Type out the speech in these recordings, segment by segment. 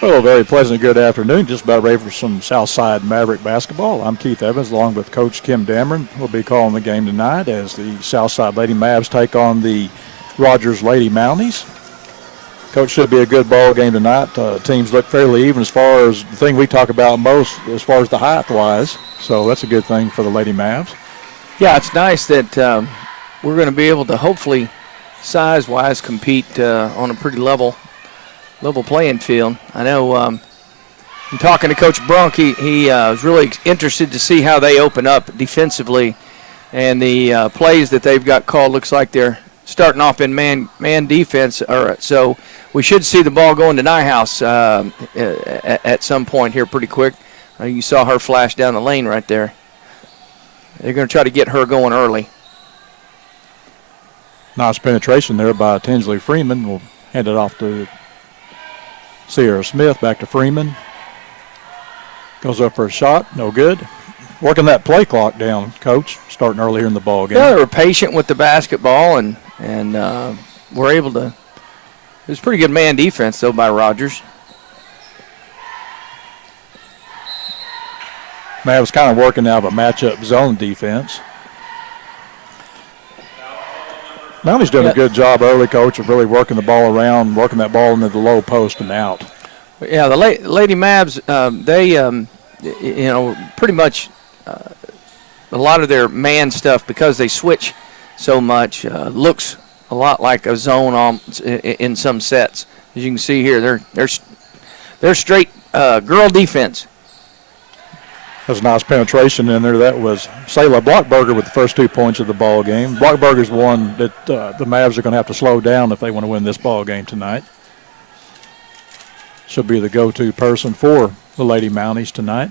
Well, a very pleasant good afternoon. Just about ready for some Southside Maverick basketball. I'm Keith Evans along with Coach Kim Dameron. We'll be calling the game tonight as the Southside Lady Mavs take on the Rogers Lady Mounties. Coach, should be a good ball game tonight. Teams look fairly even as far as the thing we talk about most as far as the height-wise. So that's a good thing for the Lady Mavs. Yeah, it's nice that we're going to be able to hopefully size-wise compete on a pretty level playing field. I know in talking to Coach Brunk, he was really interested to see how they open up defensively, and the plays that they've got called looks like they're starting off in man defense. So we should see the ball going to Nyhouse at some point here pretty quick. You saw her flash down the lane right there. They're going to try to get her going early. Nice penetration there by Tinsley Freeman. We'll hand it off to Sierra Smith, back to Freeman. Goes up for a shot, no good. Working that play clock down, Coach, starting earlier in the ball game. Yeah, they were patient with the basketball and were able to. It was pretty good man defense, though, by Rogers. Mavs kind of working out of a matchup zone defense. Mounties doing a good job early, Coach, of really working the ball around, working that ball into the low post and out. Yeah, the Lady Mavs, they, pretty much a lot of their man stuff, because they switch so much, looks a lot like a zone in some sets. As you can see here, they're straight girl defense. That's a nice penetration in there. That was Sayla Blockberger with the first 2 points of the ball game. Blockberger's one that the Mavs are going to have to slow down if they want to win this ball game tonight. She'll be the go-to person for the Lady Mounties tonight.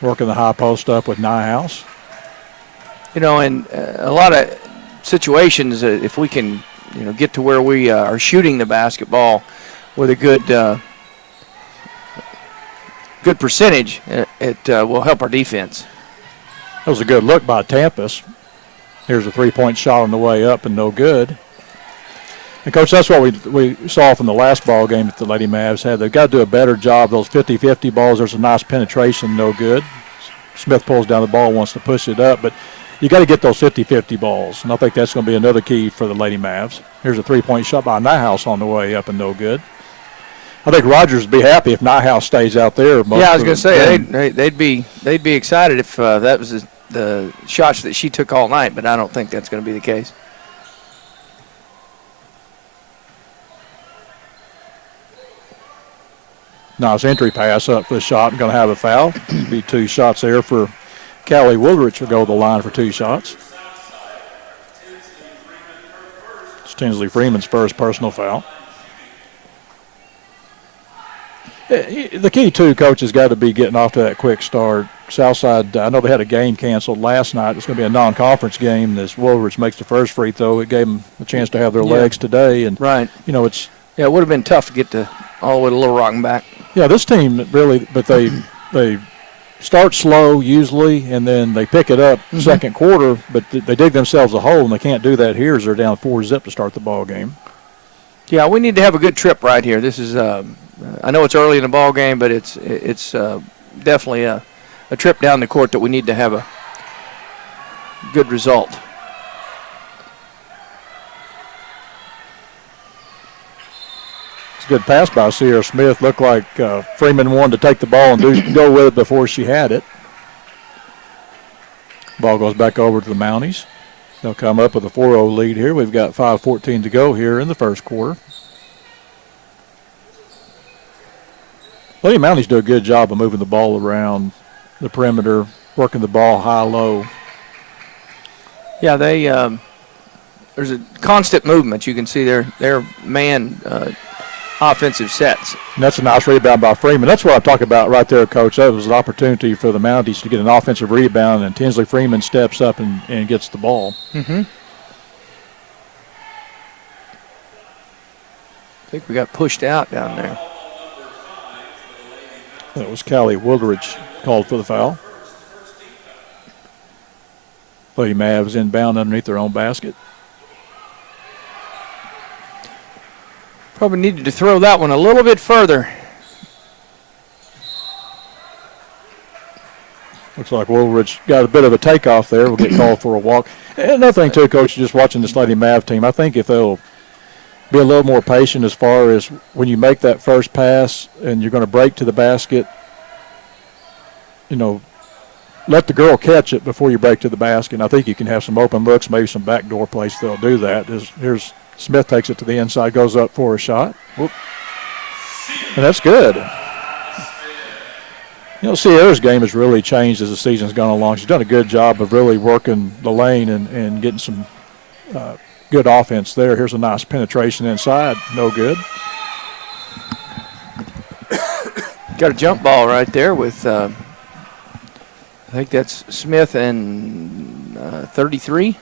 Working the high post up with Nyhouse. In a lot of situations, if we can, get to where we are shooting the basketball with a good percentage, it will help our defense. That was a good look by Tampus. Here's a three-point shot on the way up and no good. And, Coach, that's what we saw from the last ball game that the Lady Mavs had. They've got to do a better job. Those 50-50 balls, there's a nice penetration, no good. Smith pulls down the ball, wants to push it up, but you got to get those 50-50 balls, and I think that's going to be another key for the Lady Mavs. Here's a three-point shot by Nyhouse on the way up and no good. I think Rogers would be happy if Nyhouse stays out there. Yeah, I was going to say they'd be excited if that was the shots that she took all night, but I don't think that's going to be the case. Nice entry pass up for the shot. I'm going to have a foul. Be 2 shots there for Callie Woolrich. Will go to the line for 2 shots. It's Tinsley Freeman's first personal foul. The key, too, Coach, has got to be getting off to that quick start. Southside, I know they had a game canceled last night. It's going to be a non-conference game. As Woolrich makes the first free throw, it gave them a chance to have their legs today. And right. It would have been tough to get all the way to Little Rock and back. Yeah, this team really, but they start slow usually, and then they pick it up second quarter, but they dig themselves a hole, and they can't do that here as they're down 4-0 to start the ball game. Yeah, we need to have a good trip right here. This is I know it's early in the ball game, but it's definitely a trip down the court that we need to have a good result. It's a good pass by Sierra Smith. Looked like Freeman wanted to take the ball and go with it before she had it. Ball goes back over to the Mounties. They'll come up with a 4-0 lead here. We've got 5:14 to go here in the first quarter. Lady Mounties do a good job of moving the ball around the perimeter, working the ball high-low. Yeah, there's a constant movement. You can see their man offensive sets. And that's a nice rebound by Freeman. That's what I'm talking about right there, Coach. That was an opportunity for the Mounties to get an offensive rebound, and Tinsley Freeman steps up and gets the ball. Mm-hmm. I think we got pushed out down there. That was Callie Woolrich called for the foul. Lady Mavs inbound underneath their own basket. Probably needed to throw that one a little bit further. Looks like Woolridge got a bit of a takeoff there. We'll get called for a walk. And another thing, too, Coach, just watching this Lady Mav team, I think if they'll be a little more patient as far as when you make that first pass and you're going to break to the basket, let the girl catch it before you break to the basket. And I think you can have some open looks, maybe some backdoor plays they'll do that. Here's Smith takes it to the inside, goes up for a shot. Whoop. And that's good. Sierra's game has really changed as the season's gone along. She's done a good job of really working the lane and getting some good offense there. Here's a nice penetration inside. No good. Got a jump ball right there with, I think that's Smith and 33.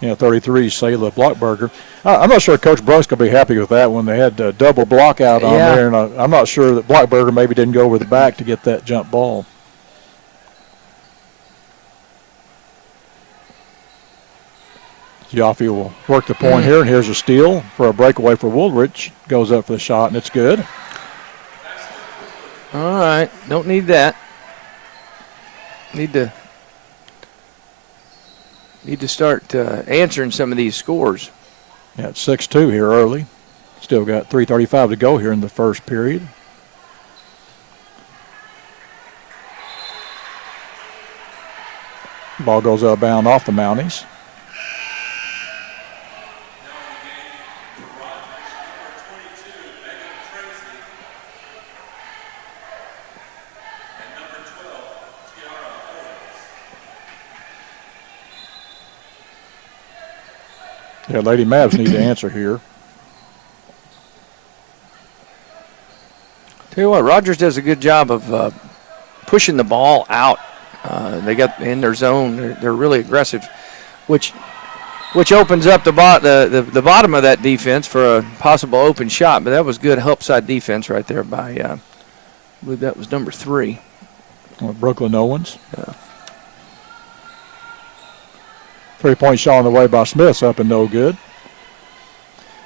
Yeah, 33, Sayla Blockberger. I'm not sure Coach Brunk's going to be happy with that one. They had a double block out on there, and I'm not sure that Blockberger maybe didn't go over the back to get that jump ball. Jaffe will work the point here, and here's a steal for a breakaway for Woolridge. Goes up for the shot, and it's good. All right, don't need that. Need to start answering some of these scores. Yeah, it's 6-2 here early. Still got 3:35 to go here in the first period. Ball goes out of bounds off the Mounties. Yeah, Lady Mavs need to answer here. Tell you what, Rogers does a good job of pushing the ball out. They got in their zone. They're really aggressive, which opens up the bottom of that defense for a possible open shot. But that was good help side defense right there by, I believe that was number 3. Brooklyn Owens. Yeah. 3-point shot on the way by Smith's up and no good.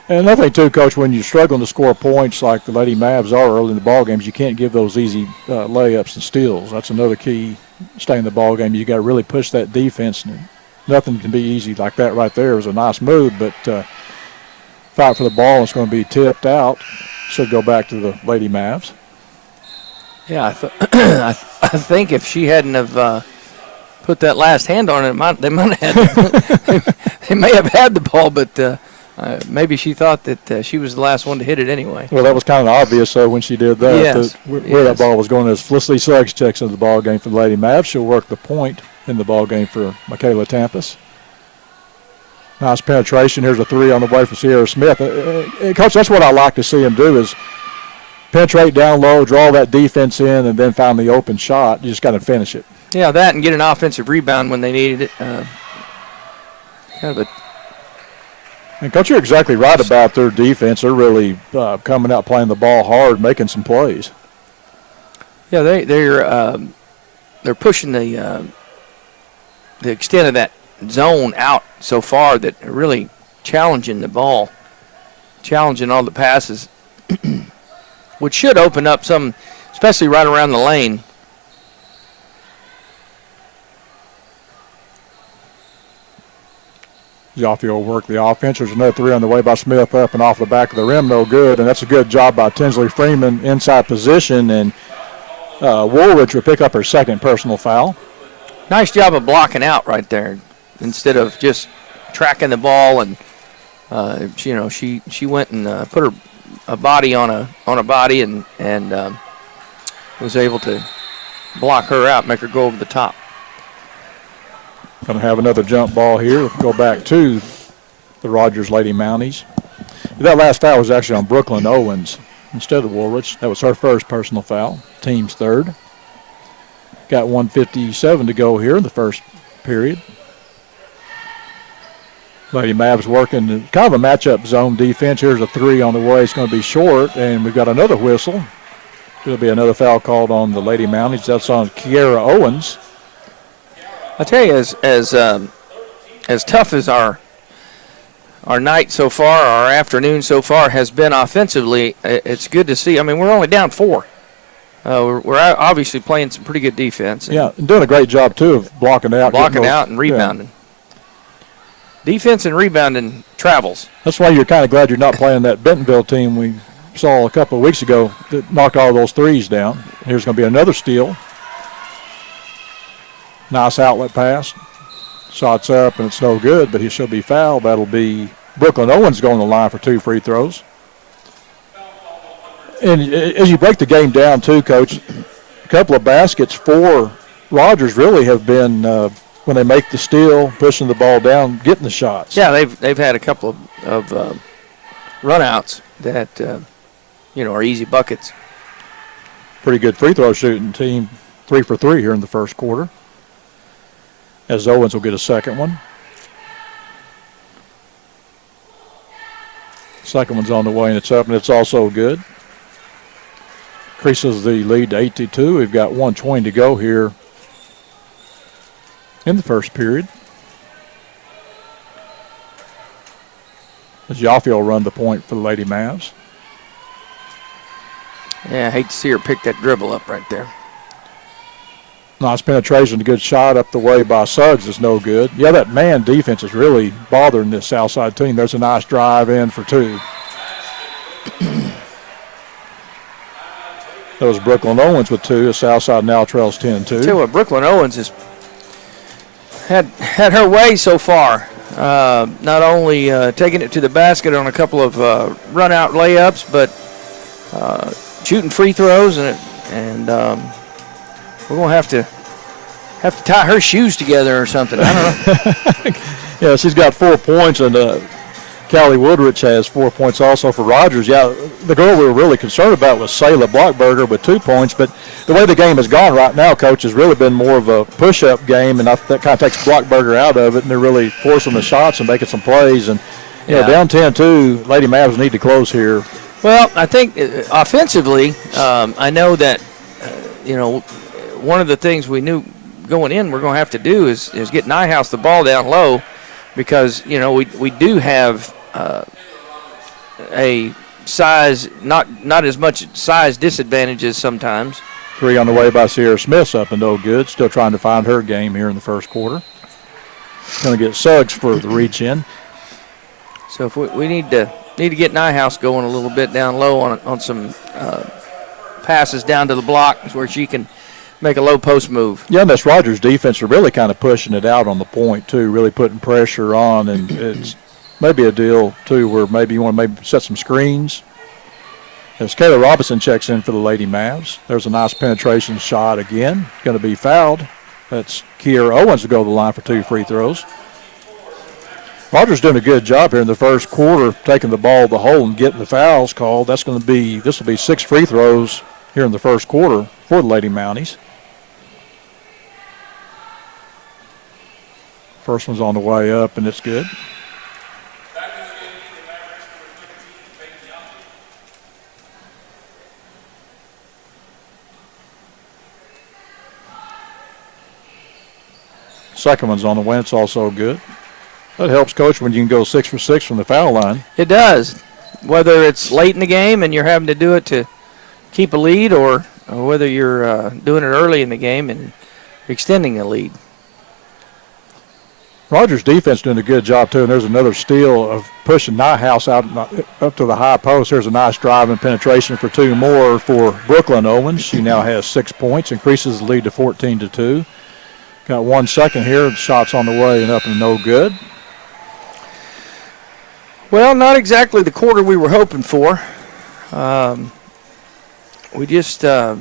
And another thing, too, Coach, when you're struggling to score points like the Lady Mavs are early in the ball games, you can't give those easy layups and steals. That's another key, stay in the ball game. You got to really push that defense. And nothing can be easy like that right there. It was a nice move, but fight for the ball. It's going to be tipped out. Should go back to the Lady Mavs. Yeah, I think if she hadn't have put that last hand on it, they might have they may have had the ball, but maybe she thought that she was the last one to hit it anyway. Well, that was kind of obvious when she did that. Yes. Where that ball was going. As Felicity Suggs checks into the ball game for the Lady Mavs, she'll work the point in the ball game for Michaela Tampus. Nice penetration. Here's a 3 on the way for Sierra Smith. Coach, that's what I like to see him do is penetrate down low, draw that defense in, and then find the open shot. You just got to finish it. Yeah, that and get an offensive rebound when they needed it. Kind of a. And, Coach, you're exactly right about their defense. They're really coming out playing the ball hard, making some plays. Yeah, they're pushing the extent of that zone out so far that they're really challenging the ball, challenging all the passes, which should open up some, especially right around the lane. Jaffe will work the offense. There's another 3 on the way by Smith up and off the back of the rim, no good. And that's a good job by Tinsley Freeman inside position. And Woolridge will pick up her second personal foul. Nice job of blocking out right there instead of just tracking the ball. And, she went and put a body on a body and was able to block her out, make her go over the top. Going to have another jump ball here. Go back to the Rogers Lady Mounties. That last foul was actually on Brooklyn Owens instead of Woolridge. That was her first personal foul, team's third. Got 1:57 to go here in the first period. Lady Mavs working kind of a matchup zone defense. Here's a 3 on the way. It's going to be short, and we've got another whistle. There'll be another foul called on the Lady Mounties. That's on Kiera Owens. I tell you, as tough as our our night so far, our afternoon so far has been offensively. It's good to see. I mean, we're only down 4. We're obviously playing some pretty good defense. Yeah, and doing a great job, too, of blocking out. And rebounding. Yeah. Defense and rebounding travels. That's why you're kind of glad you're not playing that Bentonville team we saw a couple of weeks ago that knocked all those threes down. Here's going to be another steal. Nice outlet pass. Shot's up, and it's no good, but he should be fouled. That'll be Brooklyn Owens going to the line for 2 free throws. And as you break the game down, too, Coach, a couple of baskets for Rogers really have been when they make the steal, pushing the ball down, getting the shots. Yeah, they've had a couple of runouts that are easy buckets. Pretty good free throw shooting team, 3 for 3 here in the first quarter. As Owens will get a second one. Second one's on the way, and it's up, and it's also good. Increases the lead to 8-2. We've got 1:20 to go here in the first period. As Yaffe will run the point for the Lady Mavs. Yeah, I hate to see her pick that dribble up right there. Nice penetration, a good shot up the way by Suggs is no good. Yeah, that man defense is really bothering this Southside team. There's a nice drive in for 2. That was Brooklyn Owens with 2. The Southside now trails 10-2. Tell you what, Brooklyn Owens has had her way so far. Not only taking it to the basket on a couple of run-out layups, but shooting free throws, and we're going to have to tie her shoes together or something. I don't know. Yeah, she's got 4 points, and Callie Woodrich has 4 points also for Rogers. Yeah, the girl we were really concerned about was Sayla Blockberger with 2 points, but the way the game has gone right now, Coach, has really been more of a push-up game, and that kind of takes Blockberger out of it, and they're really forcing the shots and making some plays. And, down 10-2, Lady Mavs need to close here. Well, I think offensively, I know that, one of the things we knew going in we're going to have to do is get Nyhouse the ball down low, because, we do have a size, not as much size disadvantages sometimes. 3 on the way by Sierra Smith's up and no good. Still trying to find her game here in the first quarter. Going to get Suggs for the reach in. So if we need to get Nyhouse going a little bit down low on some passes down to the block where she can make a low post move. Yeah, and that's Rogers' defense are really kind of pushing it out on the point too, really putting pressure on, and it's maybe a deal too where maybe you want to set some screens. As Kayla Robinson checks in for the Lady Mavs, there's a nice penetration shot again. Going to be fouled. That's Kiera Owens to go to the line for 2 free throws. Rogers doing a good job here in the first quarter, taking the ball to the hole and getting the fouls called. This will be 6 free throws here in the first quarter for the Lady Mounties. First one's on the way up, and it's good. Second one's on the way. It's also good. That helps, Coach, when you can go 6 for 6 from the foul line. It does. Whether it's late in the game and you're having to do it to keep a lead, or whether you're doing it early in the game and extending the lead. Rogers' defense doing a good job, too, and there's another steal of pushing Nyhouse out up to the high post. There's a nice drive and penetration for 2 more for Brooklyn Owens. She now has 6 points, increases the lead to 14-2. Got 1 second here. The shot's on the way and up and no good. Well, not exactly the quarter we were hoping for. We just, as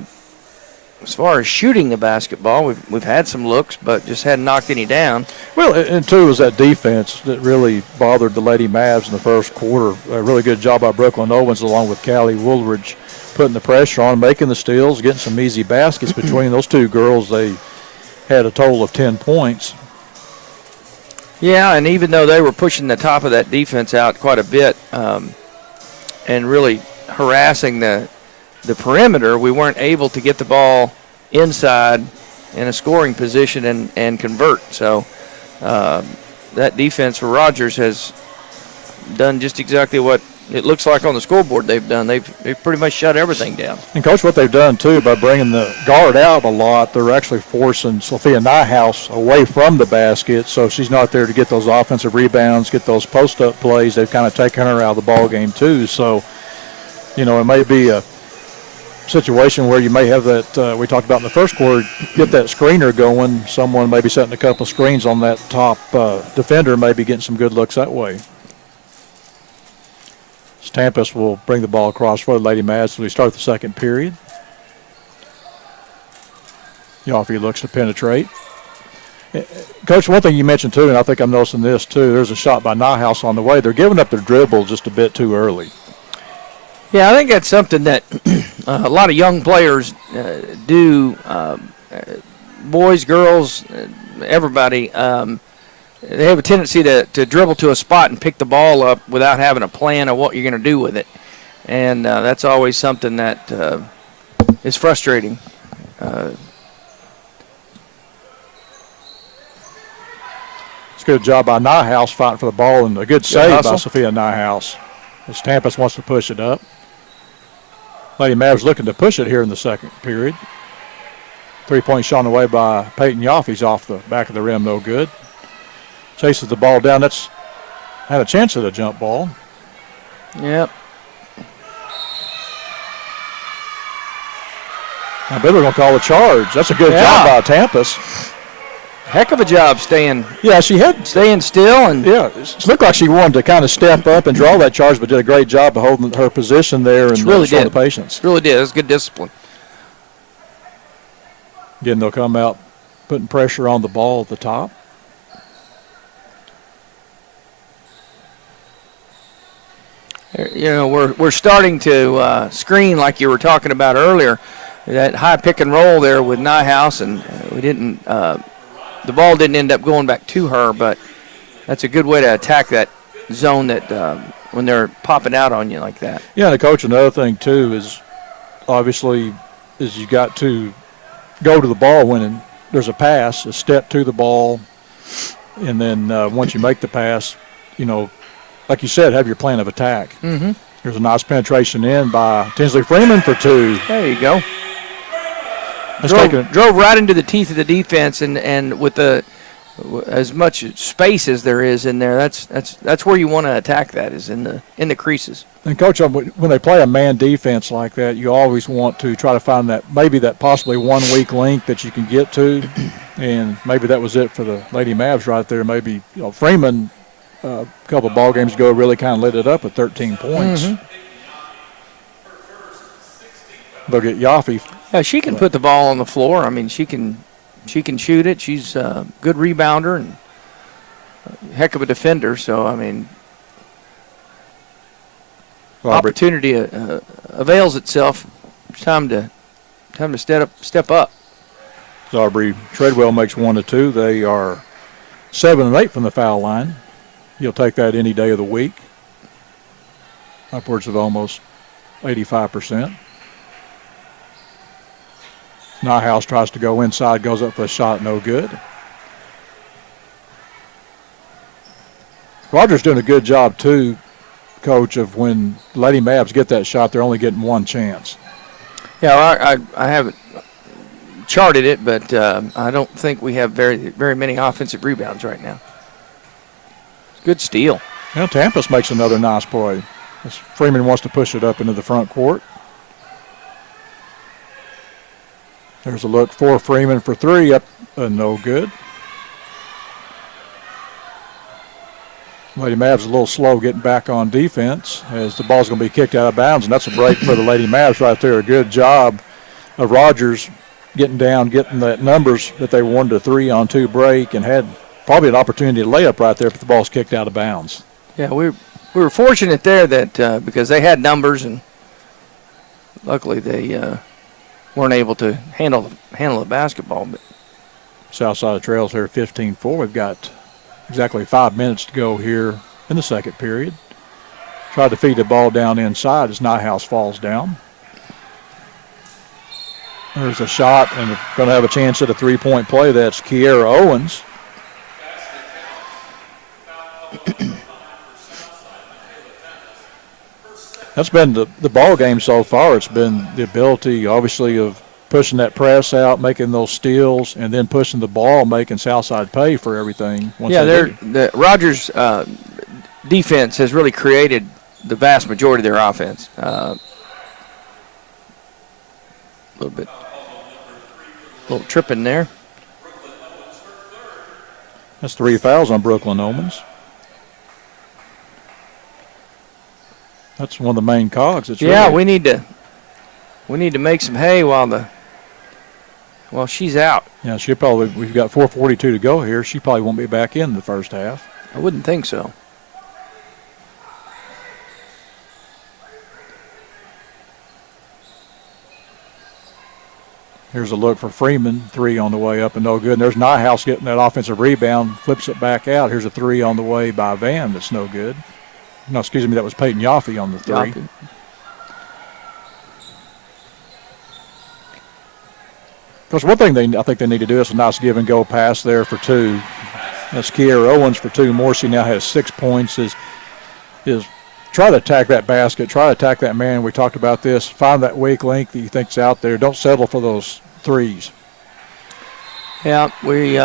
far as shooting the basketball, we've had some looks, but just hadn't knocked any down. Well, and too was that defense that really bothered the Lady Mavs in the first quarter. A really good job by Brooklyn Owens along with Callie Woolridge putting the pressure on, making the steals, getting some easy baskets between those 2 girls. They had a total of 10 points. Yeah, and even though they were pushing the top of that defense out quite a bit and really harassing the perimeter, we weren't able to get the ball inside in a scoring position and convert. So that defense for Rogers has done just exactly what it looks like on the scoreboard they've done. They've pretty much shut everything down. And, Coach, what they've done, too, by bringing the guard out a lot, they're actually forcing Sophia Nyhouse away from the basket, so she's not there to get those offensive rebounds, get those post-up plays. They've kind of taken her out of the ball game, too. So, you know, it may be a situation where you may have that, we talked about in the first quarter, get that screener going, someone maybe setting a couple screens on that top defender, maybe getting some good looks that way. Tampus will bring the ball across for the Lady Mavs as we start the second period. Yaffe looks to penetrate. Coach, one thing you mentioned too, and I think I'm noticing this too, there's a shot by Nyhouse on the way. They're giving up their dribble just a bit too early. Yeah, I think that's something that a lot of young players do, boys, girls, everybody. They have a tendency to dribble to a spot and pick the ball up without having a plan of what you're going to do with it. And that's always something that is frustrating. It's a good job by Nyhouse fighting for the ball and a good save by Sophia Nyhouse as Tampus wants to push it up. Lady Mavs looking to push it here in the second period. 3-point shot away by Peyton Yaffe's off the back of the rim, no good. Chases the ball down. That's had a chance at a jump ball. Yep. I bet we're going to call a charge. That's a good job by Tampus. Heck of a job staying. Yeah, she had staying still and it looked like she wanted to kind of step up and draw that charge, but did a great job of holding her position there and really showing did. The patience. Really did. That's good discipline. Again, they'll come out putting pressure on the ball at the top. You know, we're starting to screen like you were talking about earlier. That high pick and roll there with Nyhouse, and we didn't. The ball didn't end up going back to her, but that's a good way to attack that zone that when they're popping out on you like that. Yeah, and Coach, another thing too is obviously is you got to go to the ball when there's a pass, a step to the ball, and then once you make the pass, you know, like you said, have your plan of attack. Mm-hmm. There's a nice penetration in by Tinsley Freeman for two. There you go. Drove right into the teeth of the defense, and with as much space as there is in there, that's where you want to attack. That is in the creases. And Coach, when they play a man defense like that, you always want to try to find that possibly one weak link that you can get to, and maybe that was it for the Lady Mavs right there. Maybe Freeman. A couple of ball games ago really kind of lit it up at 13 points. Mm-hmm. They'll get Yaffe. Yeah, she can put the ball on the floor. I mean, she can shoot it. She's a good rebounder and a heck of a defender. So, I mean, opportunity avails itself. It's time to step up. Aubrey Treadwell makes 1 to 2. They are 7 and 8 from the foul line. You'll take that any day of the week. Upwards of almost 85%. Nyhouse tries to go inside, goes up for a shot, no good. Rogers doing a good job, too, Coach, of when Lady Mavs get that shot, they're only getting one chance. Yeah, I haven't charted it, but I don't think we have very many offensive rebounds right now. Good steal. Well, Tampus makes another nice play. As Freeman wants to push it up into the front court. There's a look for Freeman for three, up no good. Lady Mavs a little slow getting back on defense as the ball's going to be kicked out of bounds, and that's a break for the Lady Mavs right there. A good job of Rogers getting down, getting the numbers that they wanted, a 3-on-2 break, and had probably an opportunity to lay up right there, but the ball's kicked out of bounds. Yeah, we were fortunate there that because they had numbers, and luckily they weren't able to handle the basketball. But Southside of Trails here 15-4. We've got exactly 5 minutes to go here in the second period. Tried to feed the ball down inside as Nyhouse falls down. There's a shot, and going to have a chance at a three-point play. That's Kiera Owens. That's been the ball game so far. It's been the ability, obviously, of pushing that press out, making those steals, and then pushing the ball, making Southside pay for everything. The Rogers defense has really created the vast majority of their offense. A little tripping there. That's 3 fouls on Brooklyn Omens. That's one of the main cogs. We need to make some hay while she's out. Yeah, we've got 4:42 to go here. She probably won't be back in the first half. I wouldn't think so. Here's a look for Freeman, 3 on the way up and no good. And there's Nyhouse getting that offensive rebound, flips it back out. Here's a 3 on the way by Van that's no good. No, excuse me, that was Peyton Yaffe on the 3. Yaffe. Because one thing I think they need to do is a nice give-and-go pass there for 2. That's Kiera Owens for 2 more. She now has 6 points. Is try to attack that basket, try to attack that man. We talked about this. Find that weak link that you think's out there. Don't settle for those threes. Yeah, we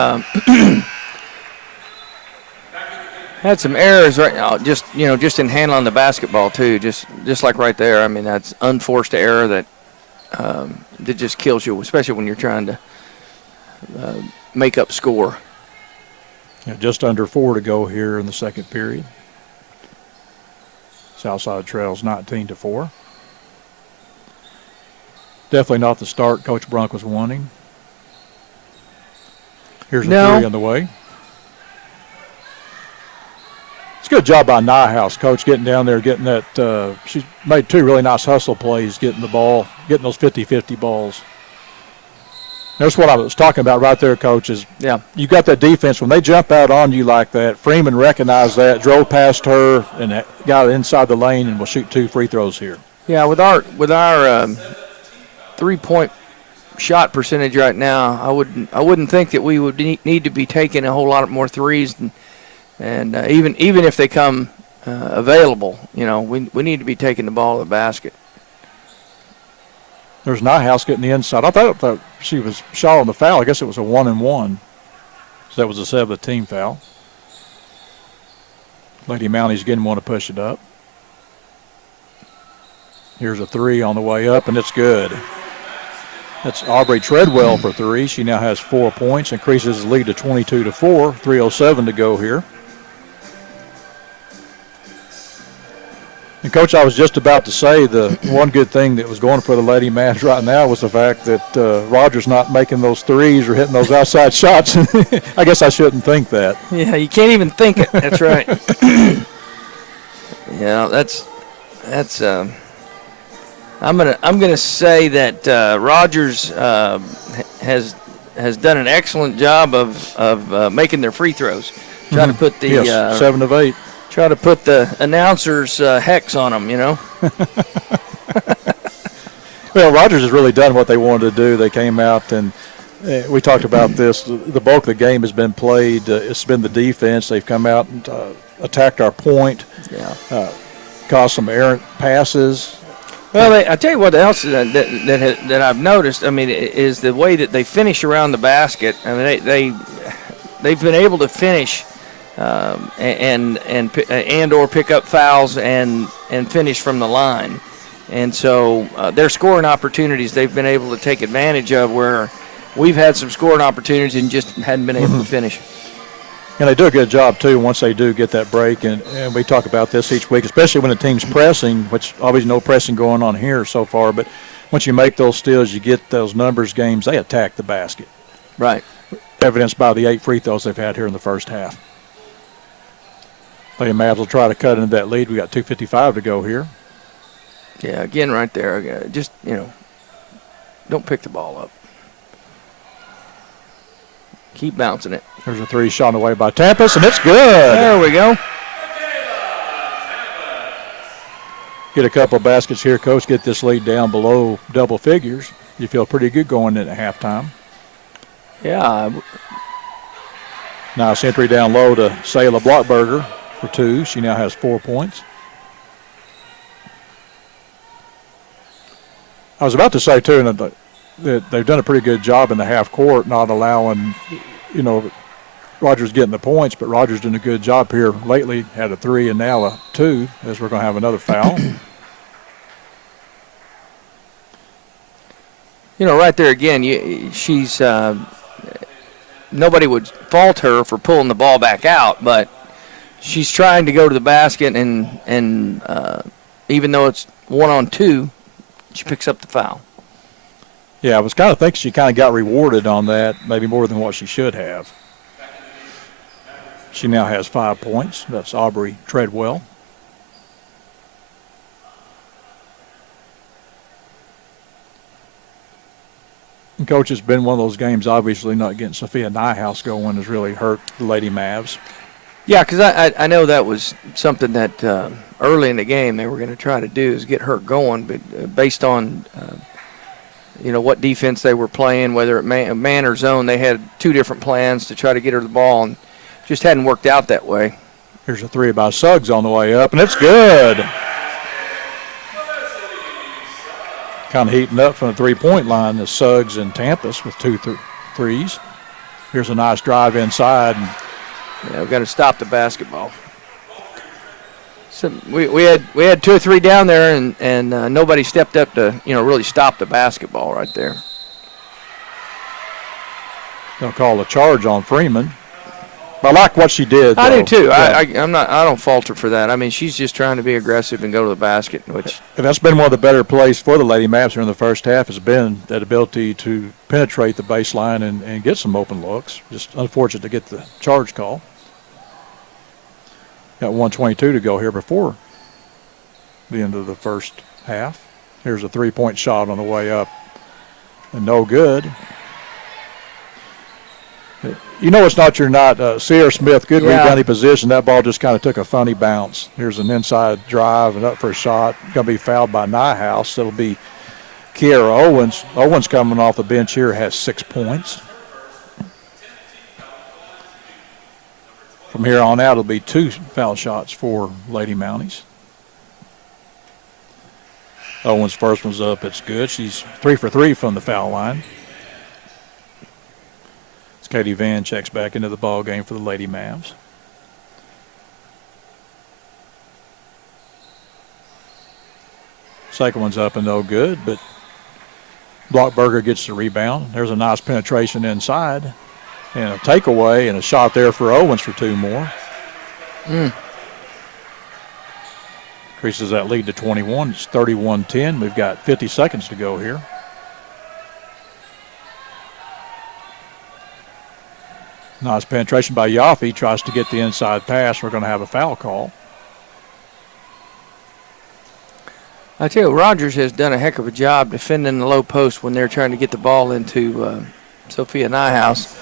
had some errors right now, just in handling the basketball too. Just like right there. I mean, that's unforced error that just kills you, especially when you're trying to make up score. Yeah, just under 4 to go here in the second period. Southside trails 19-4. Definitely not the start Coach Brunk was wanting. Here's a 3 on the way. It's a good job by Nyhouse, Coach, getting down there, getting that. She's made 2 really nice hustle plays, getting the ball, getting those 50-50 balls. That's what I was talking about right there, Coach, is you got that defense. When they jump out on you like that, Freeman recognized that, drove past her, and got inside the lane and will shoot 2 free throws here. Yeah, with our 3-point shot percentage right now, I wouldn't think that we would need to be taking a whole lot more threes, and even if they come available, we need to be taking the ball to the basket. There's Nyhouse getting the inside. I thought she was shot on the foul. I guess it was a 1-and-1. So that was a 7th team foul. Lady Mounties didn't want to push it up. Here's a 3 on the way up, and it's good. That's Aubrey Treadwell for 3. She now has 4 points, increases the lead to 22-4. 3:07 to go here. And, Coach, I was just about to say the one good thing that was going for the Lady Mavs right now was the fact that Rogers not making those threes or hitting those outside shots. I guess I shouldn't think that. Yeah, you can't even think it. That's right. Yeah, that's. I'm gonna say that Rogers has done an excellent job of making their free throws. Trying to put the 7 of 8. Try to put the announcers' hex on them, Well, Rogers has really done what they wanted to do. They came out and we talked about this. The bulk of the game has been played. It's been the defense. They've come out and attacked our point. Yeah. Caused some errant passes. Well, I tell you what else that I've noticed. I mean, is the way that they finish around the basket. I mean, they've been able to finish. And or pick up fouls and finish from the line, and so their scoring opportunities they've been able to take advantage of, where we've had some scoring opportunities and just hadn't been able to finish. And they do a good job too once they do get that break, and we talk about this each week, especially when the team's pressing, which obviously no pressing going on here so far, but once you make those steals, you get those numbers games, they attack the basket. Right. Evidenced by the 8 free throws they've had here in the first half. Lady Mavs will try to cut into that lead. We got 2:55 to go here. Yeah, again right there. Just, don't pick the ball up. Keep bouncing it. There's a 3 shot away by Tampus, and it's good. There we go. Get a couple of baskets here, Coach. Get this lead down below double figures. You feel pretty good going in at halftime. Yeah. Nice entry down low to Sayla Blockberger for 2. She now has 4 points. I was about to say, too, that they've done a pretty good job in the half court not allowing, Rogers getting the points, but Rogers doing a good job here lately. Had a 3 and now a 2, as we're going to have another foul. Right there again, she's nobody would fault her for pulling the ball back out, but she's trying to go to the basket, and even though it's 1-on-2, she picks up the foul. Yeah, I was kind of thinking she kind of got rewarded on that, maybe more than what she should have. She now has 5 points. That's Aubrey Treadwell. And Coach, it's been one of those games, obviously not getting Sophia Nyhouse going has really hurt the Lady Mavs. Yeah, because I know that was something that early in the game they were going to try to do is get her going, but based on what defense they were playing, whether it man or zone, they had 2 different plans to try to get her the ball, and just hadn't worked out that way. Here's a 3 by Suggs on the way up, and it's good. Kind of heating up from the 3-point line is Suggs and Tampus with 2 threes. Here's a nice drive inside. Yeah, we've got to stop the basketball. So we had 2 or 3 down there, and nobody stepped up to really stop the basketball right there. They'll call a charge on Freeman. I like what she did, though. I do too. Yeah. I don't fault her for that. I mean, she's just trying to be aggressive and go to the basket, which. And that's been one of the better plays for the Lady Mavs here in the first half, has been that ability to penetrate the baseline and get some open looks. Just unfortunate to get the charge call. Got 1:22 to go here before the end of the first half. Here's a 3-point shot on the way up, and no good. It's not you're not. Sierra Smith, good rebounding position. That ball just kind of took a funny bounce. Here's an inside drive and up for a shot. Going to be fouled by Nyhouse. It'll be Kiera Owens. Owens coming off the bench here has 6 points. From here on out, it'll be 2 foul shots for Lady Mounties. Owens' first one's up. It's good. She's 3 for 3 from the foul line. Katie Van checks back into the ball game for the Lady Mavs. Second one's up and no good, but Blockberger gets the rebound. There's a nice penetration inside and a takeaway and a shot there for Owens for 2 more. Increases that lead to 21. It's 31-10. We've got 50 seconds to go here. Nice penetration by Yaffe. Tries to get the inside pass. We're going to have a foul call. I tell you, Rogers has done a heck of a job defending the low post when they're trying to get the ball into Sophia Nyhouse.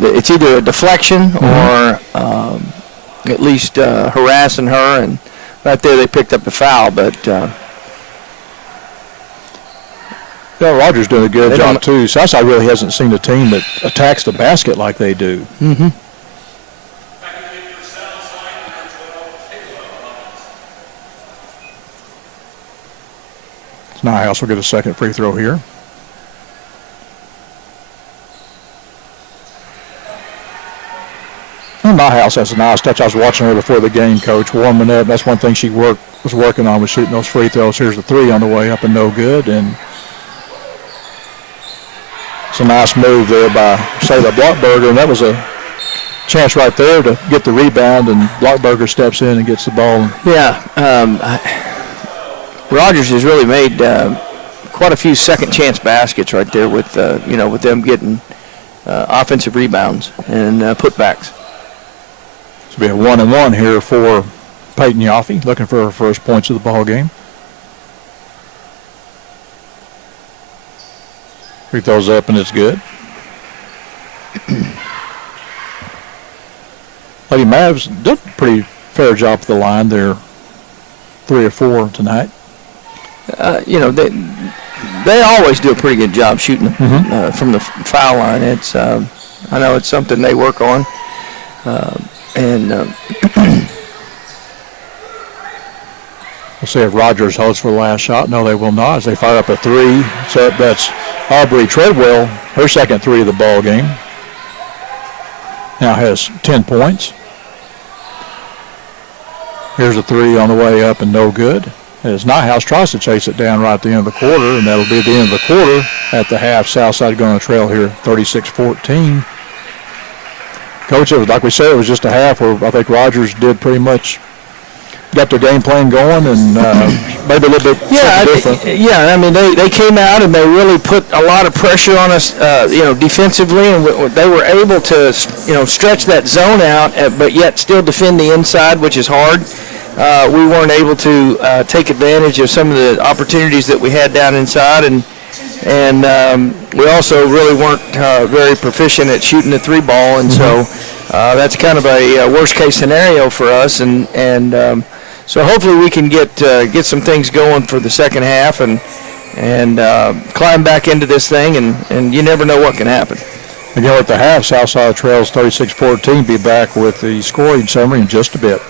It's either a deflection or at least harassing her, and right there they picked up the foul. But Rogers doing a good job too. Southside really hasn't seen a team that attacks the basket like they do. Mm-hmm. Nyhouse will get a second free throw here. Well, Nyhouse has a nice touch. I was watching her before the game, Coach, warming up. That's one thing she was working on, was shooting those free throws. Here's the 3 on the way up and no good. And it's a nice move there by Sayla Blockberger, and that was a chance right there to get the rebound, and Blockberger steps in and gets the ball. Yeah, Rogers has really made quite a few second-chance baskets right there with with them getting offensive rebounds and putbacks. It's going to be a 1-and-1 here for Peyton Yaffe, looking for her first points of the ball game. Free throws up, and it's good. Lady Mavs did a pretty fair job at the line. They're 3 or 4 tonight. They always do a pretty good job shooting from the foul line. It's I know it's something they work on, We'll see if Rogers holds for the last shot. No, they will not as they fire up a three. So that's Aubrey Treadwell, her second three of the ball game. Now has 10 points. Here's a three on the way up and no good. As Nighthouse tries to chase it down right at the end of the quarter, and that'll be at the end of the quarter. At the half, Southside going to trail here 36-14. Coach, it was, like we said, it was just a half where I think Rogers did pretty much got their game plan going and maybe a little bit different. I mean, they came out and they really put a lot of pressure on us, defensively, and they were able to, stretch that zone out, but yet still defend the inside, which is hard. We weren't able to take advantage of some of the opportunities that we had down inside, and we also really weren't very proficient at shooting the three ball, and so that's kind of a worst case scenario for us, and so hopefully we can get some things going for the second half and climb back into this thing, and you never know what can happen. Again, at the half, Southside trails 36-14. Be back with the scoring summary in just a bit.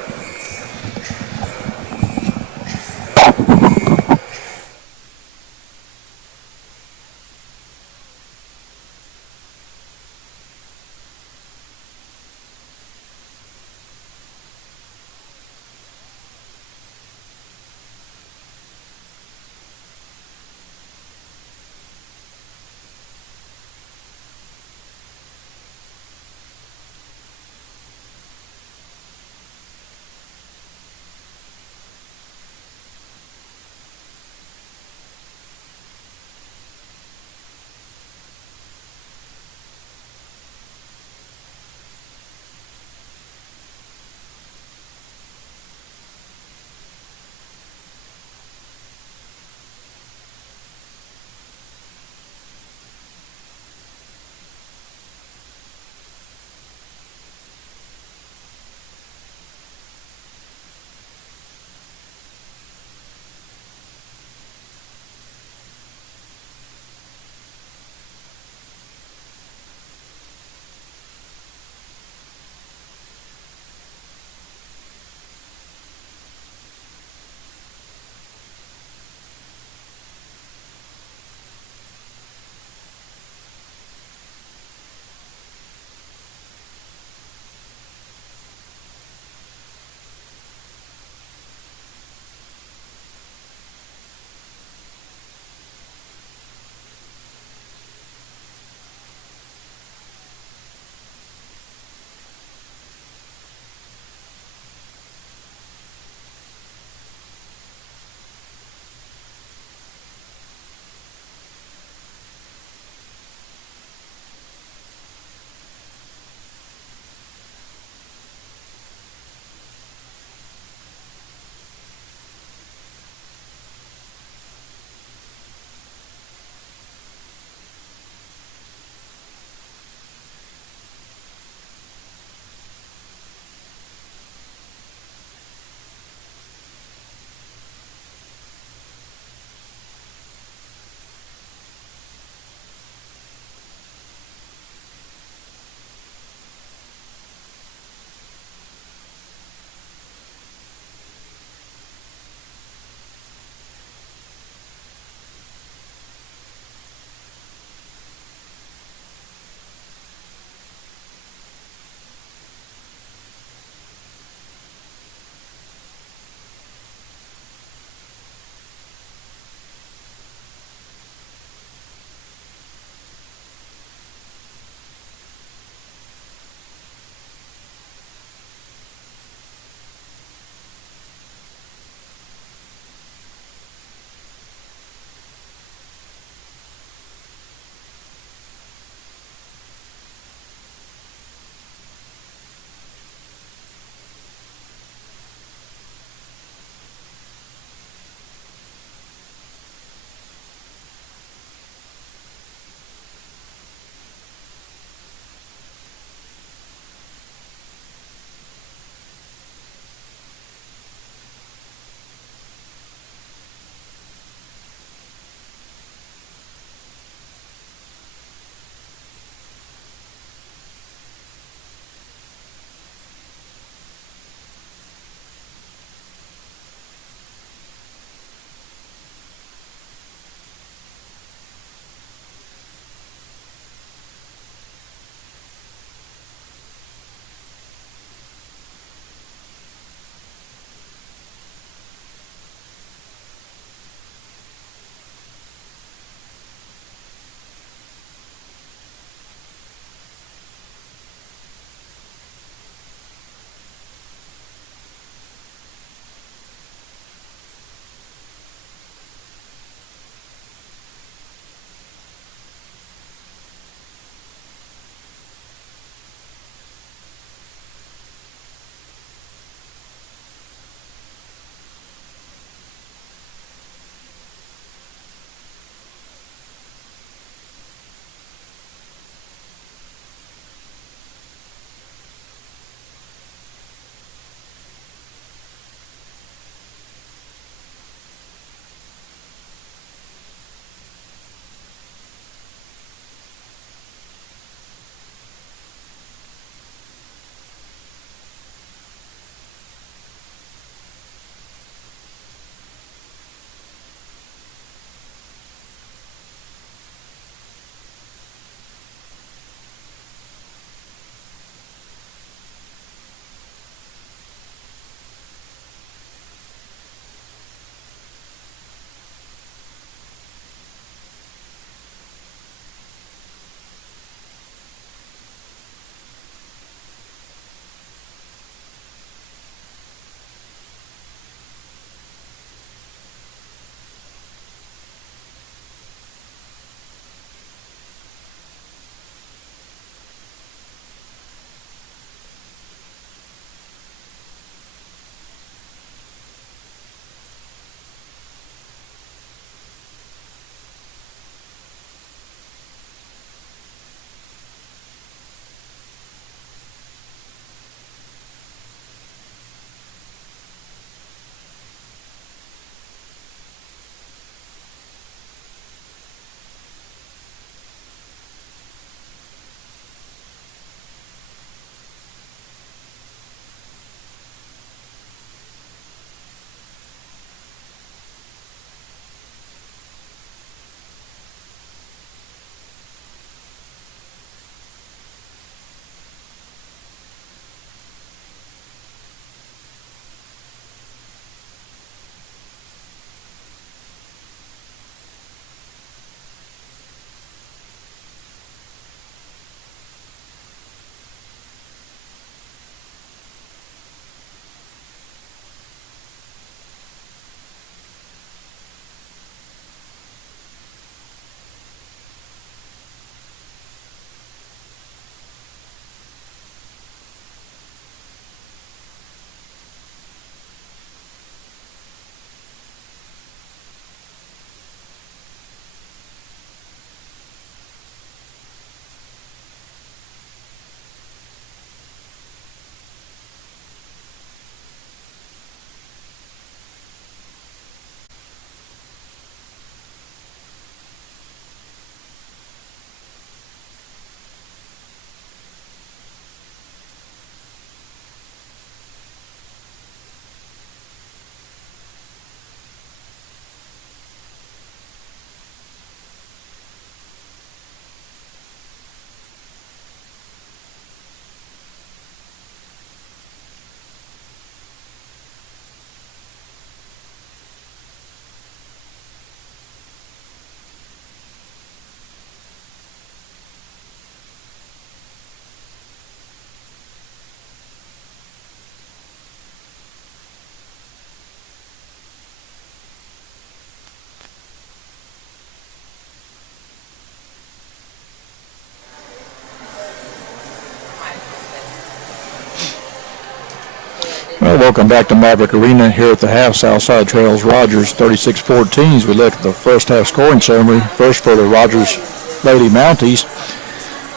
Well, welcome back to Maverick Arena here at the half. Southside Trails Rogers 36-14 as we look at the first half scoring summary. First for the Rogers Lady Mounties,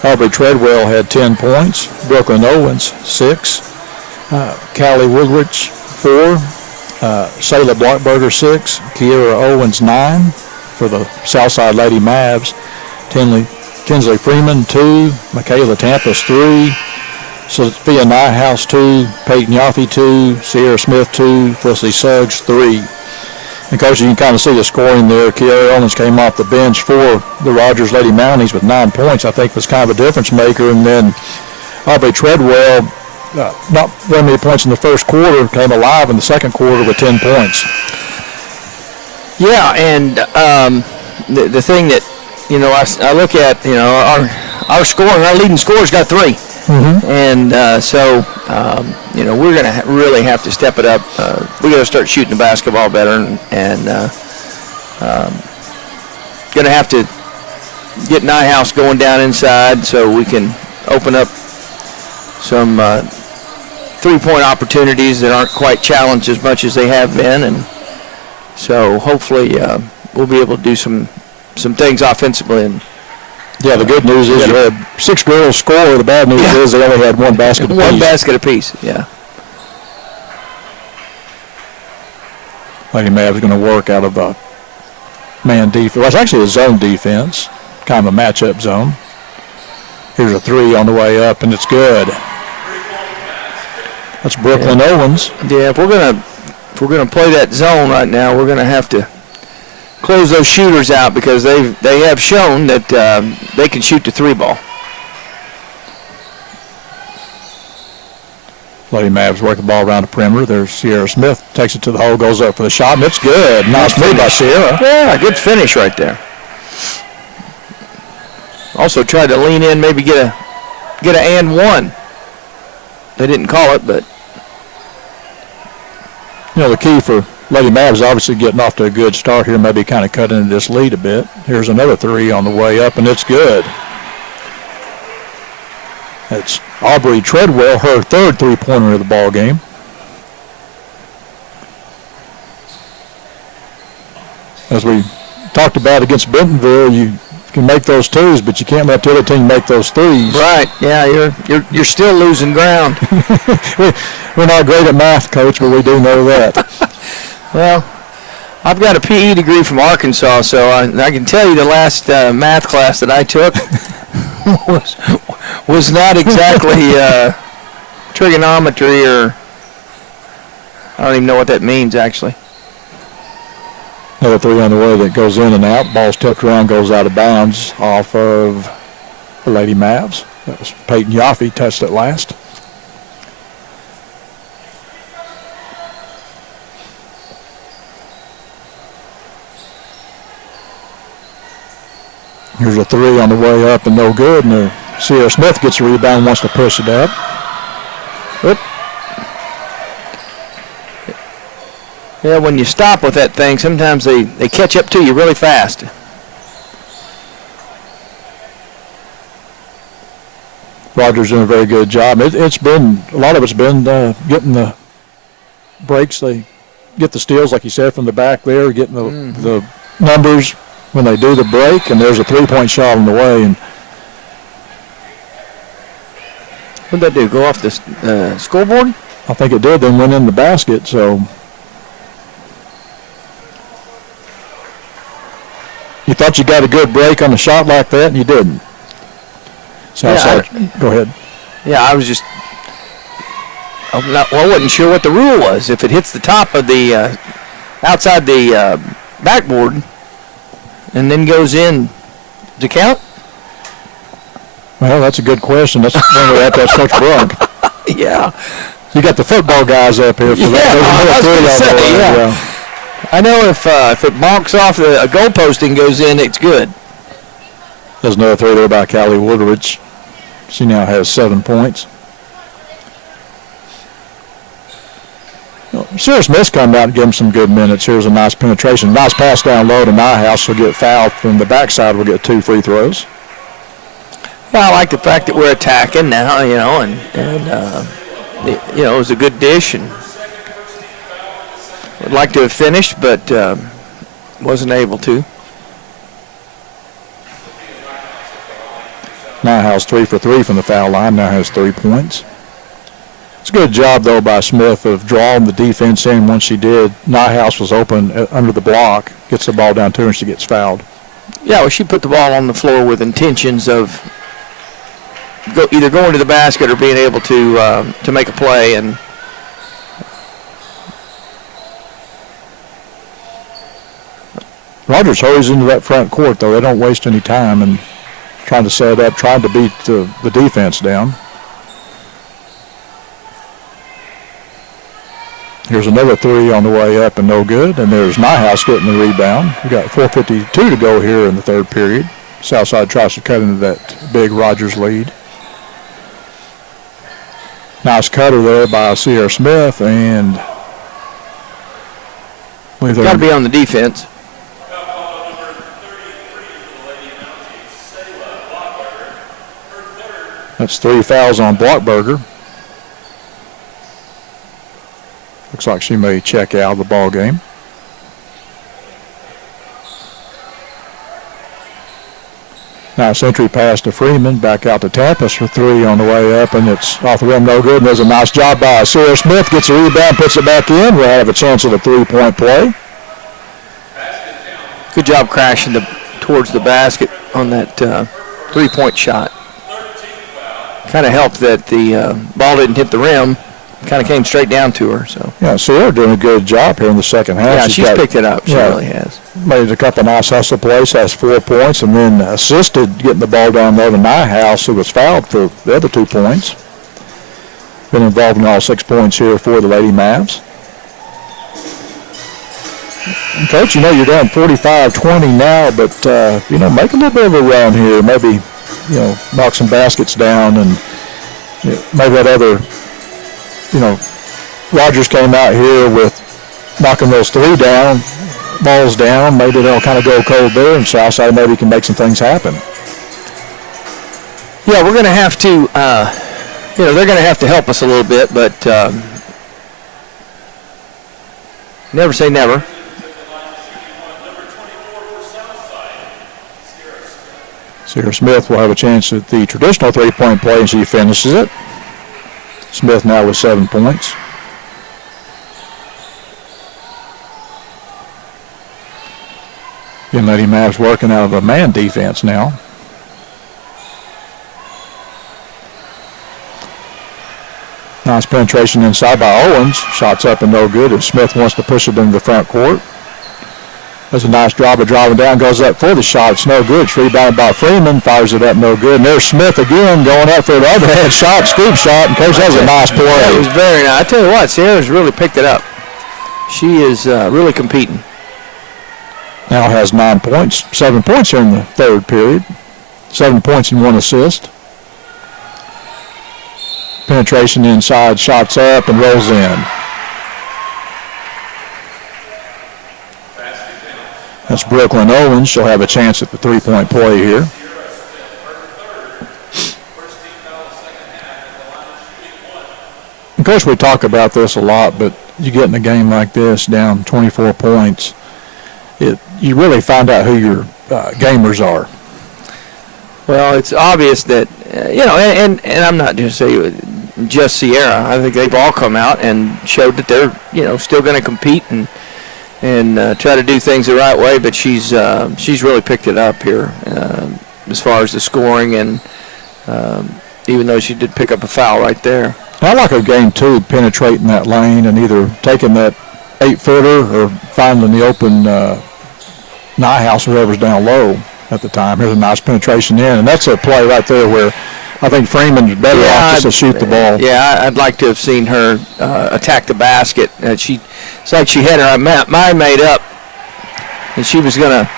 Aubrey Treadwell had 10 points, Brooklyn Owens 6, Callie Woodrich 4, Sayla Blockberger 6, Kiera Owens 9 for the Southside Lady Mavs, Tinsley Freeman 2, Michaela Tampus 3, Sophia Nyhouse 2, Peyton Yaffe 2, Sierra Smith 2, Felicity Suggs 3. And Coach, you can kind of see the scoring there. Kiara Owens came off the bench for the Rogers Lady Mounties with 9 points. I think was kind of a difference maker. And then Aubrey Treadwell, not very many points in the first quarter, came alive in the second quarter with 10 points. Yeah, and the thing that, I look at, our scoring, our leading scorer's got 3. Mm-hmm. And so, we're going to really have to step it up. We got to start shooting the basketball better, and going to have to get Nyhouse going down inside so we can open up some three-point opportunities that aren't quite challenged as much as they have been, and so hopefully we'll be able to do some things offensively. And yeah, the good news is you had 6 girls score. The bad news is they only had 1 basket apiece. 1 basket apiece, yeah. Lady Mavs going to work out of a man defense. Well, it's actually a zone defense, kind of a matchup zone. Here's a 3 on the way up, and it's good. That's Brooklyn Owens. Yeah, if we're gonna play that zone right now, we're gonna have to close those shooters out because they have shown that they can shoot the 3 ball. Lady Mavs work the ball around the perimeter. There's Sierra Smith, takes it to the hole, goes up for the shot, and it's good. Nice move by Sierra. Yeah, good finish right there. Also tried to lean in, maybe get a and one. They didn't call it, but the key for Lady Mavs is obviously getting off to a good start here, maybe kind of cutting into this lead a bit. Here's another 3 on the way up, and it's good. It's Aubrey Treadwell, her 3rd three-pointer of the ball game. As we talked about against Bentonville, you can make those 2s, but you can't let the other team make those 3s. Right. Yeah, you're still losing ground. We're not great at math, Coach, but we do know that. Well, I've got a PE degree from Arkansas, so I can tell you the last math class that I took was not exactly trigonometry, or I don't even know what that means, actually. Another 3 on the way that goes in and out. Ball's tipped around, goes out of bounds off of the Lady Mavs. That was Peyton Yaffe, touched it last. Here's a 3 on the way up and no good. And Sierra Smith gets a rebound, wants to push it up. Oop. Yeah, when you stop with that thing, sometimes they catch up to you really fast. Rogers doing a very good job. It's been, a lot of it's been getting the breaks. They get the steals, like you said, from the back there, getting the numbers when they do the break, and there's a 3-point shot on the way. And what did that do, go off the scoreboard? I think it did, then went in the basket, so. You thought you got a good break on a shot like that, and you didn't. So go ahead. Yeah, I was just, I wasn't sure what the rule was. If it hits the top of the, outside the backboard and then goes in to count? Well, that's a good question. That's when we have to ask Coach Brunk. Yeah. You got the football guys up here for that. Yeah. I know if it bonks off a goalpost and goes in, it's good. There's another 3 there by Callie Woodridge. She now has 7 points. Sierra Smith's come out and give him some good minutes. Here's a nice penetration. Nice pass down low to Nyhouse. She'll get fouled from the backside. We'll get 2 free throws. Well, I like the fact that we're attacking now, and it was a good dish, and would like to have finished, but wasn't able to. Nyhouse 3 for 3 from the foul line. Now has 3 points. It's a good job, though, by Smith of drawing the defense in once she did. Nyhouse was open under the block, gets the ball down to her, and she gets fouled. Yeah, well, she put the ball on the floor with intentions of either going to the basket or being able to make a play. And Rogers hurries into that front court, though. They don't waste any time and trying to set up, trying to beat the defense down. Here's another 3 on the way up and no good. And there's Nyhouse getting the rebound. We got 4:52 to go here in the third period. Southside tries to cut into that big Rogers lead. Nice cutter there by Sierra Smith, and got to be on the defense. That's 3 fouls on Blockberger. Looks like she may check out of the ball game. Nice entry pass to Freeman. Back out to Tampus for 3 on the way up, and it's off the rim, no good. And there's a nice job by Sierra Smith. Gets a rebound, puts it back in. We'll have a chance at a 3-point play. Good job crashing towards the basket on that 3-point shot. Kind of helped that the ball didn't hit the rim. Kind of came straight down to her. So yeah, Sierra doing a good job here in the second half. Yeah, she's picked it up. She really has. Made a couple nice hustle plays, has 4 points, and then assisted getting the ball down there to Nyhouse, who was fouled for the other 2 points. Been involved in all 6 points here for the Lady Mavs. And Coach, you're down 45-20 now, but, make a little bit of a run here. Maybe, knock some baskets down, and maybe that other, Rogers came out here with knocking those 3 balls down. Maybe they'll kind of go cold there, and Southside maybe can make some things happen. Yeah, we're going to have to, they're going to have to help us a little bit, but never say never. Sierra Smith will have a chance at the traditional 3-point play, and she finishes it. Smith now with 7 points. And Lady Mavs working out of a man defense now. Nice penetration inside by Owens. Shots up and no good as Smith wants to push it into the front court. Does a nice job of driving down, goes up for the shot. It's no good. It's rebounded by Freeman, fires it up, no good. And there's Smith again going up for the overhead shot, scoop shot, and Coach has a nice play. That was very nice. I tell you what, Sierra's really picked it up. She is really competing. Now has 9 points, 7 points here in the third period. 7 points and 1 assist. Penetration inside, shots up, and rolls in. That's Brooklyn Owens. She'll have a chance at the 3-point play here. Of course, we talk about this a lot, but you get in a game like this, down 24 points, you really find out who your gamers are. Well, it's obvious that, and I'm not just saying just Sierra. I think they've all come out and showed that they're, still going to compete and try to do things the right way, but she's really picked it up here as far as the scoring, and even though she did pick up a foul right there. I like her game, too, penetrating that lane and either taking that 8-footer or finding the open Nyhouse, whoever's down low at the time. Here's a nice penetration in, and that's a play right there where I think Freeman's better off just to shoot the ball. Yeah, I'd like to have seen her attack the basket. It's like she had her mind made up, and she was going to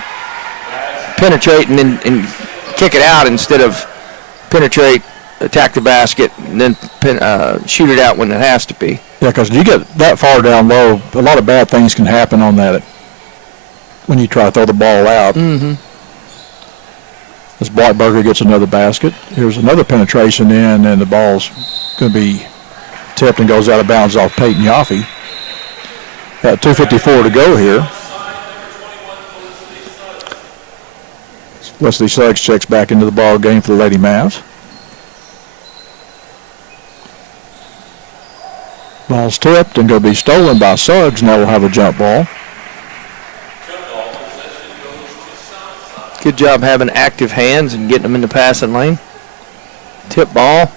penetrate and then kick it out instead of penetrate, attack the basket, and then shoot it out when it has to be. Yeah, because you get that far down low, a lot of bad things can happen on that when you try to throw the ball out. Mm-hmm. As Blockberger gets another basket. Here's another penetration in, and the ball's going to be tipped and goes out of bounds off Peyton Yaffe. Got 2:54 to go here. Wesley Suggs checks back into the ball game for the Lady Mavs. Ball's tipped and going to be stolen by Suggs. Now we'll have a jump ball. Good job having active hands and getting them in the passing lane. Tip ball.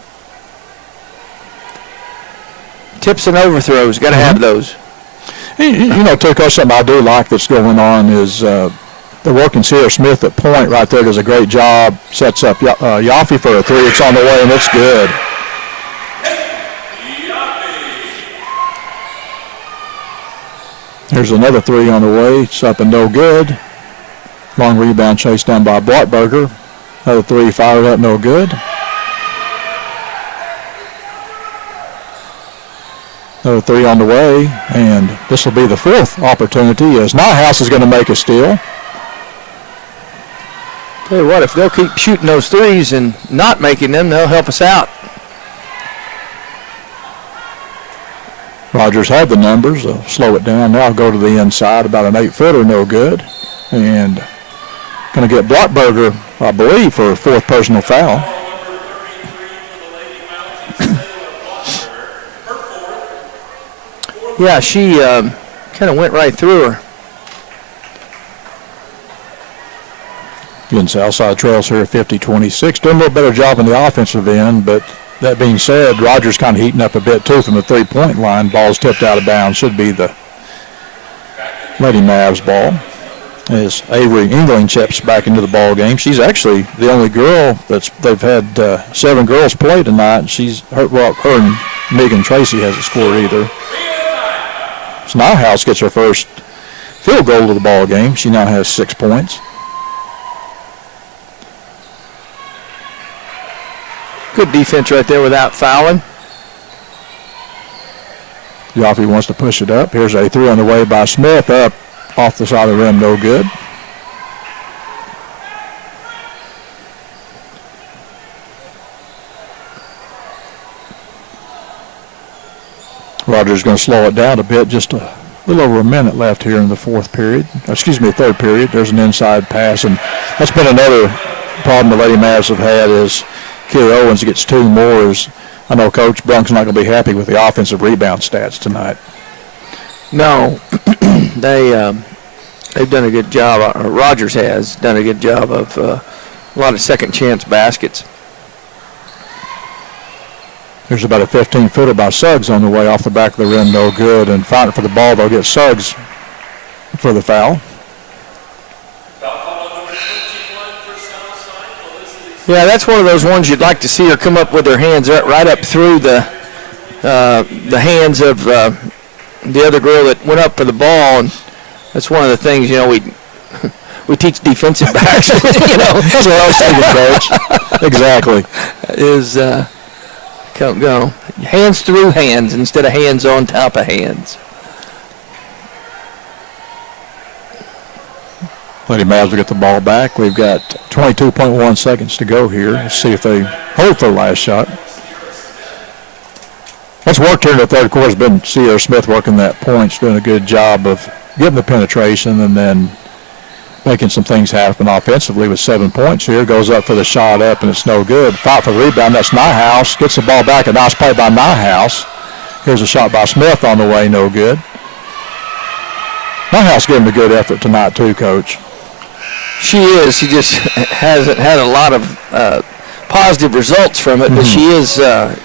Tips and overthrows. Got to have those. You know, too, Coach, something I do like that's going on is they're working Sierra Smith at point right there. Does a great job. Sets up Yaffe for a three. It's on the way, and it's good. There's another three on the way. It's up and no good. Long rebound chased down by Blattberger. Another three fired up, no good. Another three on the way, and this will be the fourth opportunity as Nyhouse is going to make a steal. Tell you what, if they'll keep shooting those threes and not making them, they'll help us out. Rogers had the numbers. They'll slow it down. Now go to the inside, about an 8-footer, no good. And going to get Blattberger, I believe, for a fourth personal foul. Yeah, she kind of went right through her. Getting Southside Trails here at 50-26. Doing a little better job in the offensive end, but that being said, Rogers kind of heating up a bit, too, from the three-point line. Ball's tipped out of bounds. Should be the Lady Mavs ball. As Avery Engling chips back into the ball game. She's actually the only girl they've had 7 girls play tonight. Her and Megan Tracy hasn't scored either. So Nyhouse gets her first field goal of the ball game. She now has 6 points. Good defense right there without fouling. Yaffe wants to push it up. Here's a three on the way by Smith. Up off the side of the rim, no good. Rogers going to slow it down a bit. Just a little over a minute left here in the third period. There's an inside pass, and that's been another problem the Lady Mavs have had is Kerry Owens gets 2 more. I know Coach Brunk's not going to be happy with the offensive rebound stats tonight. No, they've done a good job. Rogers has done a good job of a lot of second chance baskets. There's about a 15-footer by Suggs on the way off the back of the rim, no good. And fighting for the ball, they'll get Suggs for the foul. Yeah, that's one of those ones you'd like to see her come up with her hands right up through the hands of the other girl that went up for the ball, and that's one of the things we teach defensive backs. That's what I was thinking, Coach. Exactly. Is go hands through hands instead of hands on top of hands. Lady Mavs will get the ball back. We've got 22.1 seconds to go here. Let's see if they hold for the last shot. What's worked here in the third quarter has been Sierra Smith working that point. She's doing a good job of getting the penetration and then making some things happen offensively with 7 points here. Goes up for the shot up, and it's no good. Fight for the rebound. That's Nyhouse. Gets the ball back. A nice play by Nyhouse. Here's a shot by Smith on the way. No good. Nyhouse giving a good effort tonight too, Coach. She is. She just hasn't had a lot of positive results from it, but she is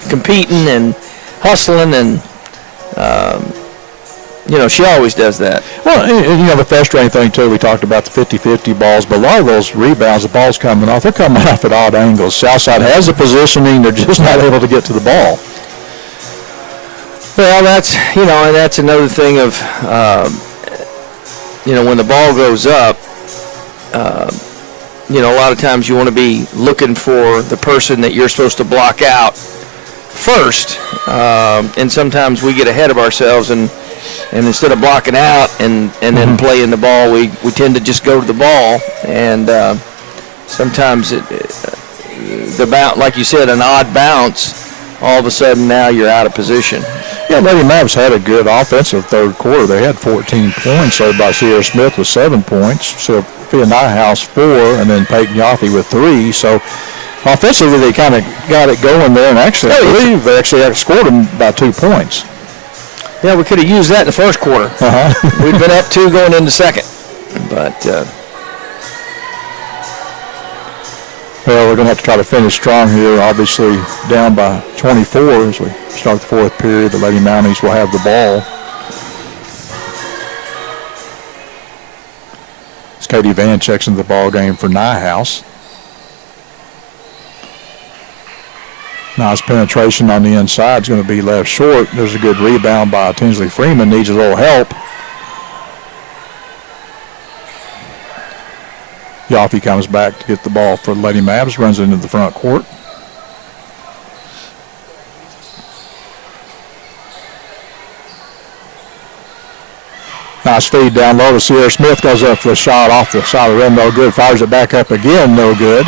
competing and hustling, and she always does that. Well, the frustrating thing too, we talked about the 50-50 balls, but a lot of those rebounds, the ball's coming off, they're coming off at odd angles. Southside has the positioning, they're just not able to get to the ball. Well, and that's another thing of, when the ball goes up, a lot of times you want to be looking for the person that you're supposed to block out first, and sometimes we get ahead of ourselves, and instead of blocking out and then playing the ball, we tend to just go to the ball, and sometimes the bounce, like you said, an odd bounce, all of a sudden now you're out of position. Yeah, Lady Mavs had a good offensive third quarter. They had 14 points, led by Sierra Smith with 7 points, Sophia Nyhouse 4, and then Peyton Yaffe with 3. So offensively, they kind of got it going there, and actually, I believe they actually outscored them by 2 points. Yeah, we could have used that in the first quarter. We'd been up 2 going into second. But, well, we're going to have to try to finish strong here. Obviously, down by 24 as we start the fourth period. The Lady Mounties will have the ball. As Katie Van checks into the ball game for Nyhouse. Nice penetration on the inside is going to be left short. There's a good rebound by Tinsley Freeman. Needs a little help. Yaffe comes back to get the ball for Lady Mavs. Runs into the front court. Nice feed down low to Sierra Smith. Goes up for the shot off the side of the rim. No good. Fires it back up again. No good.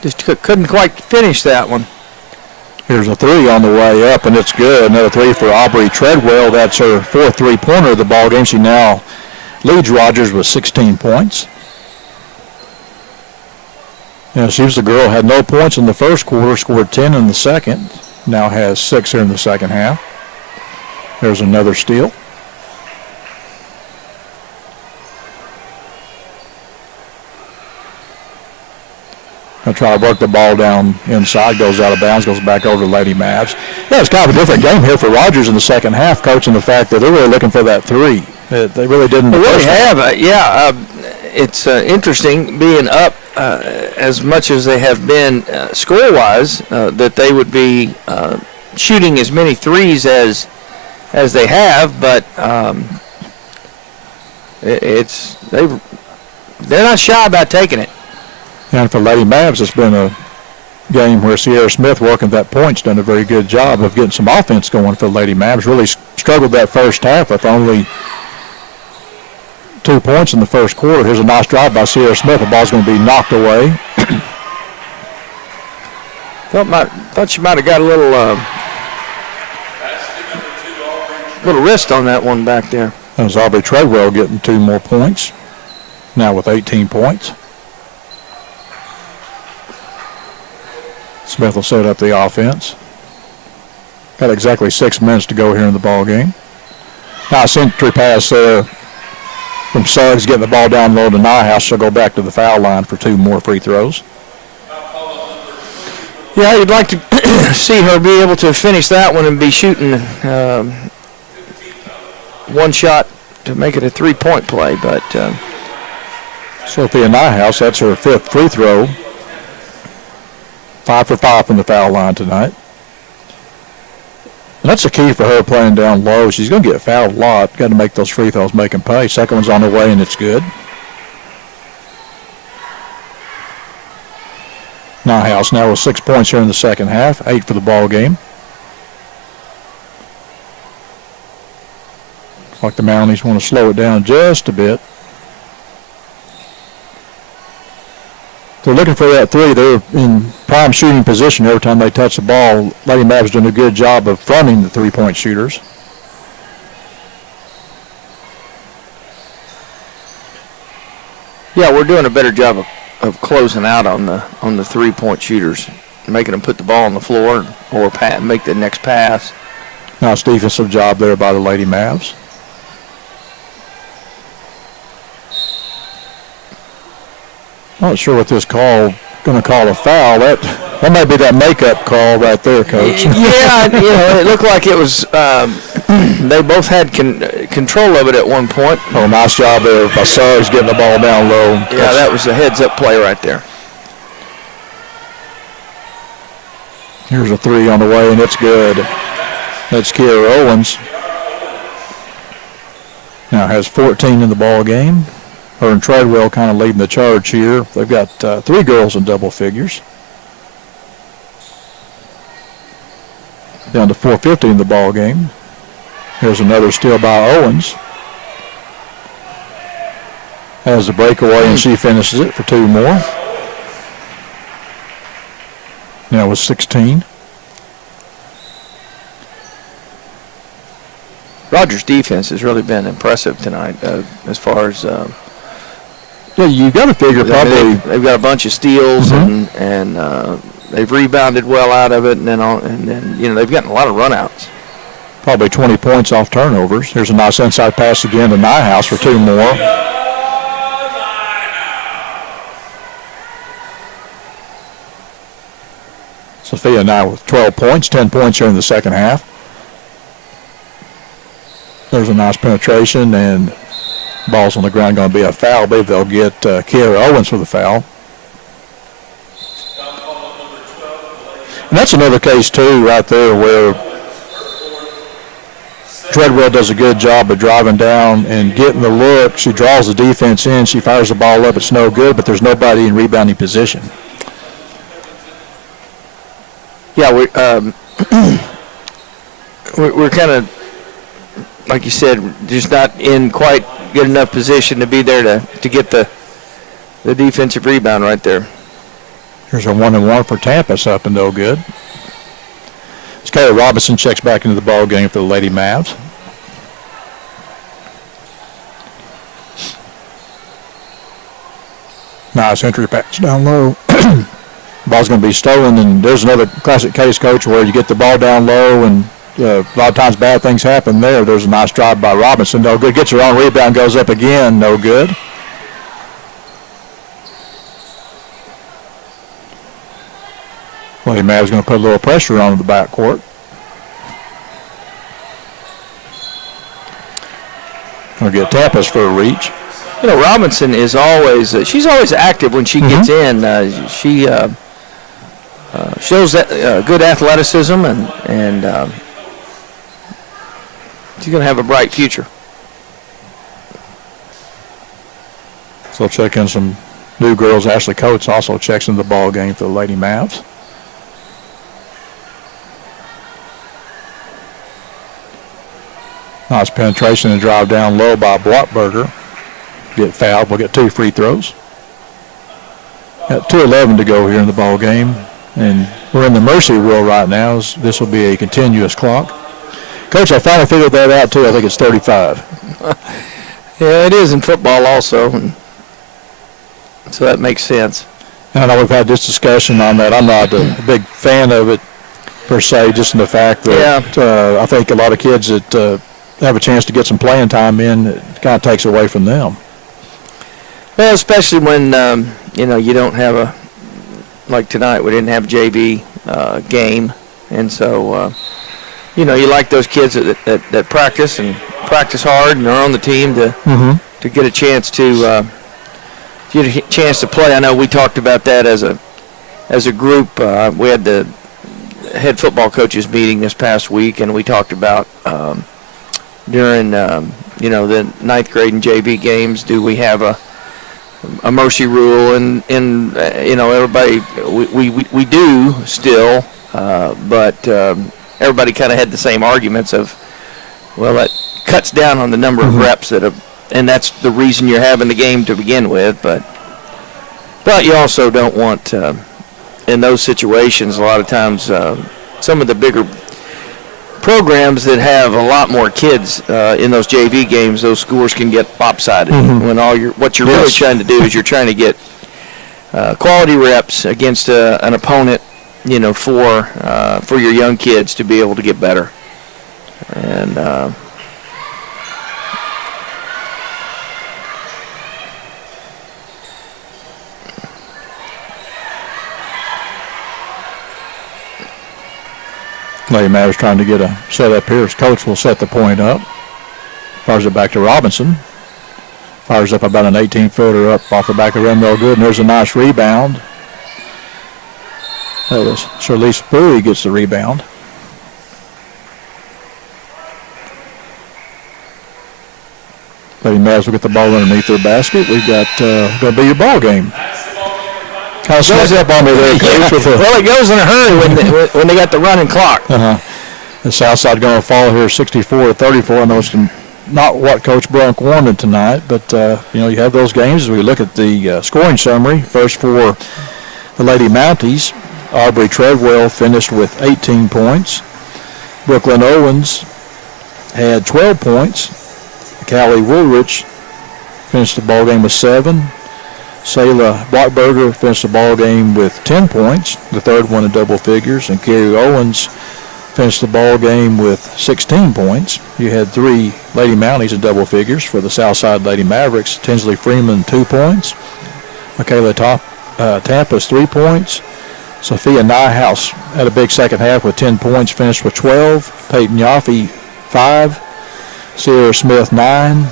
Just couldn't quite finish that one. Here's a 3 on the way up, and it's good. Another 3 for Aubrey Treadwell. That's her 4th 3-pointer of the ball game. She now leads Rogers with 16 points. Yeah, she was the girl, had no points in the first quarter, scored 10 in the second. Now has 6 here in the second half. There's another steal. Going to try to work the ball down inside, goes out of bounds, goes back over to Lady Mavs. Yeah, it's kind of a different game here for Rogers in the second half, coach, and the fact that they're really looking for that 3. They really didn't. They really have. It's interesting being up as much as they have been score-wise, that they would be shooting as many threes as they have, but they're not shy about taking it. And for Lady Mavs, it's been a game where Sierra Smith, working that point's done a very good job of getting some offense going for Lady Mavs. Really struggled that first half with only 2 points in the first quarter. Here's a nice drive by Sierra Smith. The ball's going to be knocked away. Thought she might have got a little wrist on that one back there. That was Aubrey Treadwell getting 2 more points. Now with 18 points. Smith will set up the offense. Got exactly 6 minutes to go here in the ball game. Nice entry pass there from Suggs, getting the ball down low to Nyhouse. She'll go back to the foul line for 2 more free throws. Yeah, you'd like to see her be able to finish that one and be shooting one shot to make it a 3-point play, but Sophia Nyhouse, that's her 5th free throw. 5 for 5 from the foul line tonight. And that's the key for her, playing down low. She's going to get fouled a lot. Got to make those free throws, make them pay. Second one's on the way, and it's good. Nyhouse now with 6 points here in the second half, 8 for the ball game. Looks like the Mounties want to slow it down just a bit. They're looking for that 3. They're in prime shooting position every time they touch the ball. Lady Mavs doing a good job of fronting the 3-point shooters. yeah, we're doing a better job of closing out on the 3-point shooters, making them put the ball on the floor or make the next pass. Nice defensive job there by the Lady Mavs. Not sure what this call going to call a foul. That might be that makeup call right there, Coach. Yeah, it looked like it was. They both had control of it at one point. Oh, nice job there by Suggs getting the ball down low. Yeah, that was a heads-up play right there. Here's a 3 on the way, and it's good. That's Kiera Owens. Now has 14 in the ball game. Her and Treadwell kind of leading the charge here. They've got 3 girls in double figures. Down to 4:50 in the ball game. Here's another steal by Owens. Has the breakaway, and she finishes it for 2 more. Now with 16. Rogers' defense has really been impressive tonight as far as. Yeah, you got to figure probably they've got a bunch of steals and they've rebounded well out of it, and then they've gotten a lot of runouts. Probably 20 points off turnovers. Here's a nice inside pass again to Nyhouse for 2 more. Sophia now with 12 points, 10 points here in the second half. There's a nice penetration, and ball's on the ground, going to be a foul. I believe they'll get Kiera Owens for the foul. And that's another case, too, right there where Treadwell does a good job of driving down and getting the look. She draws the defense in. She fires the ball up. It's no good, but there's nobody in rebounding position. Yeah, we're kind of, like you said, just not in quite good enough position to be there to get the defensive rebound right there. Here's a 1-and-1 for Tampus, up and no good. Skylar Robinson checks back into the ball game for the Lady Mavs. Nice entry pass down low. Ball's going to be stolen, and there's another classic case, Coach, where you get the ball down low, and a lot of times bad things happen there. There's a nice drive by Robinson, no good. Gets her own rebound, goes up again, no good. Lady Mavs going to put a little pressure on the backcourt. Going to get Tampus for a reach. You know, Robinson is always she's always active when she gets in. She shows that good athleticism, and she's going to have a bright future. So check in some new girls. Ashley Coates also checks into the ball game for the Lady Mavs. Nice penetration and drive down low by Blockberger. Get fouled. We'll get 2 free throws. Got 2:11 to go here in the ball game, and we're in the mercy rule right now. This will be a continuous clock. Coach, I finally figured that out too. I think it's 35. Yeah, it is in football also, and so that makes sense. And I know we've had this discussion on that. I'm not a big fan of it per se, just in the fact that I think a lot of kids that have a chance to get some playing time in, it kind of takes away from them. Well, especially when you don't have like tonight, we didn't have a JV game, and so you like those kids that practice hard and are on the team to get a chance to play. I know we talked about that as a group. We had the head football coaches meeting this past week, and we talked about during the 9th grade and JV games, do we have a mercy rule, and everybody we do still, but everybody kind of had the same arguments of, well, that cuts down on the number of reps and that's the reason you're having the game to begin with, but you also don't want in those situations a lot of times some of the bigger programs that have a lot more kids in those JV games, those scores can get lopsided. When what you're really trying to do is you're trying to get quality reps against an opponent, for your young kids to be able to get better. And Lady Mavs trying to get a set up here. His coach will set the point up. Fires it back to Robinson. Fires up about an 18-footer up off the back of the rim, no good. And there's a nice rebound. That was Charlize Bowie gets the rebound. Lady Mavs will get the ball underneath their basket. We've got going to be your ball game. Kind of snuck up on me there, Coach. Well, it goes in a hurry when they got the running clock. The Southside going to fall here 64-34. I know it's not what Coach Brunk wanted tonight, but you have those games. As we look at the scoring summary, first for the Lady Mounties, Aubrey Treadwell finished with 18 points. Brooklyn Owens had 12 points. Callie Woolrich finished the ball game with 7. Sayla Blockberger finished the ball game with 10 points, the third one in double figures, and Carrie Owens finished the ball game with 16 points. You had 3 Lady Mounties in double figures for the Southside Lady Mavericks. Tinsley Freeman, 2 points. Michaela Tampa's 3 points. Sophia Nyhouse had a big second half with 10 points, finished with 12. Peyton Yaffe, 5. Sierra Smith, 9.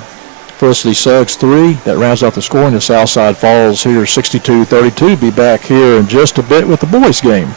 Felicity Suggs, 3. That rounds off the scoring. The Southside Falls here 62-32. Be back here in just a bit with the boys game.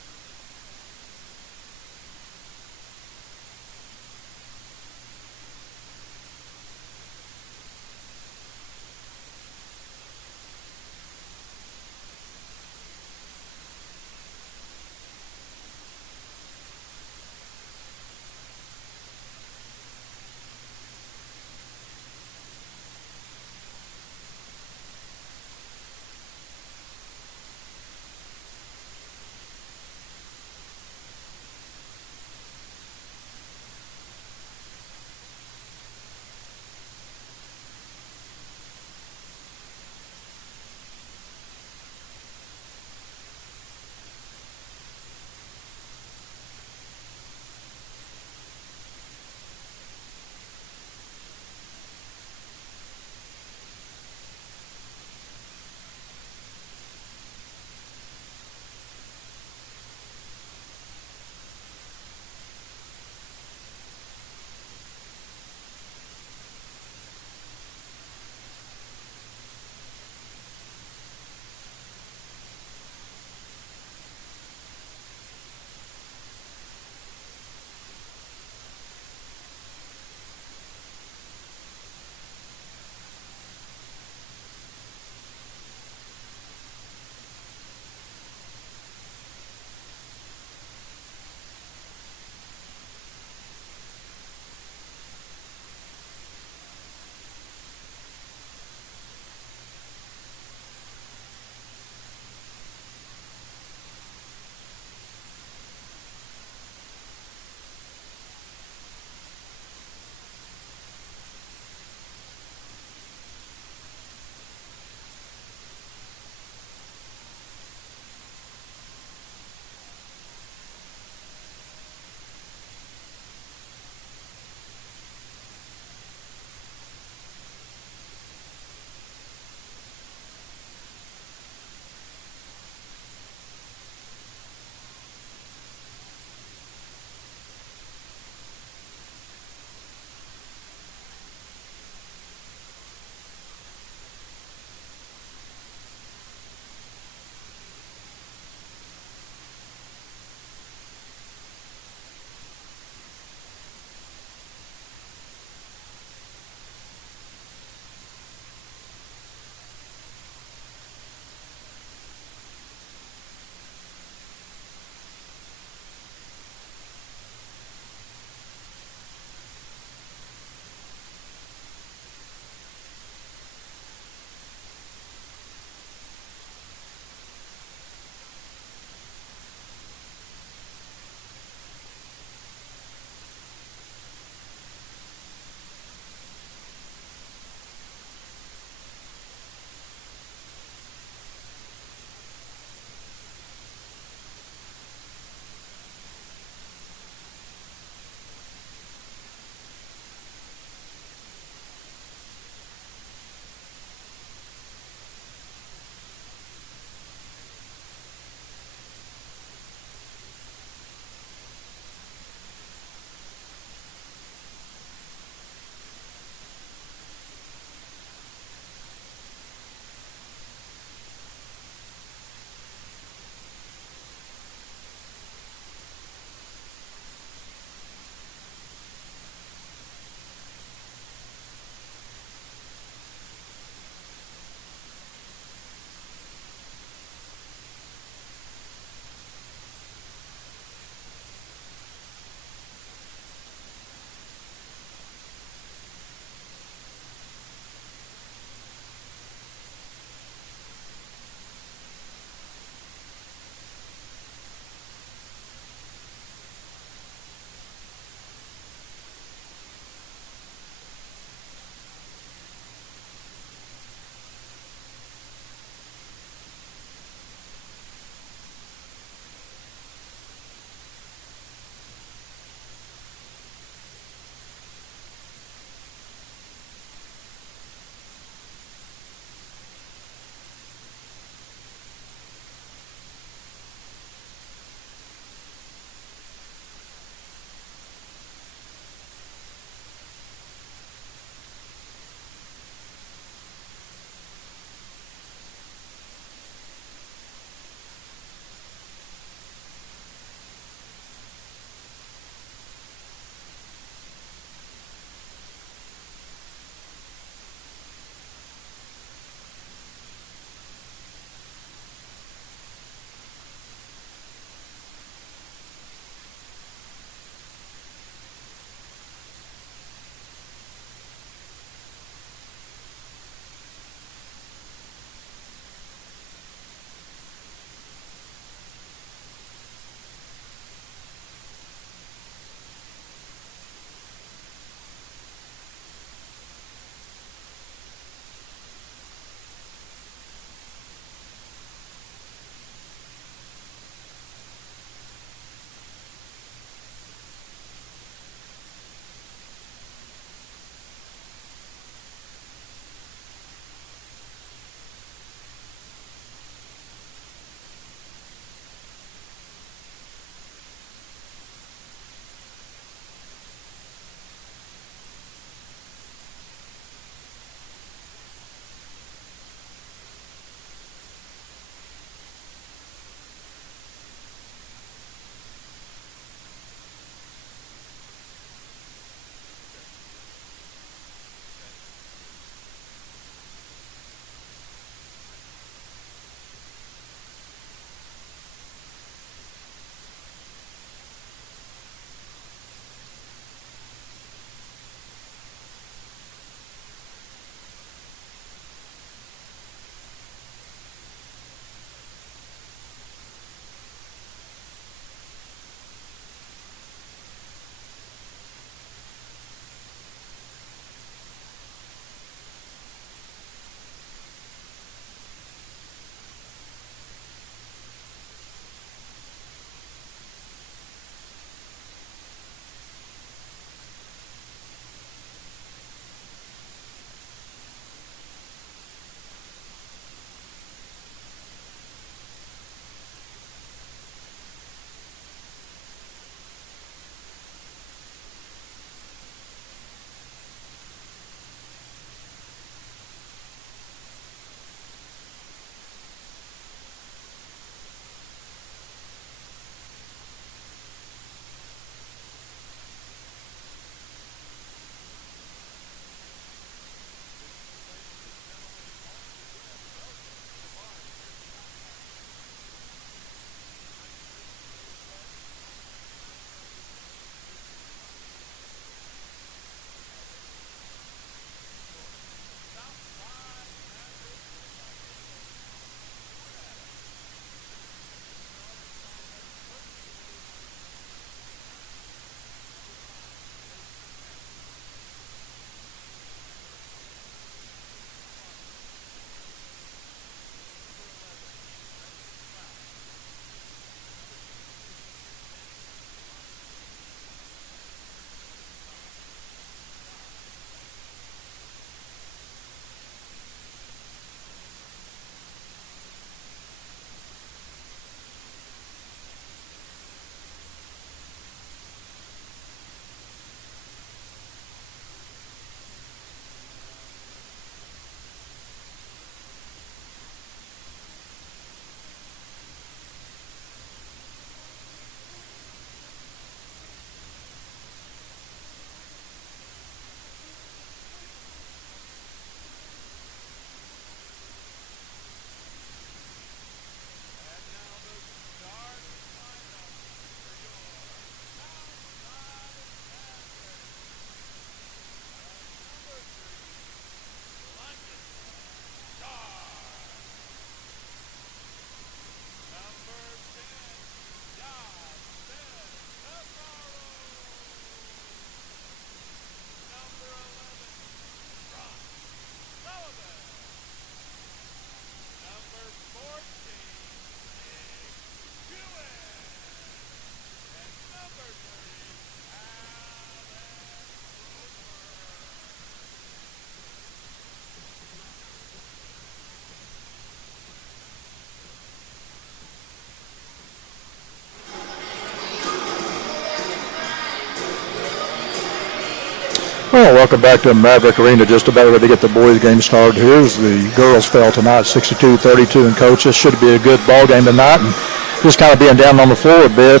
Well, welcome back to Maverick Arena. Just about ready to get the boys' game started. Here's the girls fell tonight, 62-32. And coach, this should be a good ball game tonight. And just kind of being down on the floor a bit,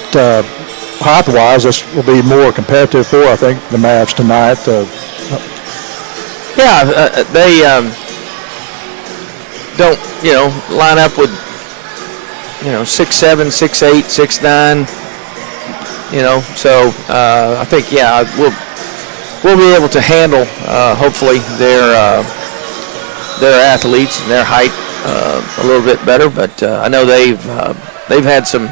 height-wise, this will be more competitive for, I think, the Mavs tonight. They don't, line up with, 6'7", 6'8", 6'9", So I think, we'll be able to handle, hopefully, their athletes and their height a little bit better. But I know they've had some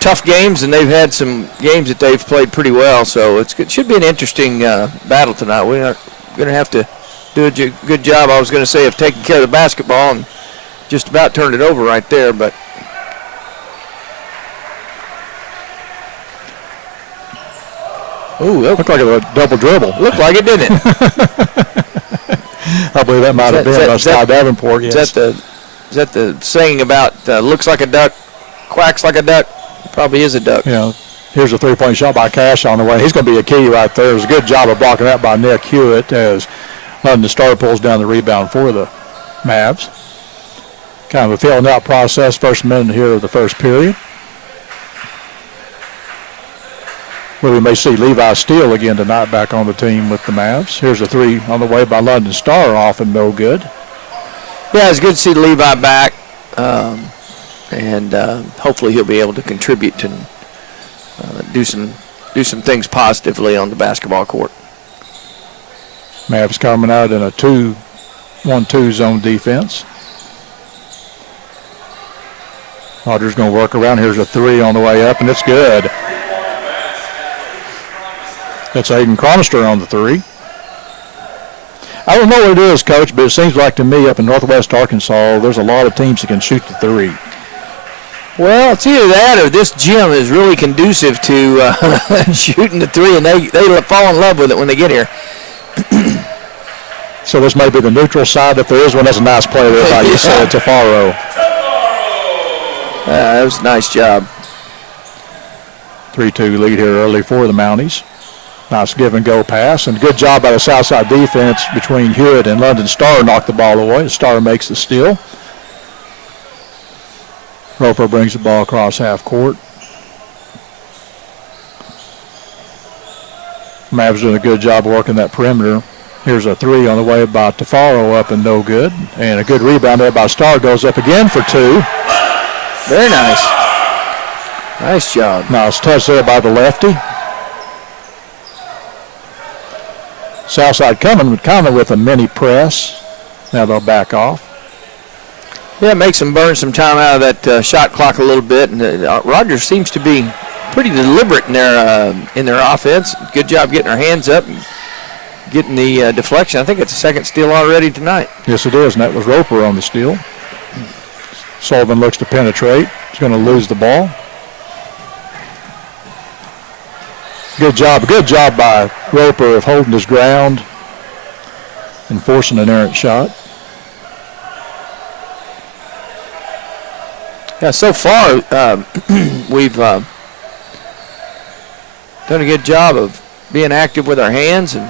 tough games, and they've had some games that they've played pretty well. So it should be an interesting battle tonight. We are going to have to do a good job, I was going to say, of taking care of the basketball, and just about turned it over right there. But ooh, looked like a double dribble. Looked like it, didn't it? I believe that might have been Sky Davenport, yes. Is that the saying about looks like a duck, quacks like a duck? Probably is a duck. Yeah. Here's a three-point shot by Cash on the way. He's going to be a key right there. It was a good job of blocking that by Nick Hewitt as London Star pulls down the rebound for the Mavs. Kind of a filling out process, first minute here of the first period. Well, we may see Levi Steele again tonight back on the team with the Mavs. Here's a three on the way by London Star, off and no good. Yeah, it's good to see Levi back, and hopefully he'll be able to contribute and do some things positively on the basketball court. Mavs coming out in a 2-1-2 zone defense. Rogers going to work around. Here's a three on the way up, and it's good. That's Aiden Chronister on the three. I don't know what it is, Coach, but it seems like to me up in Northwest Arkansas, there's a lot of teams that can shoot the three. Well, it's either that or this gym is really conducive to shooting the three, and they fall in love with it when they get here. So this may be the neutral side. If there is one, that's a nice play there by you said Tafaro. That was a nice job. 3-2 lead here early for the Mounties. Nice give-and-go pass, and good job by the Southside defense between Hewitt and London Star, knocked the ball away. Star makes the steal. Roper brings the ball across half court. Mavs doing a good job of working that perimeter. Here's a three on the way by Tafaro, up and no good. And a good rebound there by Star, goes up again for two. Very nice. Nice job. Nice touch there by the lefty. Southside coming kind of with a mini press. Now they'll back off. Yeah, it makes them burn some time out of that shot clock a little bit. And Rogers seems to be pretty deliberate in their offense. Good job getting their hands up and getting the deflection. I think it's a second steal already tonight. Yes, it is, and that was Roper on the steal. Sullivan looks to penetrate. He's going to lose the ball. Good job by Roper of holding his ground and forcing an errant shot. Yeah, so far we've done a good job of being active with our hands and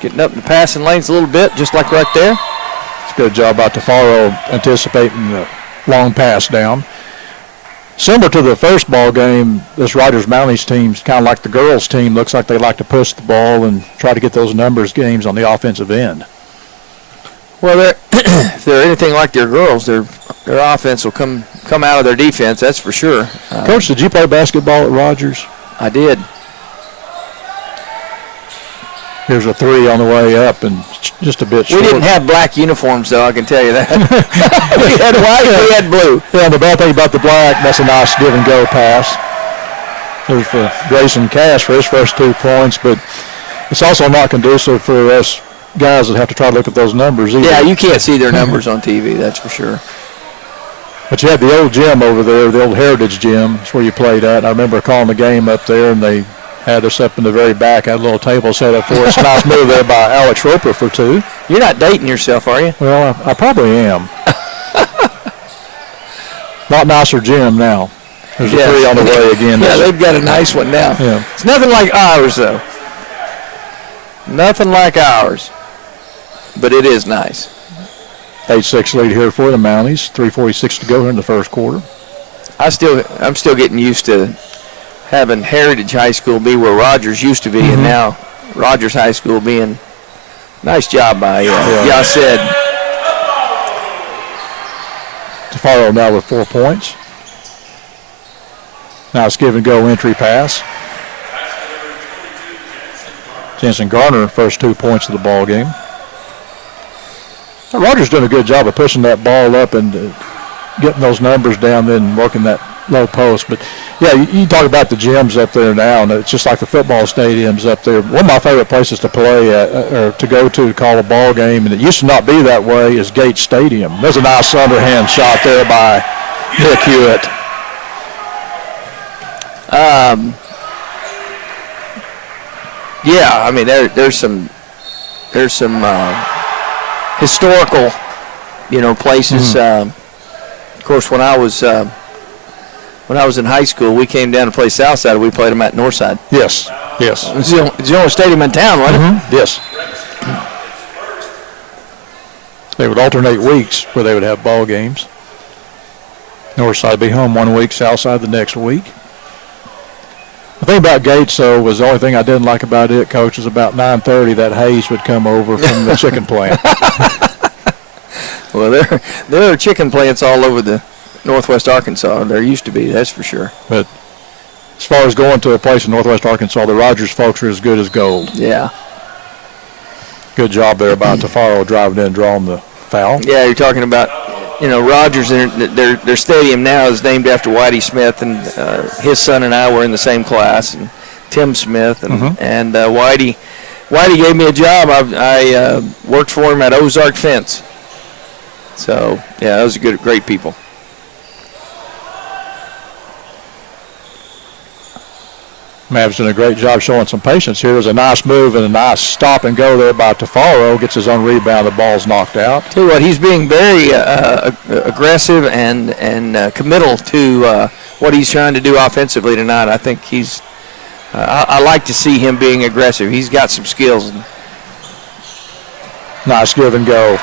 getting up in the passing lanes a little bit, just like right there. It's a good job by Tafaro anticipating the long pass down. Similar to the first ball game, this Riders Mounties team's kind of like the girls team. Looks like they like to push the ball and try to get those numbers games on the offensive end. Well, if they're anything like their girls, their offense will come out of their defense, that's for sure. Coach, did you play basketball at Rogers? I did. Here's a three on the way up and just a bit short. We didn't have black uniforms, though, I can tell you that. We had white, we had blue. Yeah, and the bad thing about the black, that's a nice give-and-go pass. There's for Grayson Cash for his first 2 points, but it's also not conducive for us guys that have to try to look at those numbers either. Yeah, you can't see their numbers on TV, that's for sure. But you had the old gym over there, the old Heritage Gym. That's where you played at. I remember calling the game up there, and they had us up in the very back. Had a little table set up for us. Nice move there by Alex Roper for 2. You're not dating yourself, are you? Well, I probably am. Not nicer gym now. There's a three on the way again. Yeah, they've got a nice one now. Yeah. It's nothing like ours, though. Nothing like ours. But it is nice. 8-6 lead here for the Mounties. 3:46 to go here in the first quarter. I'm still getting used to having Heritage High School be where Rogers used to be, and now Rogers High School being. Nice job by Yased. Tafaro now with 4 points. Now it's give and go entry pass. Jensen Garner, first 2 points of the ball game. Now, Rogers doing a good job of pushing that ball up and getting those numbers down, then working that low post. But yeah, you talk about the gyms up there now, and it's just like the football stadiums up there. One of my favorite places to play at, or to go to call a ball game, and it used to not be that way, is Gates Stadium. There's a nice underhand shot there by Nick Hewitt. Yeah, I mean there's some historical, places. Of course, when I was in high school, we came down to play Southside. We played them at Northside. Yes. It's the only stadium in town, wasn't it? Yes. They would alternate weeks where they would have ball games. Northside would be home 1 week, Southside the next week. The thing about Gates, though, was the only thing I didn't like about it, Coach, is about 9:30 that haze would come over from the chicken plant. Well, there are chicken plants all over the Northwest Arkansas. There used to be, that's for sure. But as far as going to a place in Northwest Arkansas, the Rogers folks are as good as gold. Yeah. Good job there by Tafaro driving in, drawing the foul. Yeah, you're talking about, Rogers, their stadium now is named after Whitey Smith, and his son and I were in the same class, and Tim Smith, and Whitey gave me a job. I worked for him at Ozark Fence. So, yeah, those are great people. Mavs doing a great job showing some patience here. There's a nice move and a nice stop and go there by Tafaro. Gets his own rebound. The ball's knocked out. Tell you what, he's being very aggressive and committal to what he's trying to do offensively tonight. I think he's I like to see him being aggressive. He's got some skills. Nice give and go.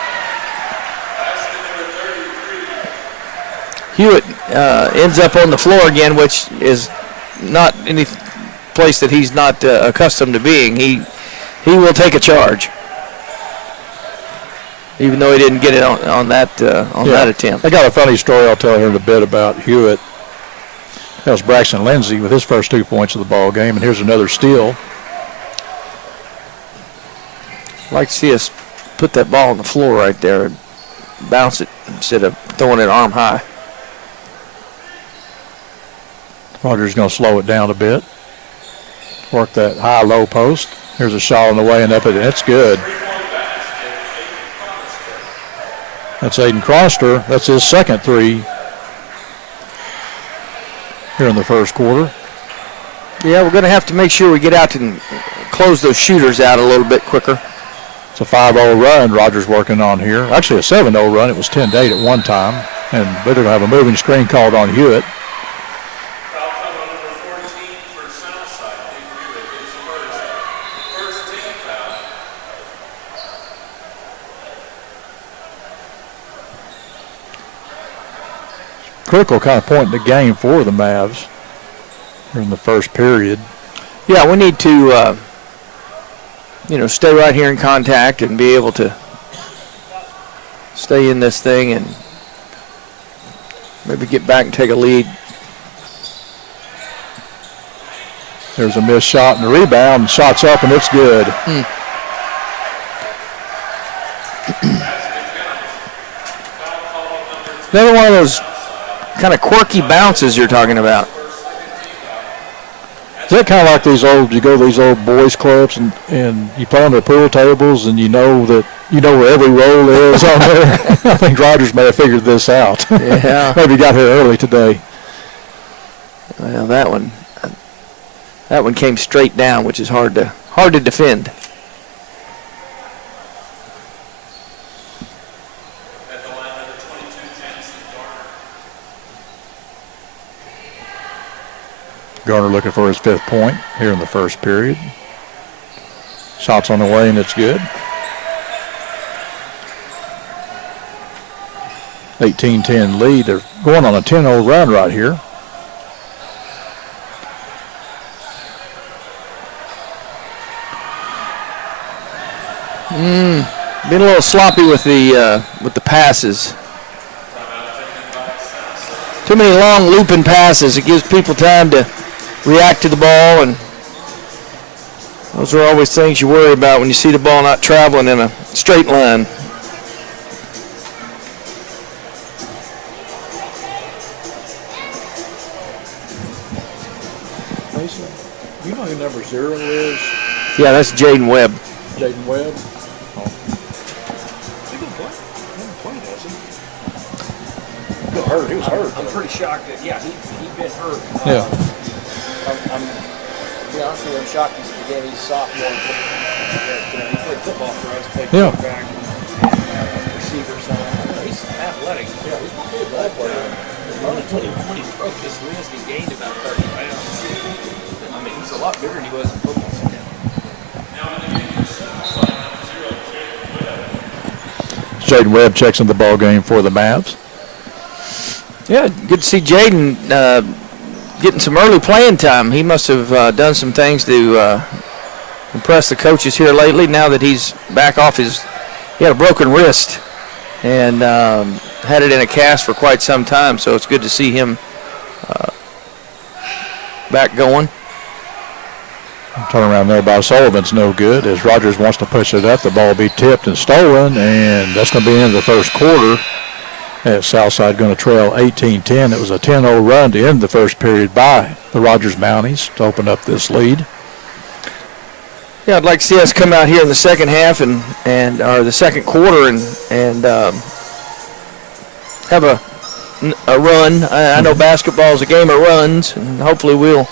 Hewitt ends up on the floor again, which is not any place that he's not accustomed to being. He will take a charge, even though he didn't get it on that attempt. I got a funny story I'll tell here in a bit about Hewitt. That was Braxton Lindsay with his first 2 points of the ball game, and here's another steal. I'd like to see us put that ball on the floor right there and bounce it instead of throwing it arm high. Rogers going to slow it down a bit. Work that high-low post. Here's a shot on the way and up it. That's good. That's Aiden Croster. That's his second three here in the first quarter. Yeah, we're going to have to make sure we get out and close those shooters out a little bit quicker. It's a 5-0 run Rogers working on here. Actually a 7-0 run. It was 10-8 at one time. And they're going to have a moving screen called on Hewitt. Critical kind of point in the game for the Mavs here in the first period. Yeah, we need to, stay right here in contact and be able to stay in this thing and maybe get back and take a lead. There's a missed shot and a rebound. Shot's up and it's good. Another one of those kind of quirky bounces you're talking about. Is that kind of like you go to these old boys clubs and you play on their pool tables and you know where every roll is on there? I think Rogers may have figured this out. Yeah. Maybe got here early today. Well, that one came straight down, which is hard to defend. Garner looking for his 5th point here in the first period. Shots on the way, and it's good. 18-10 lead. They're going on a 10-0 run right here. Been a little sloppy with the passes. Too many long looping passes. It gives people time to react to the ball, and those are always things you worry about when you see the ball not traveling in a straight line. Mason, you know who number 0 is? Yeah, that's Jaden Webb. Jaden Webb. He was hurt. I'm pretty shocked that, he'd been hurt. Yeah. To be honest with you, I'm shocked he's a sophomore. He played football for us, played quarterback and receiver. So he's athletic. Yeah, he's a good ball player. When he broke his wrist, he gained about 30 pounds. I mean, he's a lot bigger than he was in football. Jaden Webb checks in the ball game for the Mavs. Yeah, good to see Jaden getting some early playing time. He must have done some things to impress the coaches here lately. Now that he's back off he had a broken wrist and had it in a cast for quite some time. So it's good to see him back going. Turn around there by Sullivan's no good. As Rogers wants to push it up, the ball will be tipped and stolen, and that's going to be in the first quarter. As Southside going to trail 18-10. It was a 10-0 run to end the first period by the Rogers Mounties to open up this lead. Yeah, I'd like to see us come out here in the second half or the second quarter and have a run. I know basketball is a game of runs, and hopefully we'll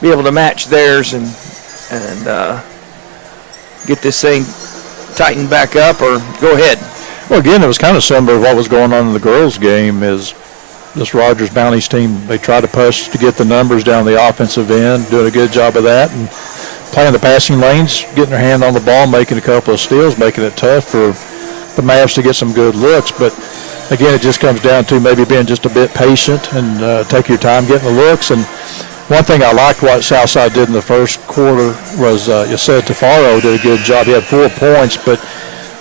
be able to match theirs and get this thing tightened back up or go ahead. Well, again, it was kind of similar to what was going on in the girls' game. Is this Rogers Mounties team, they try to push to get the numbers down the offensive end, doing a good job of that, and playing the passing lanes, getting their hand on the ball, making a couple of steals, making it tough for the Mavs to get some good looks. But, again, it just comes down to maybe being just a bit patient and take your time getting the looks. And one thing I liked what Southside did in the first quarter was Yased Tafaro did a good job. He had 4 points, but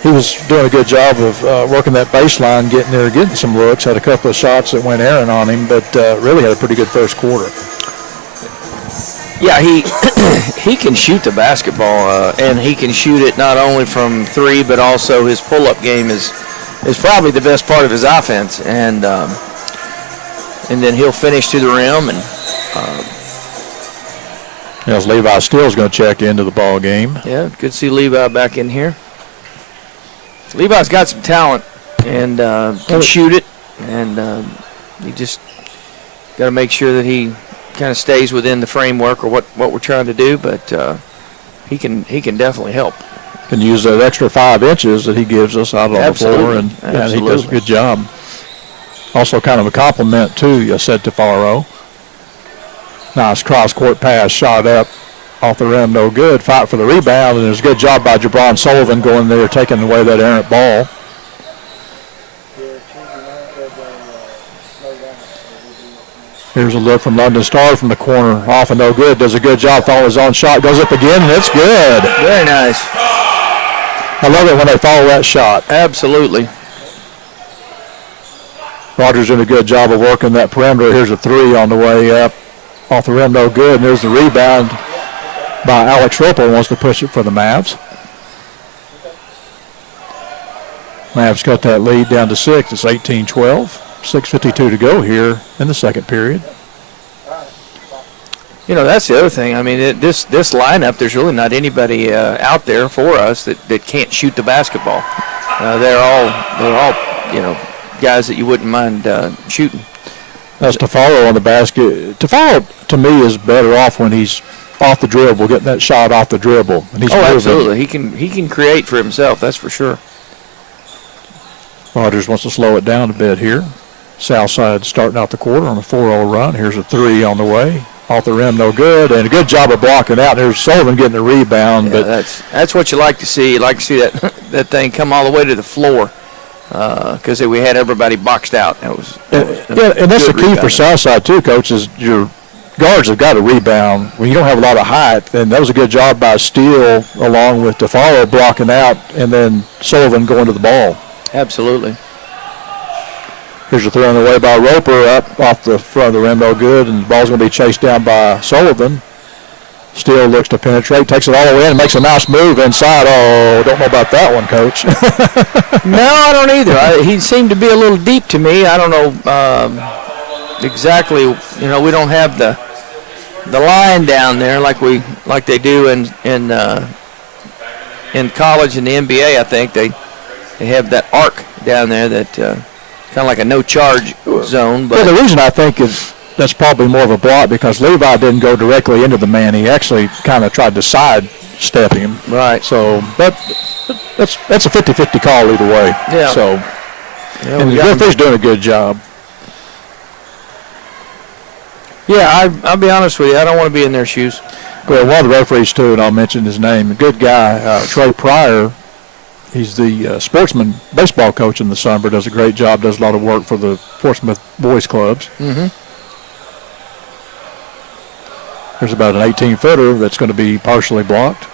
he was doing a good job of working that baseline, getting there, getting some looks. Had a couple of shots that went errant on him, but really had a pretty good first quarter. Yeah, he can shoot the basketball, and he can shoot it not only from 3, but also his pull-up game is probably the best part of his offense. And then he'll finish to the rim. And as Levi Steele's going to check into the ball game. Yeah, good to see Levi back in here. Levi's got some talent and can shoot it, and you just got to make sure that he kind of stays within the framework or what we're trying to do. But he can definitely help. Can use that extra 5 inches that he gives us out on the floor, and he does a good job. Also, kind of a compliment to Yased Tafaro. Nice cross-court pass, shot up. Off the rim, no good. Fight for the rebound, and it was a good job by Jabron Sullivan going there, taking away that errant ball. Here's a look from London Star from the corner. Off and no good. Does a good job following his own shot. Goes up again, and it's good. Very nice. I love it when they follow that shot. Absolutely. Rogers doing a good job of working that perimeter. Here's a 3 on the way up. Off the rim, no good. And there's the rebound by Alex Roper, wants to push it for the Mavs. Mavs cut that lead down to 6. It's 18-12. 6:52 to go here in the second period. You know, that's the other thing. I mean, this lineup, there's really not anybody out there for us that can't shoot the basketball. They're all guys that you wouldn't mind shooting. That's Tafaro on the basket. Tafaro, to me, is better off when he's off the dribble, getting that shot off the dribble. And he's absolutely. He can create for himself, that's for sure. Rogers wants to slow it down a bit here. Southside starting out the quarter on a 4-0 run. Here's a 3 on the way. Off the rim, no good, and a good job of blocking out. There's Sullivan getting the rebound. Yeah, but that's what you like to see. You like to see that thing come all the way to the floor because we had everybody boxed out. That was and that's the key for Southside too, Coach, is your guards have got to rebound. When you don't have a lot of height, and that was a good job by Steele along with DeFaro blocking out, and then Sullivan going to the ball. Absolutely. Here's a throw on the way by Roper up off the front of the rim, no good, and the ball's going to be chased down by Sullivan. Steele looks to penetrate, takes it all the way in, and makes a nice move inside. Oh, don't know about that one, Coach. No, I don't either. He seemed to be a little deep to me. I don't know exactly. You know, we don't have the line down there like they do in college and the NBA. I think they have that arc down there that. Kind of like a no-charge zone. But the reason I think is that's probably more of a block because Levi didn't go directly into the man. He actually kind of tried to sidestep him. Right. So that's a 50-50 call either way. Yeah. So, and the referee's doing a good job. Yeah, I'll be honest with you. I don't want to be in their shoes. Well, one of the referees, too, and I'll mention his name, a good guy, Trey Pryor. He's the sportsman baseball coach in the summer, does a great job, does a lot of work for the Portsmouth boys clubs. Mm-hmm. There's about an 18-footer that's going to be partially blocked.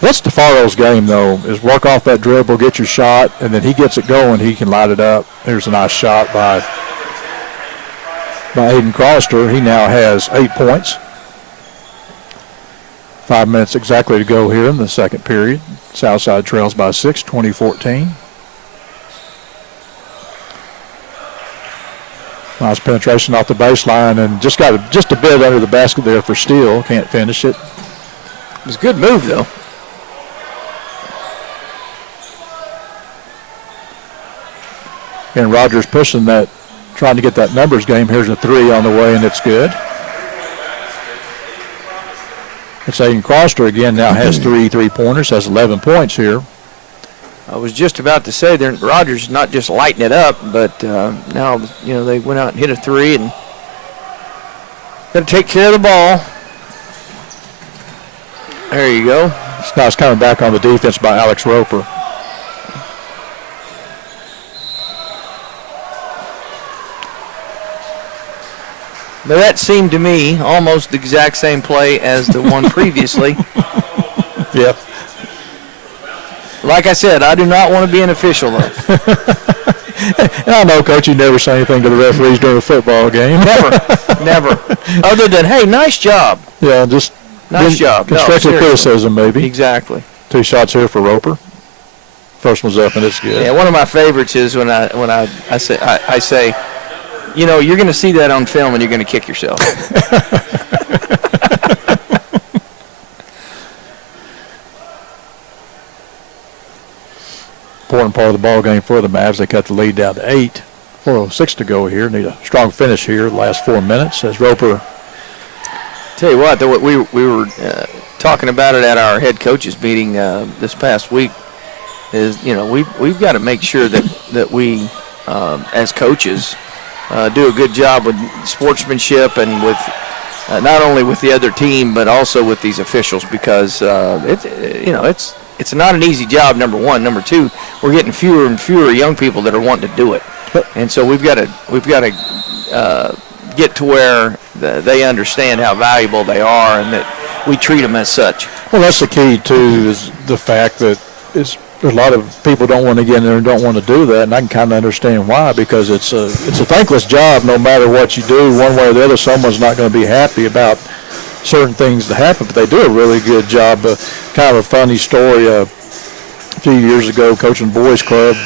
That's DeFaro's game, though, is work off that dribble, get your shot, and then he gets it going, he can light it up. There's a nice shot by Aiden Cronister. He now has 8 points. 5 minutes exactly to go here in the second period. Southside trails by 6, 20-14. Nice penetration off the baseline and just got just a bit under the basket there for Steele. Can't finish it. It was a good move, though. And Rogers pushing that, trying to get that numbers game. Here's a three on the way, and it's good. It's Aiden Cronister again, now has 3 3-pointers, has 11 points here. I was just about to say that Rogers not just lighting it up, but now they went out and hit a three and got to take care of the ball. There you go. It's nice coming back on the defense by Alex Roper. Now that seemed to me almost the exact same play as the one previously. Yep. Like I said, I do not want to be an official, though. And I know, Coach, you never say anything to the referees during a football game. Never. Other than, hey, nice job. Yeah, just nice job. Constructive criticism, maybe. Exactly. 2 shots here for Roper. First one's up, and it's good. Yeah, one of my favorites is when I say, you know, you're going to see that on film and you're going to kick yourself. Important part of the ball game for the Mavs. They cut the lead down to 8. 4:06 to go here. Need a strong finish here the last 4 minutes as Roper. Tell you what, we were talking about it at our head coaches meeting this past week. Is, you know, we've got to make sure that we as coaches do a good job with sportsmanship and with not only with the other team but also with these officials, because it's not an easy job. Number one, number two, we're getting fewer and fewer young people that are wanting to do it, and so we've got to get to where they understand how valuable they are and that we treat them as such. Well, that's the key too, is the fact that there's a lot of people don't want to get in there and don't want to do that, and I can kind of understand why, because it's a thankless job. No matter what you do, one way or the other, someone's not going to be happy about certain things to happen, but they do a really good job. Kind of a funny story, a few years ago, coaching boys club,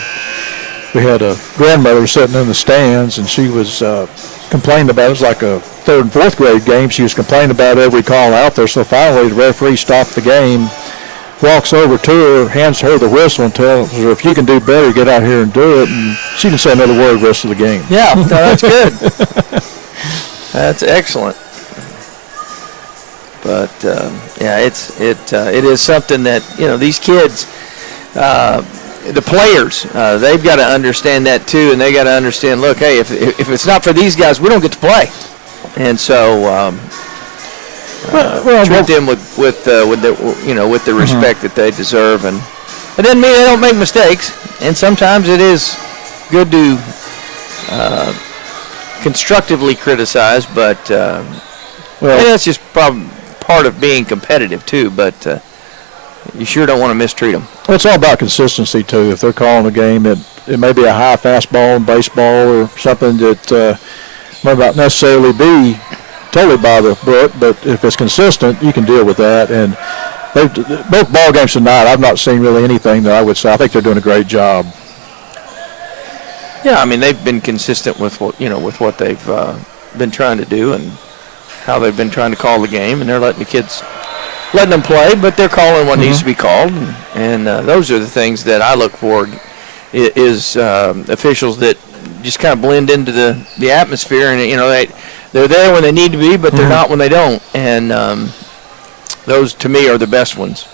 we had a grandmother sitting in the stands, and she was complaining about, it was like a 3rd and 4th grade game, she was complaining about every call out there, so finally the referee stopped the game, walks over to her, hands her the whistle and tells her, if you can do better, get out here and do it, and she didn't say another word the rest of the game. Yeah, no, that's good. That's excellent. But yeah, it is something that, you know, these kids, the players, they've got to understand that too, and they got to understand. Look, hey, if it's not for these guys, we don't get to play. And so treat them with the respect that they deserve. And it doesn't mean they don't make mistakes. And sometimes it is good to constructively criticize, but that's just part of being competitive too. But you sure don't want to mistreat them. Well, it's all about consistency too. If they're calling a game, it may be a high fastball in baseball or something that might not necessarily be totally by the book, but if it's consistent, you can deal with that. And both ball games tonight, I've not seen really anything that I would say. I think they're doing a great job. Yeah, I mean they've been consistent with what they've been trying to do and how they've been trying to call the game, and they're letting them play, but they're calling what needs to be called, and those are the things that I look for. Is officials that just kind of blend into the atmosphere, and they're there when they need to be, but they're not when they don't, and those to me are the best ones.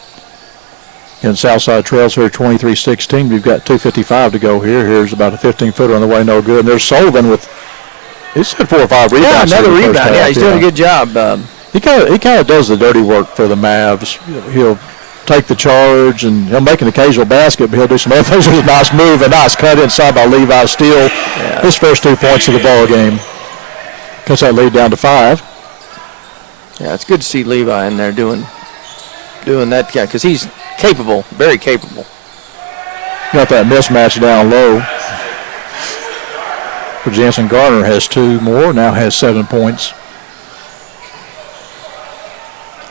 And Southside Trails here 23-16. We've got 2:55 to go here. Here's about a 15-footer on the way, no good. And there's Sullivan he's had 4 or 5 rebounds. Yeah, another rebound. Yeah, he's doing a good job. He kind of does the dirty work for the Mavs. He'll take the charge, and he'll make an occasional basket, but he'll do some other things with a nice move, a nice cut inside by Levi Steele. Yeah. His first 2 points of the ball game. Cuts that lead down to 5. Yeah, it's good to see Levi in there doing that guy because he's capable, very capable. Got that mismatch down low. For Jansen Garner has 2 more, now has 7 points.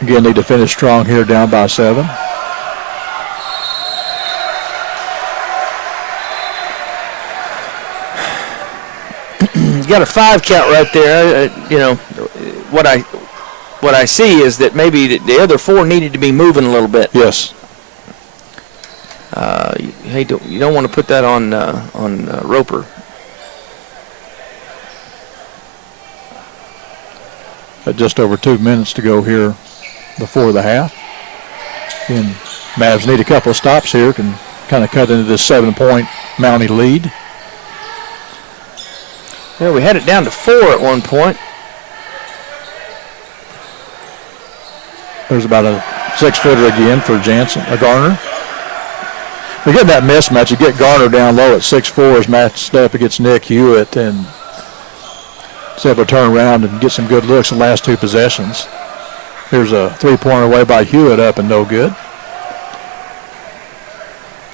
Again, need to finish strong here, down by 7. He's got a 5 count right there. What I see is that maybe the other 4 needed to be moving a little bit. Yes. You don't want to put that on Roper. Just over 2 minutes to go here before the half. And Mavs need a couple of stops here, can kind of cut into this 7-point Mountie lead. Yeah, we had it down to 4 at one point. There's about a 6-footer again for Garner. We get that mismatch. You get Garner down low at 6'4", is matched up against Nick Hewitt, and is able to turn around and get some good looks the last 2 possessions. Here's a 3-pointer away by Hewitt, up and no good.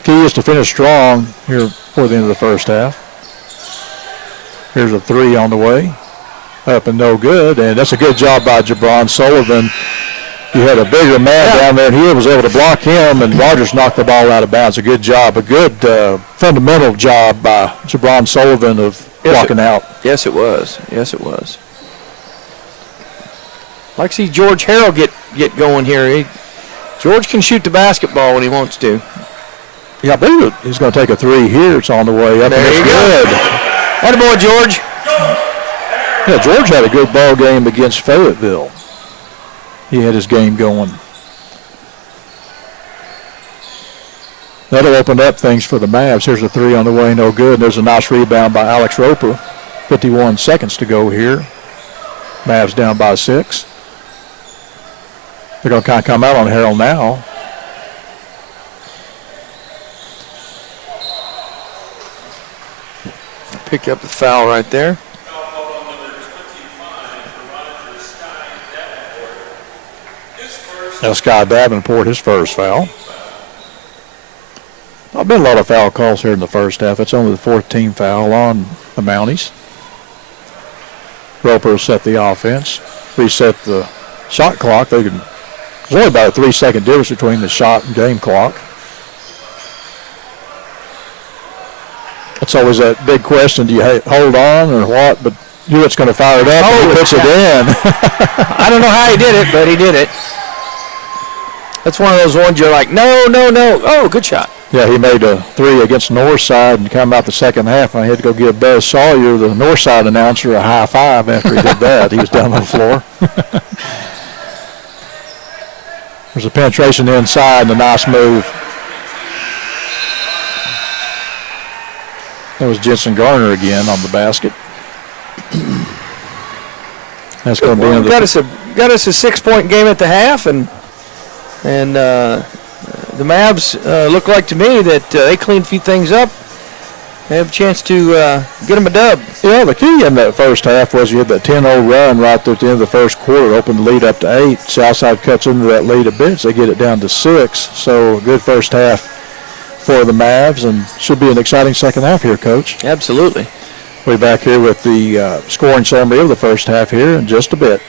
Key is to finish strong here before the end of the first half. Here's a 3 on the way, up and no good, and that's a good job by Jabron Sullivan. You had a bigger man down there, and he was able to block him, and Rogers knocked the ball out of bounds. A good job, a good fundamental job by Jabron Sullivan of blocking out. Yes, it was. Yes, it was. Like to see George Harrell get going here. George can shoot the basketball when he wants to. Yeah, I believe he's going to take a 3 here. It's on the way up. There you go. Attaboy, George. Yeah, George had a good ball game against Fayetteville. He had his game going. That'll open up things for the Mavs. Here's a 3 on the way, no good. And there's a nice rebound by Alex Roper. 51 seconds to go here. Mavs down by 6. They're going to kind of come out on Harrell now. Pick up the foul right there. Now Sky Davenport, his first foul. There's been a lot of foul calls here in the first half. It's only the 14th foul on the Mounties. Roper set the offense, reset the shot clock. There's only about a 3-second difference between the shot and game clock. It's always that big question, do you hold on or what? But Hewitt's going to fire it up and he puts it in. I don't know how he did it, but he did it. That's one of those ones you're like, no. Oh, good shot. Yeah, he made a 3 against Northside and come out the second half. I had to go give Buzz Sawyer, the Northside announcer, a high five after he did that. He was down on the floor. There's a penetration inside and a nice move. That was Jensen Garner again on the basket. That's going to be Well, got us a 6-point game at the half, and the Mavs look like to me that they cleaned a few things up. They have a chance to get them a dub. Yeah, the key in that first half was you had that 10-0 run right there at the end of the first quarter, opened the lead up to 8. Southside cuts into that lead a bit, so they get it down to 6. So a good first half for the Mavs, and should be an exciting second half here, Coach. Absolutely. We'll be back here with the scoring summary of the first half here in just a bit.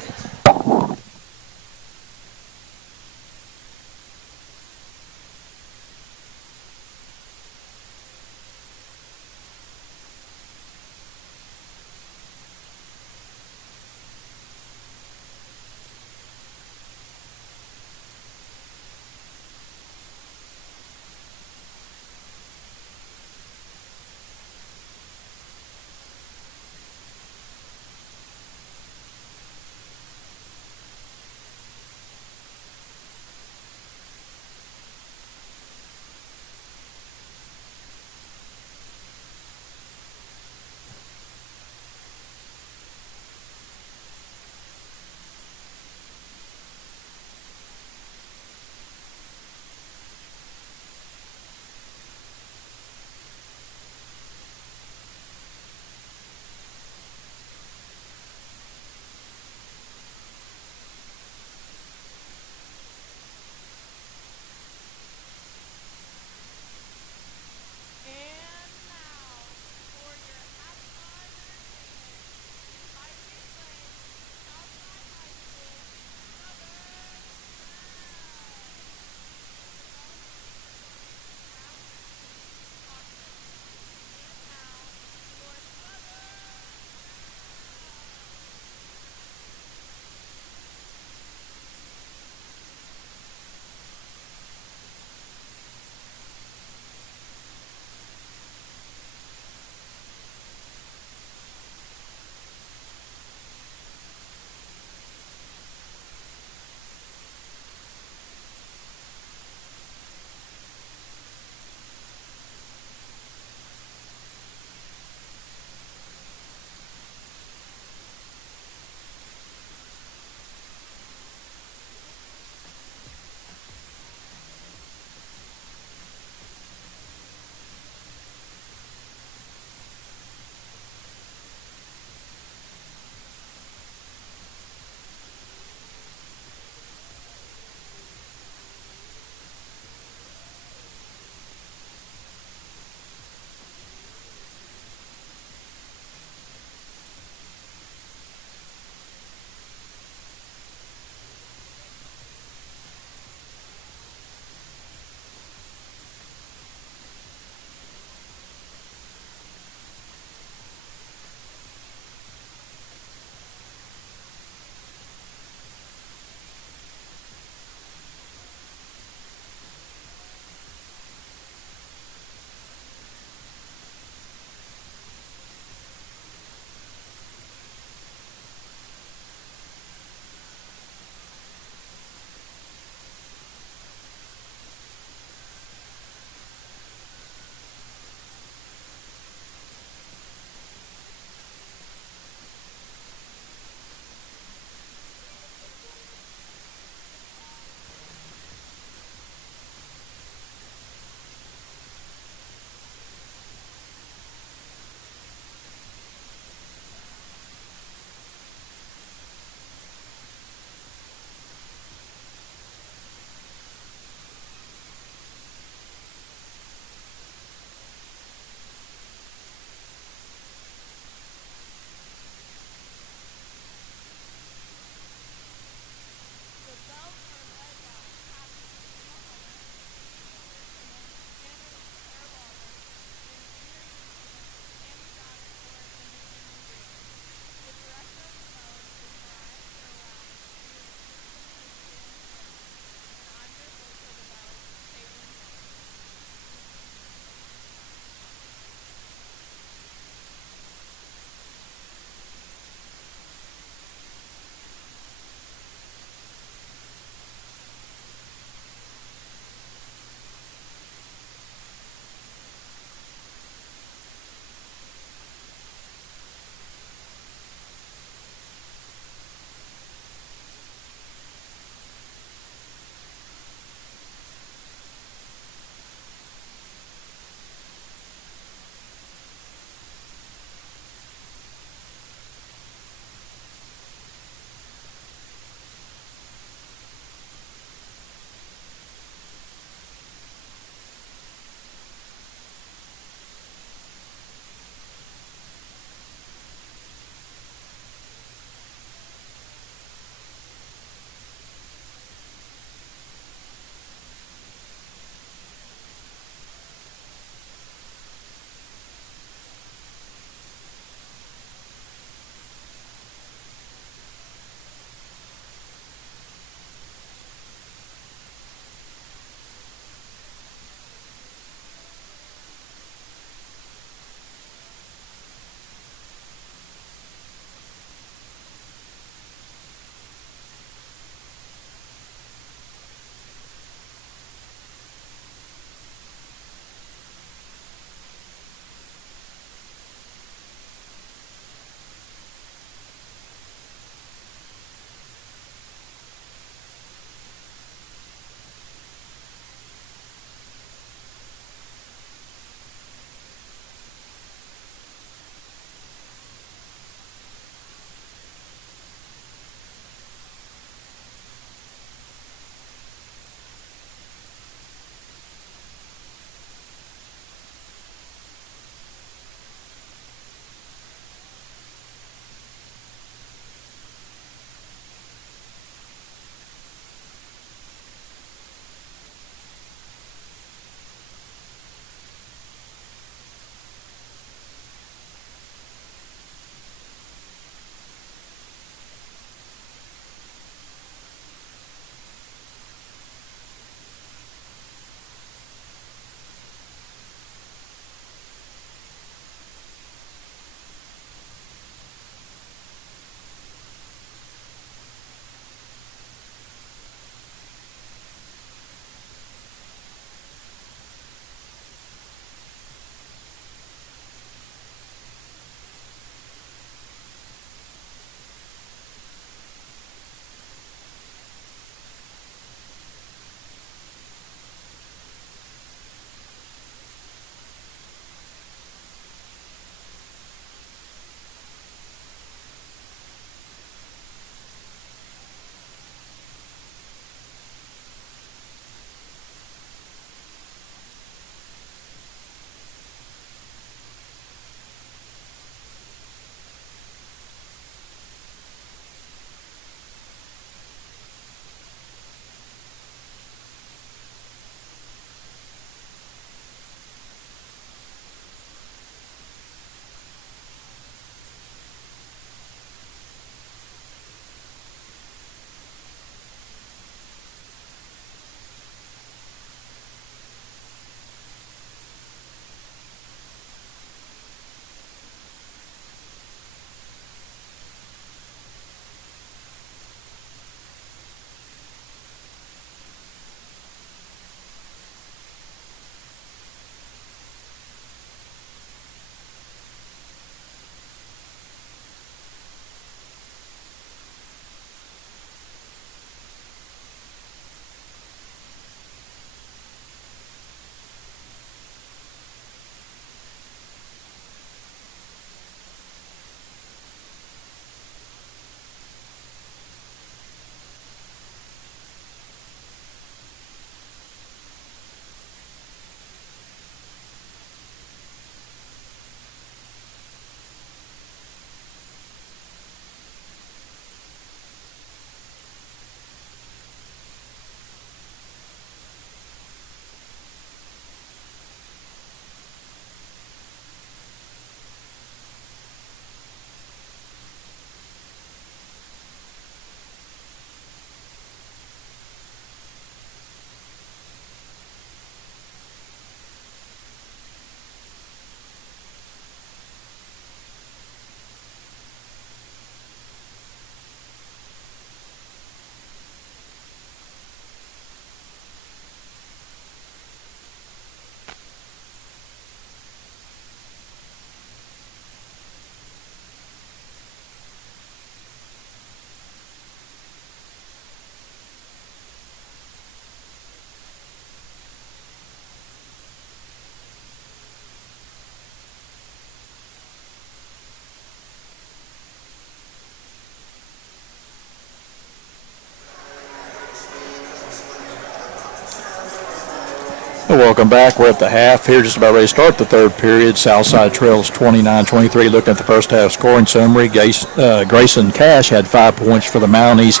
Well, welcome back. We're at the half here, just about ready to start the third period. Southside trails 29-23. Looking at the first half scoring summary, Grayson Cash had 5 points for the Mounties.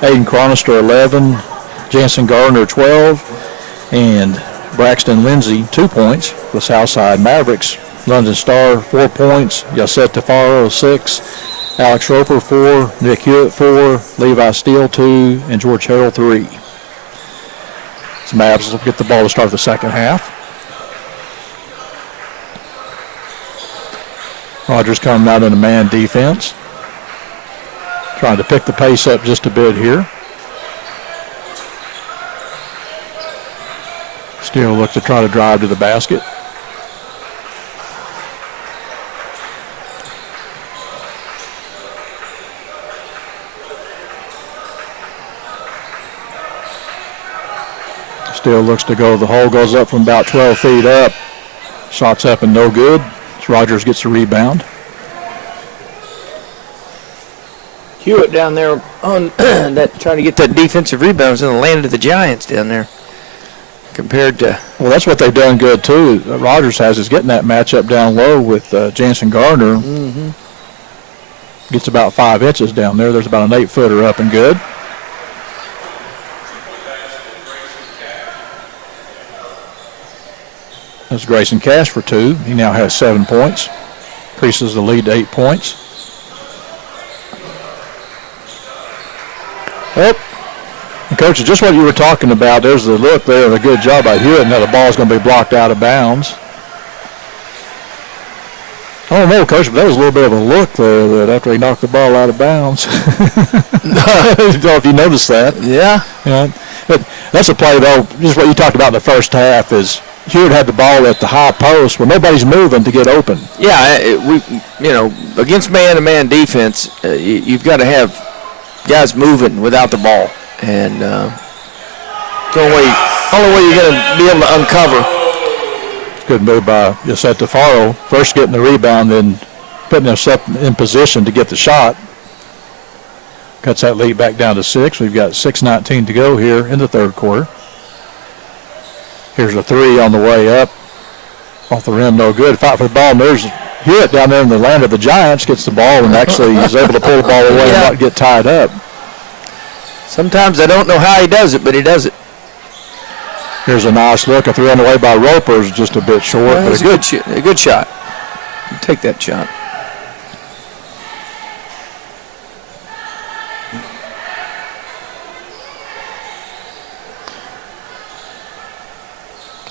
Aiden Chronister 11, Jansen Gardner 12, and Braxton Lindsay 2 points for the Southside Mavericks. London Star 4 points, Yasset Tafaro 6, Alex Roper 4, Nick Hewitt 4, Levi Steele 2, and George Harrell 3. The Mavs will get the ball to start the second half. Rogers coming out in a man defense. Trying to pick the pace up just a bit here. Steele looks to try to drive to the basket. Steele looks to go. The hole goes up from about 12 feet up. Shots up and no good. Rogers gets the rebound. Hewitt down there on that, trying to get that defensive rebound, was in the land of the Giants down there. Compared to, well, that's what they've done good too. Rogers has is getting that matchup down low with Jansen Gardner. Mm-hmm. Gets about 5 inches down there. There's about an 8-footer up and good. That's Grayson Cash for 2. He now has 7 points. Increases the lead to 8 points. Well, and Coach, just what you were talking about, there's the look there and a good job by Hewitt. Now the ball's going to be blocked out of bounds. I don't know, Coach, but that was a little bit of a look there that after he knocked the ball out of bounds. I don't know if you noticed that. yeah. Yeah. But that's a play, though, just what you talked about in the first half is Hewitt had the ball at the high post where nobody's moving to get open. Yeah, against man-to-man defense, you've got to have guys moving without the ball. And the only way you're going to be able to uncover. Good move by Yasset Tafaro. First getting the rebound, then putting himself in position to get the shot. Cuts that lead back down to 6. We've got 6:19 to go here in the third quarter. Here's a 3 on the way up. Off the rim, no good. Fight for the ball. And there's Hewitt down there in the land of the Giants. Gets the ball and actually is able to pull the ball away and not get tied up. Sometimes I don't know how he does it, but he does it. Here's a nice look. A 3 on the way by Roper is just a bit short. Well, but a good shot. You take that shot.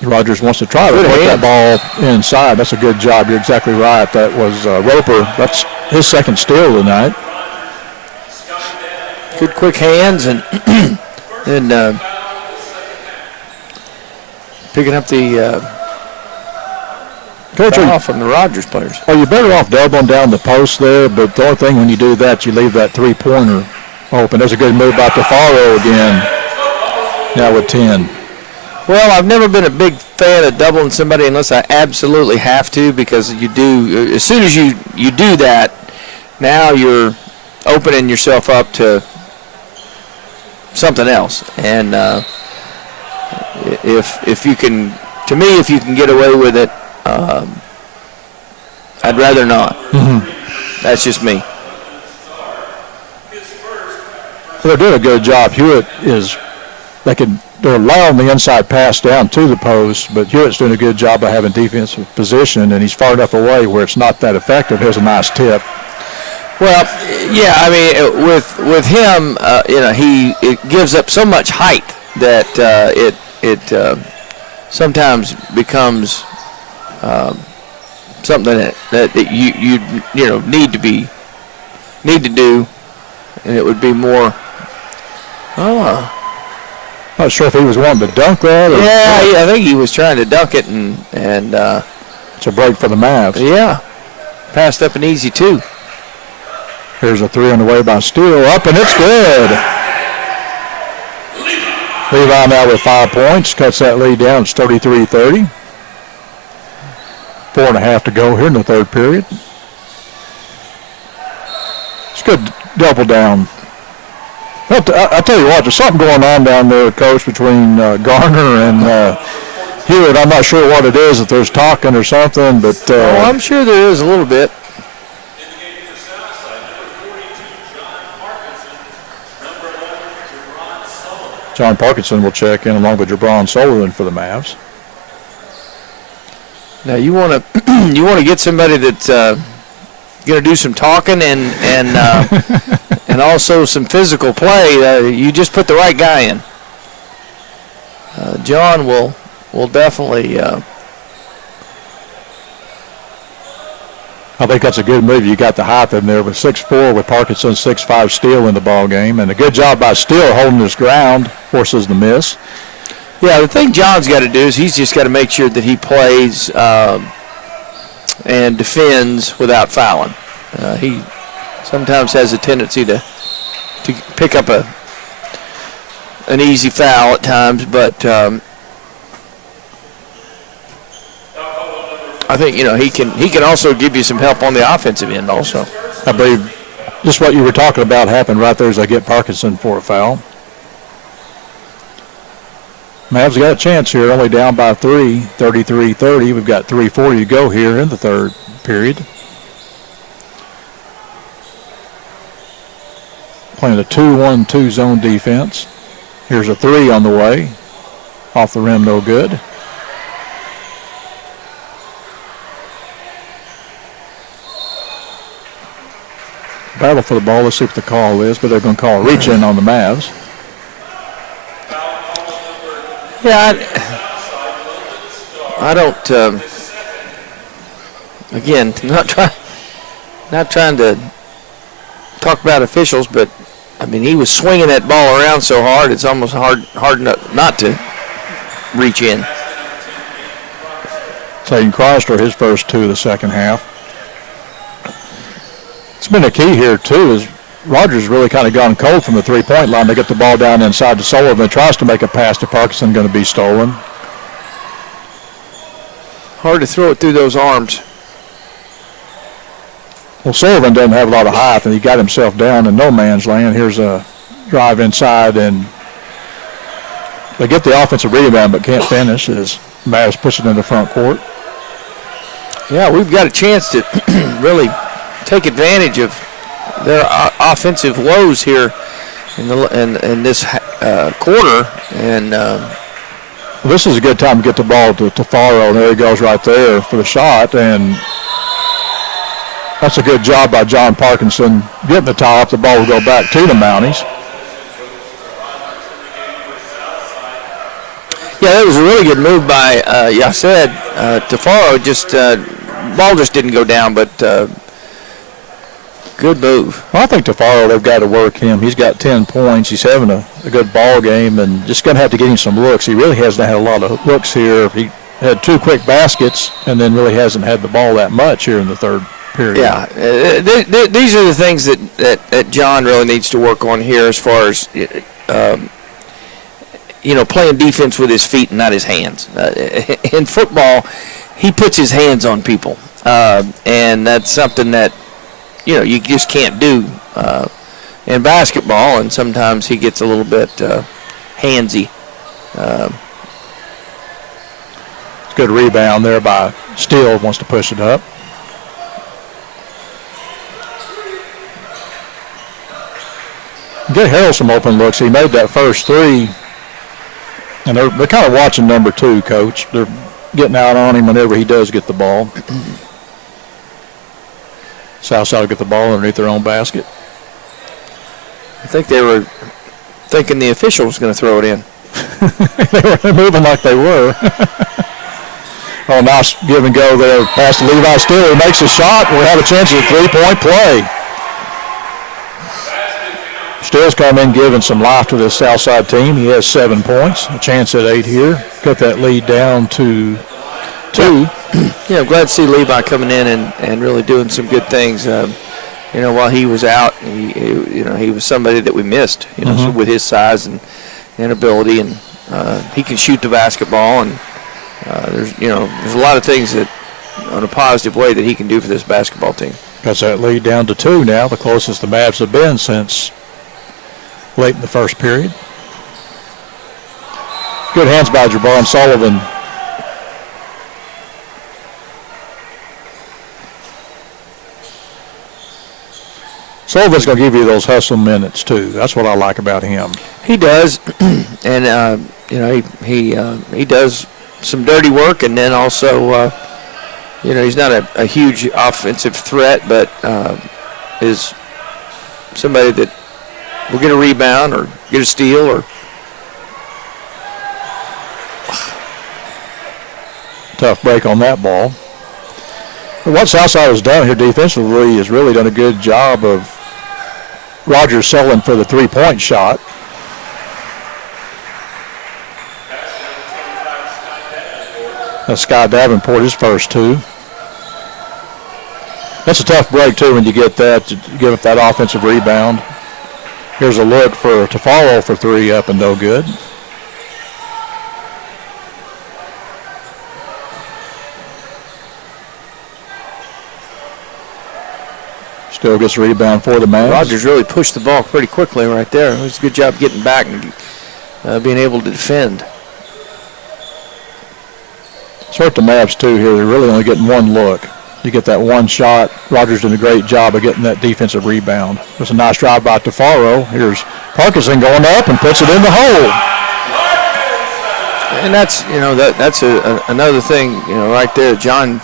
Rogers wants to try to put that ball inside. That's a good job. You're exactly right. That was Roper. That's his second steal tonight. Good quick hands and picking up the foul from the Rogers players. Well, you're better off doubling down the post there, but the only thing when you do that, you leave that three-pointer open. There's a good move by Tafaro again. Now with 10. Well, I've never been a big fan of doubling somebody unless I absolutely have to, because you do. As soon as you do that, now you're opening yourself up to something else. And if you can, to me, if you can get away with it, I'd rather not. Mm-hmm. That's just me. Well, they're doing a good job. Hewitt is. They're allowing the inside pass down to the post, but Hewitt's doing a good job of having defensive position, and he's far enough away where it's not that effective. Here's a nice tip. Well, yeah, I mean, with him, it gives up so much height that it sometimes becomes something that you need to do, and it would be more. Not sure if he was wanting to dunk that. Yeah, I think he was trying to dunk it, and it's a break for the Mavs. Yeah, passed up an easy 2. Here's a 3 on the way by Steele. Up, and it's good. Levi now with 5 points. Cuts that lead down. It's 33-30. 4.5 to go here in the third period. It's good double down. I'll tell you what, there's something going on down there, Coach, between Garner and hear it. I'm not sure what it is, if there's talking or something, but I'm sure there is a little bit. John Parkinson will check in along with Jabron Sullivan for the Mavs. Now you want to get somebody that's going to do some talking and and also some physical play. You just put the right guy in. John will definitely. I think that's a good move. You got the height in there with 6'4", with Parkinson 6'5" Steele in the ball game, and a good job by Steele holding his ground, forces the miss. Yeah, the thing John's got to do is he's just got to make sure that he plays and defends without fouling. He sometimes has a tendency to pick up an easy foul at times, but I think he can also give you some help on the offensive end also. I believe just what you were talking about happened right there as I get Parkinson for a foul. Mavs got a chance here, only down by 3, 33-30. We've got 3:40 to go here in the third period. Playing a 2-1-2 zone defense. Here's a 3 on the way. Off the rim, no good. Battle for the ball. Let's see what the call is, but they're going to call a reach-in on the Mavs. Yeah, I don't. Again, not trying to talk about officials, but I mean he was swinging that ball around so hard it's almost hard not to reach in. Taking Crosster his first 2 of the second half. It's been a key here too. Is Rogers really kind of gone cold from the three-point line. They get the ball down inside to Sullivan. Tries to make a pass to Parkinson, going to be stolen. Hard to throw it through those arms. Well, Sullivan doesn't have a lot of height, and he got himself down in no man's land. Here's a drive inside, and they get the offensive rebound but can't finish as Mavs push it in the front court. Yeah, we've got a chance to really take advantage of their offensive woes here in this quarter, and this is a good time to get the ball to Tafaro, and there he goes right there for the shot, and that's a good job by John Parkinson getting the tie up. The ball will go back to the Mounties. Yeah, that was a really good move by Yased. Tafaro ball just didn't go down, but good move. Well, I think Tafaro, they've got to work him. He's got 10 points. He's having a good ball game, and just going to have to get him some looks. He really hasn't had a lot of looks here. He had 2 quick baskets and then really hasn't had the ball that much here in the third period. Yeah, these are the things that John really needs to work on here as far as playing defense with his feet and not his hands. In football, he puts his hands on people, and that's something that you just can't do in basketball, and sometimes he gets a little bit handsy. Good rebound there by Steele, wants to push it up. Get Harrell some open looks. He made that first 3, and they're kind of watching number 2, Coach. They're getting out on him whenever he does get the ball. Southside will get the ball underneath their own basket. I think they were thinking the official was going to throw it in. They were moving like they were. Oh, nice give and go there. Pass to Levi Steele. He makes a shot. We'll have a chance at a 3-point play. Steele's come in giving some life to this Southside team. He has 7 points. A chance at 8 here. Cut that lead down to 2. Yeah, I'm glad to see Levi coming in and really doing some good things. While he was out, he was somebody that we missed. So with his size and ability, and he can shoot the basketball, and there's a lot of things that, on a positive way, that he can do for this basketball team. Cuts that lead down to 2 now, the closest the Mavs have been since late in the first period. Good hands by Jabron Sullivan Sullivan's going to give you those hustle minutes too. That's what I like about him. He does, and he does some dirty work, and then also, he's not a huge offensive threat, but is somebody that will get a rebound or get a steal or. Tough break on that ball. But what Southside has done here defensively has really done a good job of Rogers selling for the three-point shot. That's Sky Davenport, his first two. That's a tough break, too, when you get that, to give up that offensive rebound. Here's a look for Tafaro for three, up and no good. Still gets a rebound for the Mavs. Rogers really pushed the ball pretty quickly right there. It was a good job getting back and being able to defend. It's hurt the Mavs, too, here. They're really only getting one look. You get that one shot. Rogers did a great job of getting that defensive rebound. It was a nice drive by Tafaro. Here's Parkinson going up and puts it in the hole. And that's, that's another thing, right there. John's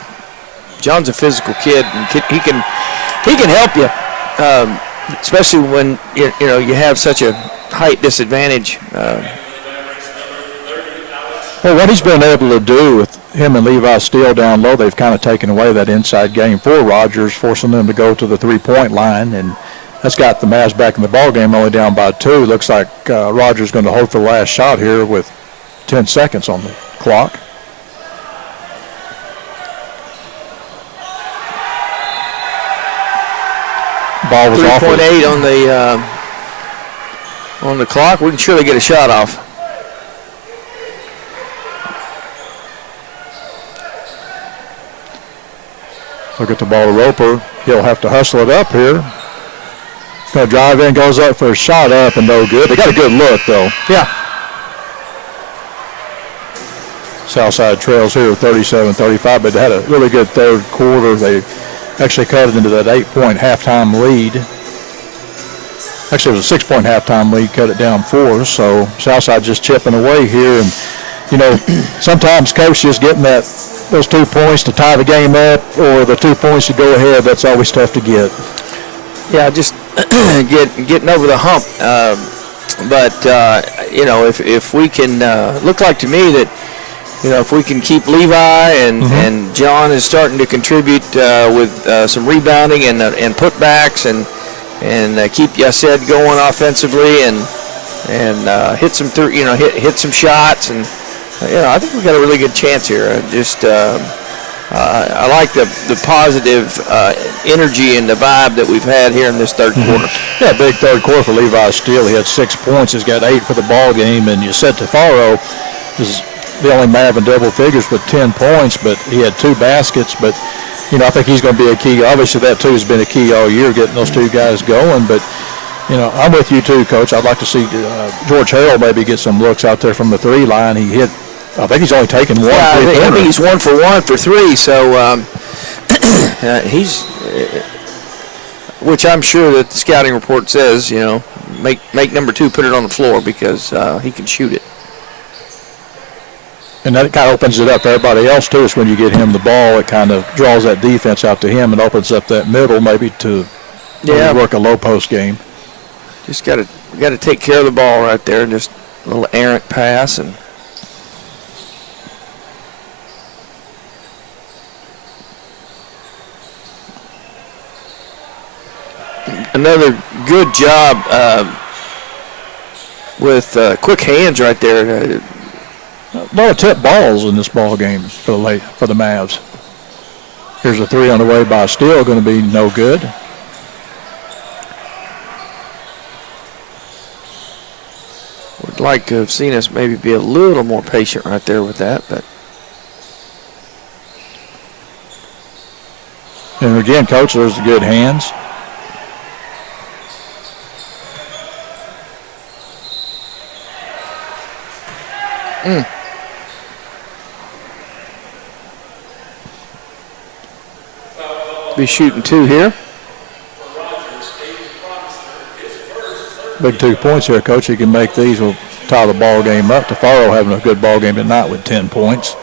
a physical kid, and he can help you, especially when you have such a height disadvantage. Well, what he's been able to do with him and Levi Steele down low, they've kind of taken away that inside game for Rogers, forcing them to go to the three-point line, and that's got the Mavs back in the ball game, only down by 2. Looks like Rogers going to hold for the last shot here with 10 seconds on the clock. Ball was off. 3.8 on the clock. We can surely get a shot off. Look at the ball to Roper. He'll have to hustle it up here. Going to drive in, goes up for a shot, up and no good. They got a good look, though. Yeah. Southside trails here 37-35, but they had a really good third quarter. They actually cut it into that 8-point halftime lead. Actually, it was a 6-point halftime lead, cut it down 4. So Southside just chipping away here. And, sometimes Coach just getting those 2 points to tie the game up or the 2 points to go ahead, that's always tough to get. Yeah, just getting over the hump. If we can, look like to me that, if we can keep Levi and John is starting to contribute with some rebounding and putbacks and keep Yased going offensively and hit some hit some shots and I think we've got a really good chance here. I like the positive energy and the vibe that we've had here in this third quarter. Yeah, big third quarter for Levi Steele. He had 6 points. He's got 8 for the ball game, and Yased Tafaro is the only Mav in double figures with 10 points, but he had 2 baskets. But, I think he's going to be a key. Obviously, that, too, has been a key all year, getting those 2 guys going. But, I'm with you, too, Coach. I'd like to see George Harrell maybe get some looks out there from the 3 line. I think he's only taken 1. Yeah, I think he's 1 for 1 for 3. So he's, which I'm sure that the scouting report says, make number 2 put it on the floor because he can shoot it. And that kind of opens it up for everybody else, too. Is when you get him the ball, it kind of draws that defense out to him and opens up that middle maybe to work a low post game. Just got to take care of the ball right there. Just a little errant pass and. Another good job with quick hands right there. A lot of tip balls in this ball game for the Mavs. Here's a 3 on the way by Steele, going to be no good. Would like to have seen us maybe be a little more patient right there with that, but. And again, Coach, there's the good hands. Be shooting 2 here. Big 2 points here, Coach. You can make these, will tie the ball game up. Tafaro having a good ball game tonight with 10 points.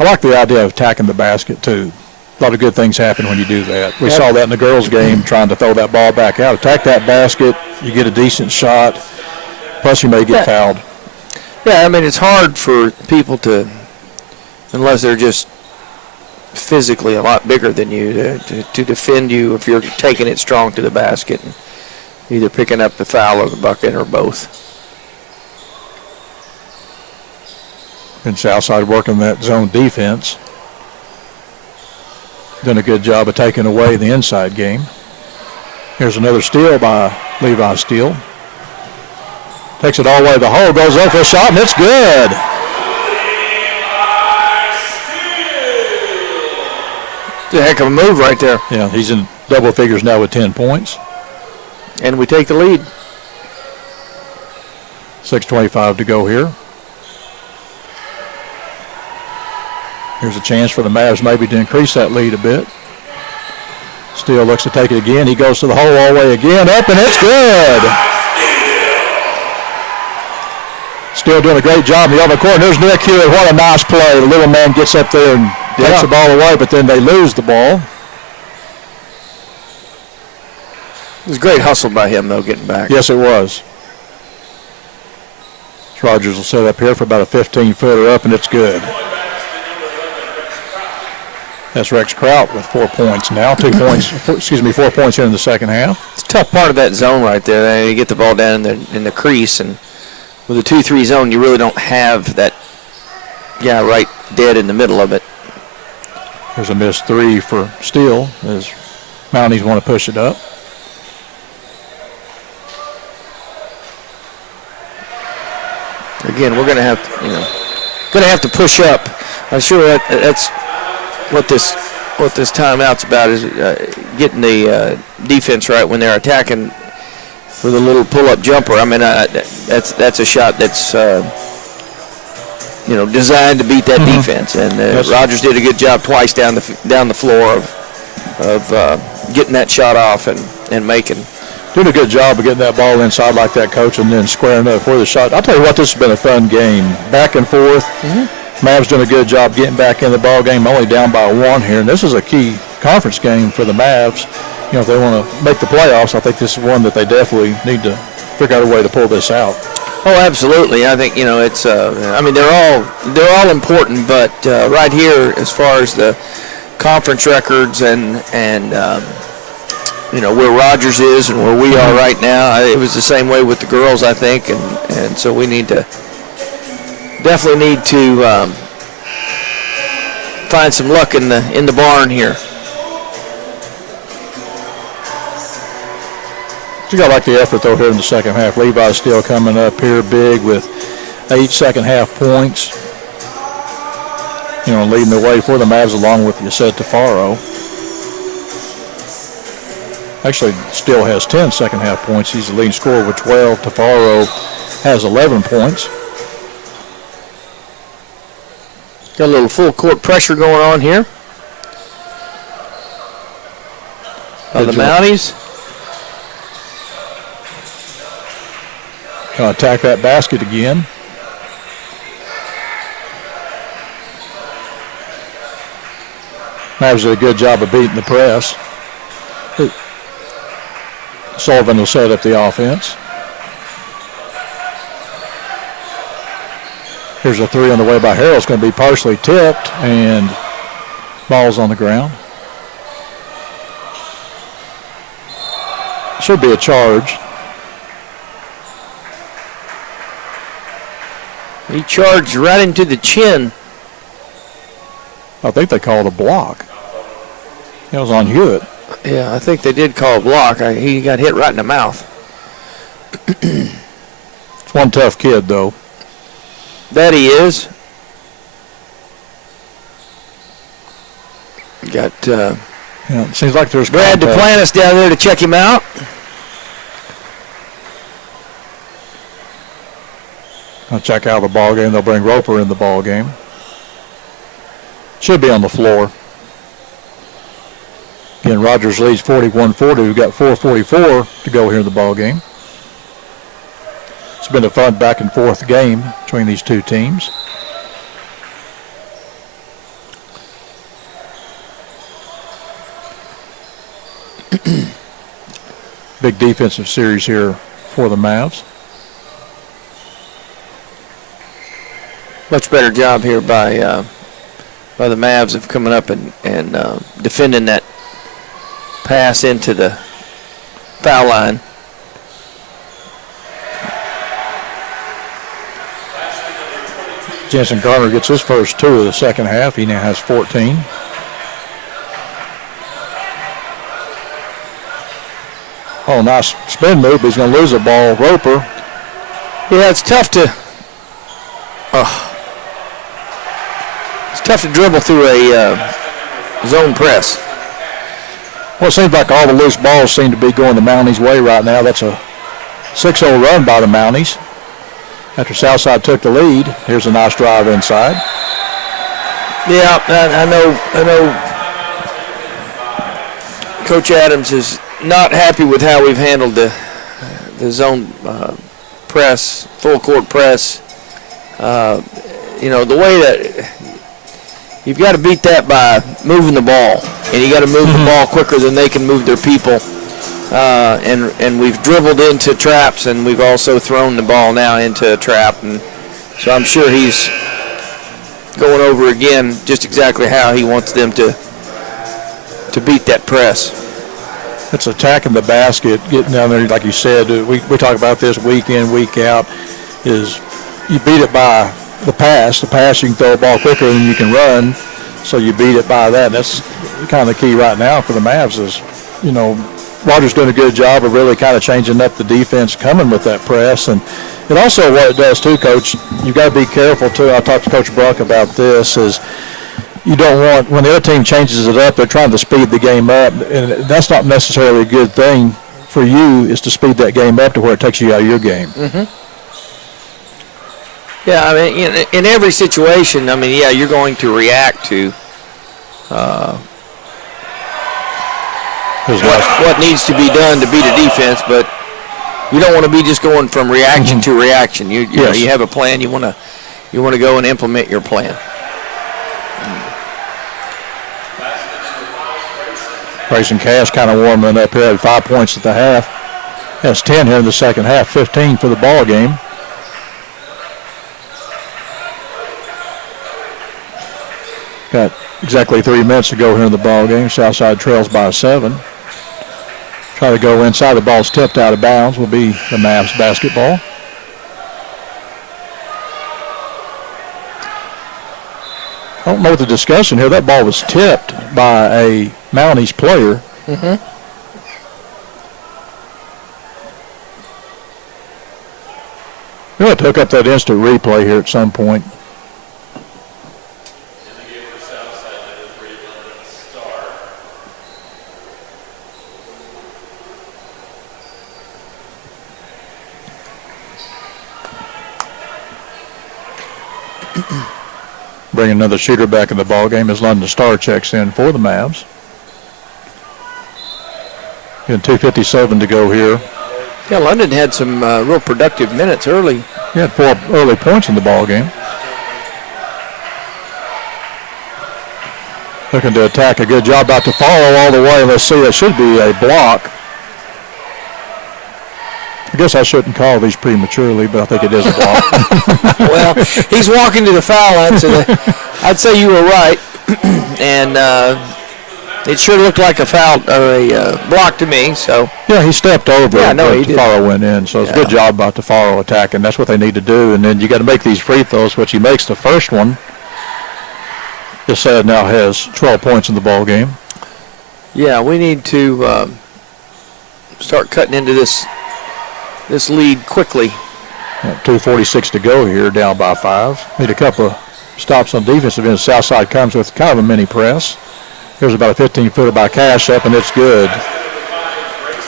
I like the idea of attacking the basket, too. A lot of good things happen when you do that. We saw that in the girls' game, trying to throw that ball back out. Attack that basket, you get a decent shot, plus you may get fouled. Yeah, I mean, it's hard for people to, unless they're just physically a lot bigger than you, to defend you if you're taking it strong to the basket and either picking up the foul or the bucket or both. And Southside working that zone defense. Done a good job of taking away the inside game. Here's another steal by Levi Steele. Takes it all the way to the hole, goes up for a shot, and it's good. It's a heck of a move right there. Yeah, he's in double figures now with 10 points. And we take the lead. 6:25 to go here. Here's a chance for the Mavs maybe to increase that lead a bit. Steele looks to take it again. He goes to the hole all the way again, up, and it's good. Steele doing a great job in the other corner. There's Nick here. What a nice play. The little man gets up there and takes the ball away, but then they lose the ball. It was great hustle by him, though, getting back. Yes, it was. Rogers will set up here for about a 15-footer up, and it's good. That's Rex Kraut with 4 points now. 4 points here in the second half. It's a tough part of that zone right there. You get the ball down in the crease, and with a 2-3 zone, you really don't have that guy right dead in the middle of it. There's a missed 3 for Steele as Mounties want to push it up. Again, we're going to have to push up. I'm sure that's what this timeout's about, is getting the defense right when they're attacking for the little pull-up jumper. I mean, that's a shot that's designed to beat that defense, and Rogers did a good job twice down the floor of getting that shot off and making. Doing a good job of getting that ball inside like that, Coach, and then squaring up for the shot. I'll tell you what, this has been a fun game. Back and forth. Mavs doing a good job getting back in the ball game, only down by 1 here. And this is a key conference game for the Mavs. If they want to make the playoffs, I think this is one that they definitely need to figure out a way to pull this out. Oh, absolutely. I think, it's, they're all important, but right here, as far as the conference records and where Rogers is and where we are right now, it was the same way with the girls, I think, and so we definitely need to find some luck in the barn here. You got to like the effort, though, here in the second half. Levi's still coming up here big with 8 second-half points. Leading the way for the Mavs along with Yasset Tafaro. Actually, still has 10 second-half points. He's the leading scorer with 12. Tafaro has 11 points. Got a little full-court pressure going on here by the Mounties. Going to attack that basket again. Mavs did a good job of beating the press. Sullivan will set up the offense. Here's a 3 on the way by Harrell. It's going to be partially tipped, and ball's on the ground. Should be a charge. He charged right into the chin. I think they called a block. It was on Hewitt. Yeah, I think they did call a block. He got hit right in the mouth. It's one tough kid, though. That he is. Got it seems like there's Brad Duplantis down there to check him out. I'll check out the ball game. They'll bring Roper in the ball game. Should be on the floor. Again, Rogers leads 41-40. We've got 4:44 to go here in the ball game. It's been a fun back and forth game between these two teams. Big defensive series here for the Mavs. Much better job here by the Mavs of coming up and defending that pass into the foul line. Jensen Garner gets his first 2 of the second half. He now has 14. Oh, nice spin move, but he's going to lose the ball. Roper. Yeah, it's tough to dribble through a zone press. Well, it seems like all the loose balls seem to be going the Mounties' way right now. That's a 6-0 run by the Mounties. After Southside took the lead, here's a nice drive inside. Yeah, I know Coach Adams is not happy with how we've handled the zone press, full court press. The way that you've got to beat that by moving the ball, and you got to move the ball quicker than they can move their people. And we've dribbled into traps, and we've also thrown the ball now into a trap, and so I'm sure he's going over again just exactly how he wants them to beat that press. It's attacking the basket, getting down there, like you said. We talk about this week in, week out, is you beat it by the pass. The pass, you can throw a ball quicker than you can run, so you beat it by that. And that's kind of the key right now for the Mavs is, Rogers doing a good job of really kind of changing up the defense coming with that press. And it also, what it does too, Coach, you've got to be careful too. I talked to Coach Bruck about this, is you don't want, when the other team changes it up, they're trying to speed the game up, and that's not necessarily a good thing for you, is to speed that game up to where it takes you out of your game. Mm-hmm. Yeah, I mean, in every situation, you're going to react to what needs to be done to beat a defense, but you don't want to be just going from reaction to reaction. You have a plan. You want to go and implement your plan. Grayson Cash kind of warming up here at 5 points at the half. Has 10 here in the second half, 15 for the ball game. Got exactly 3 minutes to go here in the ball game. Southside trails by 7. Try to go inside. The ball's tipped out of bounds. Will be the Mavs basketball. I don't know what the discussion here. That ball was tipped by a Mounties player. Mm-hmm. We'll have to hook up that instant replay here at some point. Bring another shooter back in the ball game as London Star checks in for the Mavs. And 2:57 to go here. Yeah, London had some real productive minutes early. He had 4 early points in the ball game. Looking to attack, a good job about to follow all the way. Let's see, it should be a block. I guess I shouldn't call these prematurely, but I think it is a block. Well, he's walking to the foul line, so I'd say you were right. And it sure looked like a foul or a block to me. So yeah, he stepped over. Yeah, no, he did. Tafaro went in, so it's a good job by Tafaro attacking. That's what they need to do, and then you got to make these free throws, which he makes the first one. Just now has 12 points in the ball game. Yeah, we need to start cutting into this lead quickly. 2:46 to go here, down by 5. Need a couple of stops on defensive end. Southside comes with kind of a mini press. Here's about a 15-footer by Cash up, and it's good.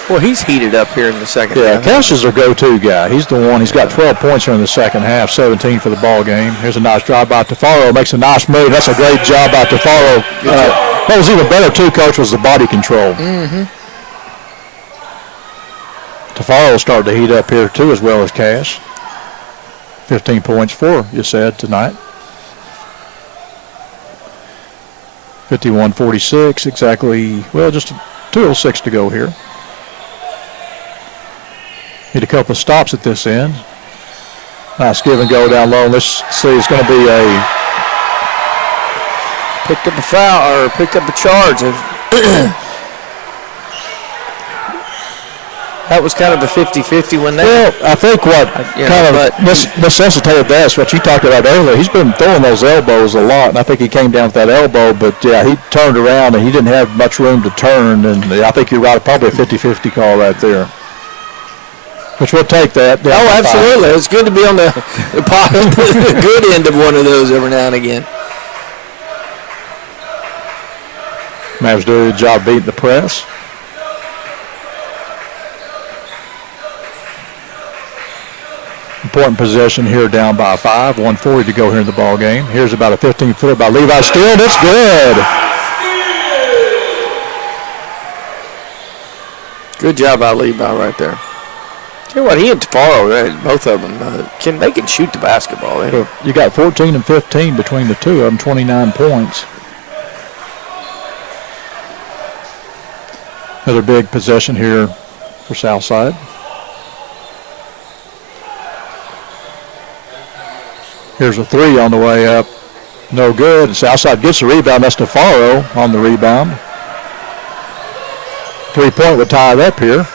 Well, he's heated up here in the second half. Yeah, Cash is their go-to guy. He's the one. He's got 12 points here in the second half, 17 for the ball game. Here's a nice drive by Tafaro. Makes a nice move. That's a great job by Tafaro. What was even better, too, Coach, was the body control. Tafaro started to heat up here, too, as well as Cash. 15 points for, you said, tonight. 51-46, exactly, well, just 2:06 to go here. Need a couple of stops at this end. Nice give and go down low. Let's see, it's going to be a... Picked up a foul, or picked up a charge. That was kind of a 50-50 when they... Well, I think what kind of necessitated that is what you talked about earlier. He's been throwing those elbows a lot, and I think he came down with that elbow, but, yeah, he turned around, and he didn't have much room to turn, and I think you're right, probably a 50-50 call right there. Which we'll take that. Oh, absolutely. It's good to be on the good end of one of those every now and again. Mavs do a good job beating the press. Important possession here, down by 5. 1:40 to go here in the ball game. Here's about a 15-footer by Levi Steele, and it's good. Good job by Levi right there. Tell you what, he and Tafaro, both of them, they can shoot the basketball. You got 14 and 15 between the two of them, 29 points. Another big possession here for Southside. Here's a three on the way up. No good. Southside gets the rebound. That's Tafaro on the rebound. 3-point would tie it up here.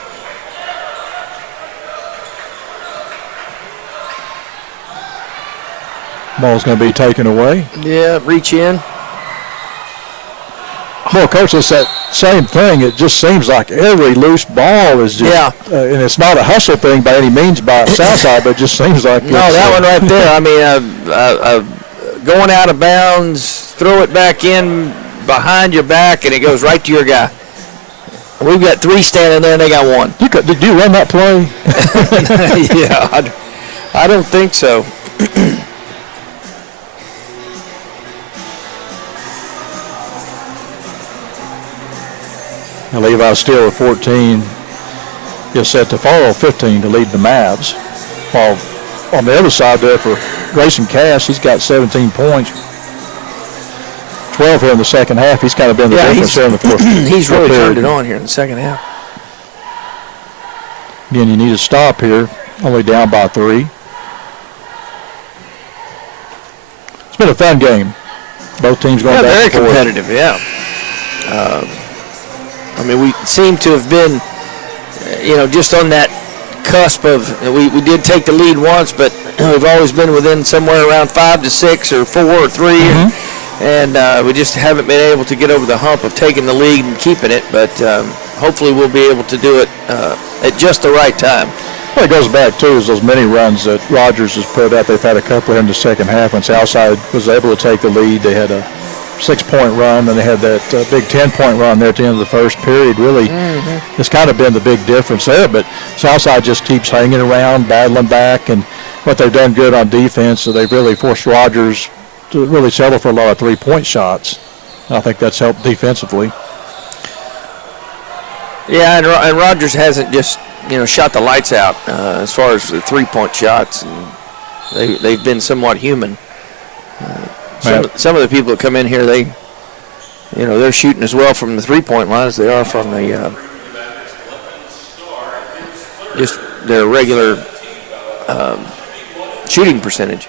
Ball's going to be taken away. Yeah, reach in. Well, Coach, it's that same thing. It just seems like every loose ball is just, and it's not a hustle thing by any means by Southside, but it just seems like no, that one right there. I mean, going out of bounds, throw it back in behind your back, and it goes right to your guy. We've got 3 standing there, and they got 1. Did you run that play? Yeah, I don't think so. And Levi Steele with 14 is set to follow 15 to lead the Mavs. While on the other side there for Grayson Cash, he's got 17 points. 12 here in the second half. He's kind of been the difference here in the fourth. He's really turned it on here in the second half. Again, you need a stop here. Only down by 3. It's been a fun game. Both teams going back and forth. Very competitive, yeah. I mean, we seem to have been, just on that cusp of, we did take the lead once, but we've always been within somewhere around 5 to 6 or 4 or 3, and we just haven't been able to get over the hump of taking the lead and keeping it, but hopefully we'll be able to do it at just the right time. Well, it goes back, too, is those many runs that Rogers has put out. They've had a couple here in the second half. When Southside was able to take the lead, they had a 6-point run, and they had that big 10-point run there at the end of the first period. Really, it's kind of been the big difference there. But Southside just keeps hanging around, battling back, and what they've done good on defense, so they've really forced Rogers to really settle for a lot of 3-point shots. And I think that's helped defensively. Yeah, and Rogers hasn't just shot the lights out as far as the 3-point shots, and they've been somewhat human. Some of the people that come in here, they're shooting as well from the 3-point line as they are from the just their regular shooting percentage.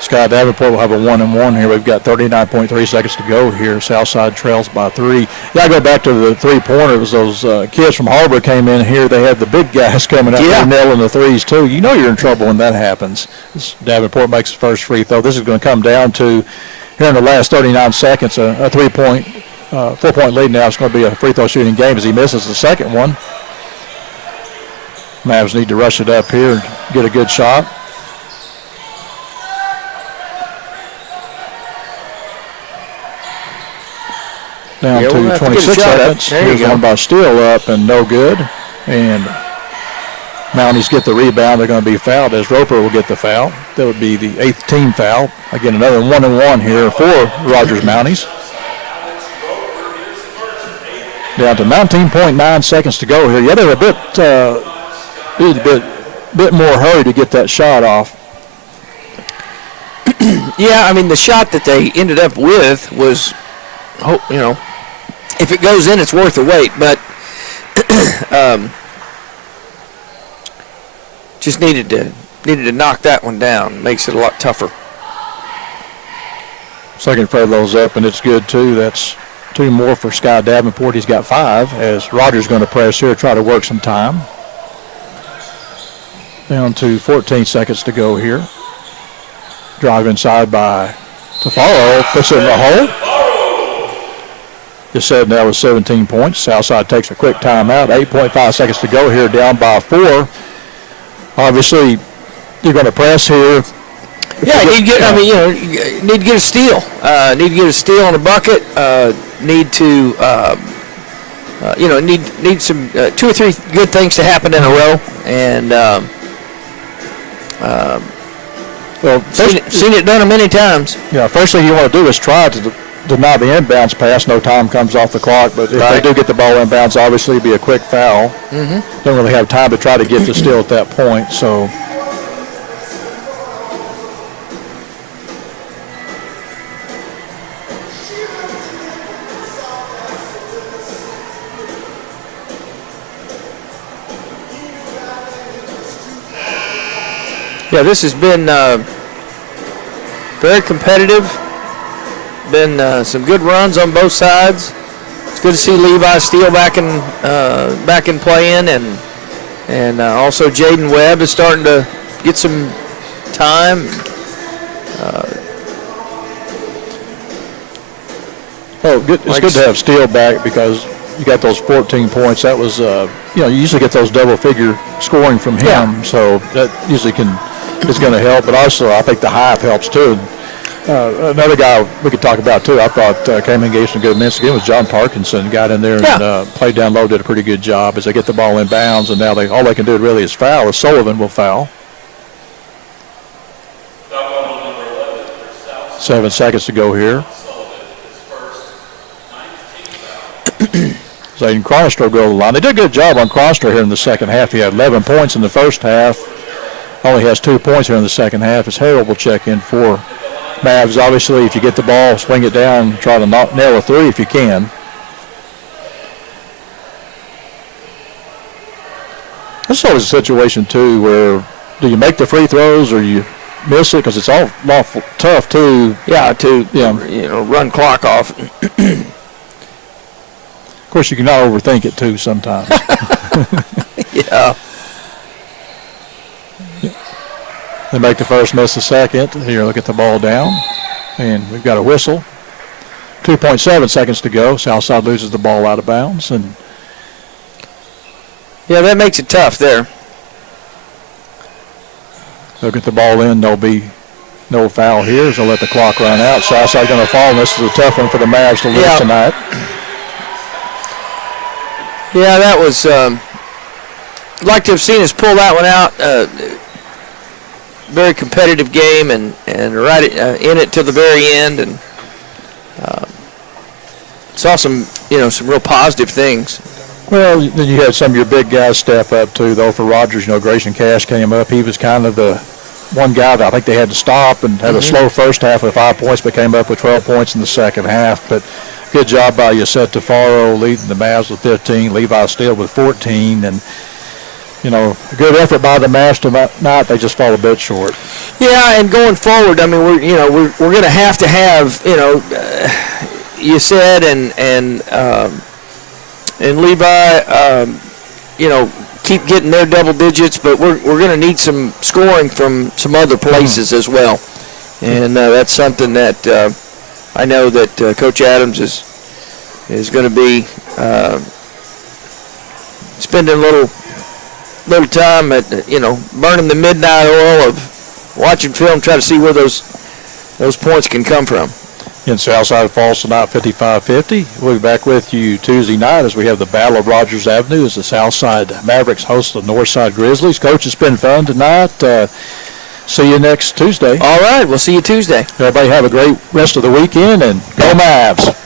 Scott Davenport will have a 1-and-1 here. We've got 39.3 seconds to go here. Southside trails by 3. Yeah, I go back to the 3-pointer. It was those kids from Harbor came in here. They had the big guys coming up there nailing the threes, too. You know you're in trouble when that happens. Davenport makes the first free throw. This is going to come down to, here in the last 39 seconds, a 3-point, 4-point lead now. It's going to be a free throw shooting game as he misses the second one. Mavs need to rush it up here and get a good shot. Down to 26 seconds. Here's one by Steele up and no good. And Mounties get the rebound, they're going to be fouled as Roper will get the foul. That would be the 8th team foul. Again, another 1-and-1 here for Rogers Mounties. Down to 19.9 seconds to go here. Yeah, they're a bit more hurry to get that shot off. Yeah, I mean, the shot that they ended up with was, if it goes in, it's worth the wait. But just needed to knock that one down. Makes it a lot tougher. Second Furlow's up, and it's good, too. That's 2 more for Sky Davenport. He's got 5 as Rogers going to press here, try to work some time. Down to 14 seconds to go here. Drive inside by Tafaro, puts it in the hole. Just said that was 17 points. Southside takes a quick timeout. 8.5 seconds to go here, down by 4. Obviously, you're going to press here. Yeah, you need to get a steal. Need to get a steal on a bucket. Need some 2 or 3 good things to happen in a row. And seen it done many times. Yeah, first thing you want to do is try to deny the inbounds pass. No time comes off the clock, but if they do get the ball inbounds, obviously it'd be a quick foul. Mm-hmm. Don't really have time to try to get the steal at that point, so. Yeah, this has been very competitive. Been some good runs on both sides. It's good to see Levi Steele back in playing, and also Jaden Webb is starting to get some time. It's good to have Steele back because you got those 14 points. That was you usually get those double-figure scoring from him, so that usually is going to help. But also, I think the hype helps too. Another guy we could talk about too, I thought came in, gave some good minutes again, was John Parkinson. Got in there and played down low, did a pretty good job as they get the ball in bounds, and now all they can do really is foul. As Sullivan will foul. 7 seconds to go here. Zayden Cronster go to the line. They did a good job on Cronster here in the second half. He had 11 points in the first half. Only has 2 points here in the second half. As Harold will check in for Mavs. Obviously, if you get the ball, swing it down, try to nail a 3 if you can. This is always a situation, too, where do you make the free throws or you miss it? Because it's awful tough, too. Run clock off. Of course, you cannot overthink it, too, sometimes. Yeah. They make the first, miss the second. Here, look at the ball down. And we've got a whistle. 2.7 seconds to go. Southside loses the ball out of bounds. And yeah, that makes it tough there. They'll get the ball in. There'll be no foul here. So they'll let the clock run out. Southside going to fall. And this is a tough one for the Mavs to lose tonight. Yeah, that was like to have seen us pull that one out. Very competitive game and right in it till the very end, and saw some real positive things. Well, then you had some of your big guys step up too, though. For Rogers, Grayson Cash came up. He was kind of the one guy that I think they had to stop and had a slow first half with 5 points, but came up with 12 points in the second half. But good job by Yusette Tafaro leading the Mavs with 15, Levi Steele with 14, and a good effort by the Mavs tonight. They just fall a bit short. Yeah, and going forward, I mean, we're going to have Yusette and Levi, keep getting their double digits, but we're going to need some scoring from some other places as well, and that's something that I know that Coach Adams is going to be spending a little time at burning the midnight oil of watching film, try to see where those points can come from. in Southside Falls tonight, 55-50. We'll be back with you Tuesday night as we have the Battle of Rogers Avenue as the Southside Mavericks host the Northside Grizzlies. Coach, it's been fun tonight. See you next Tuesday. All right, we'll see you Tuesday. Everybody have a great rest of the weekend, and go Mavs.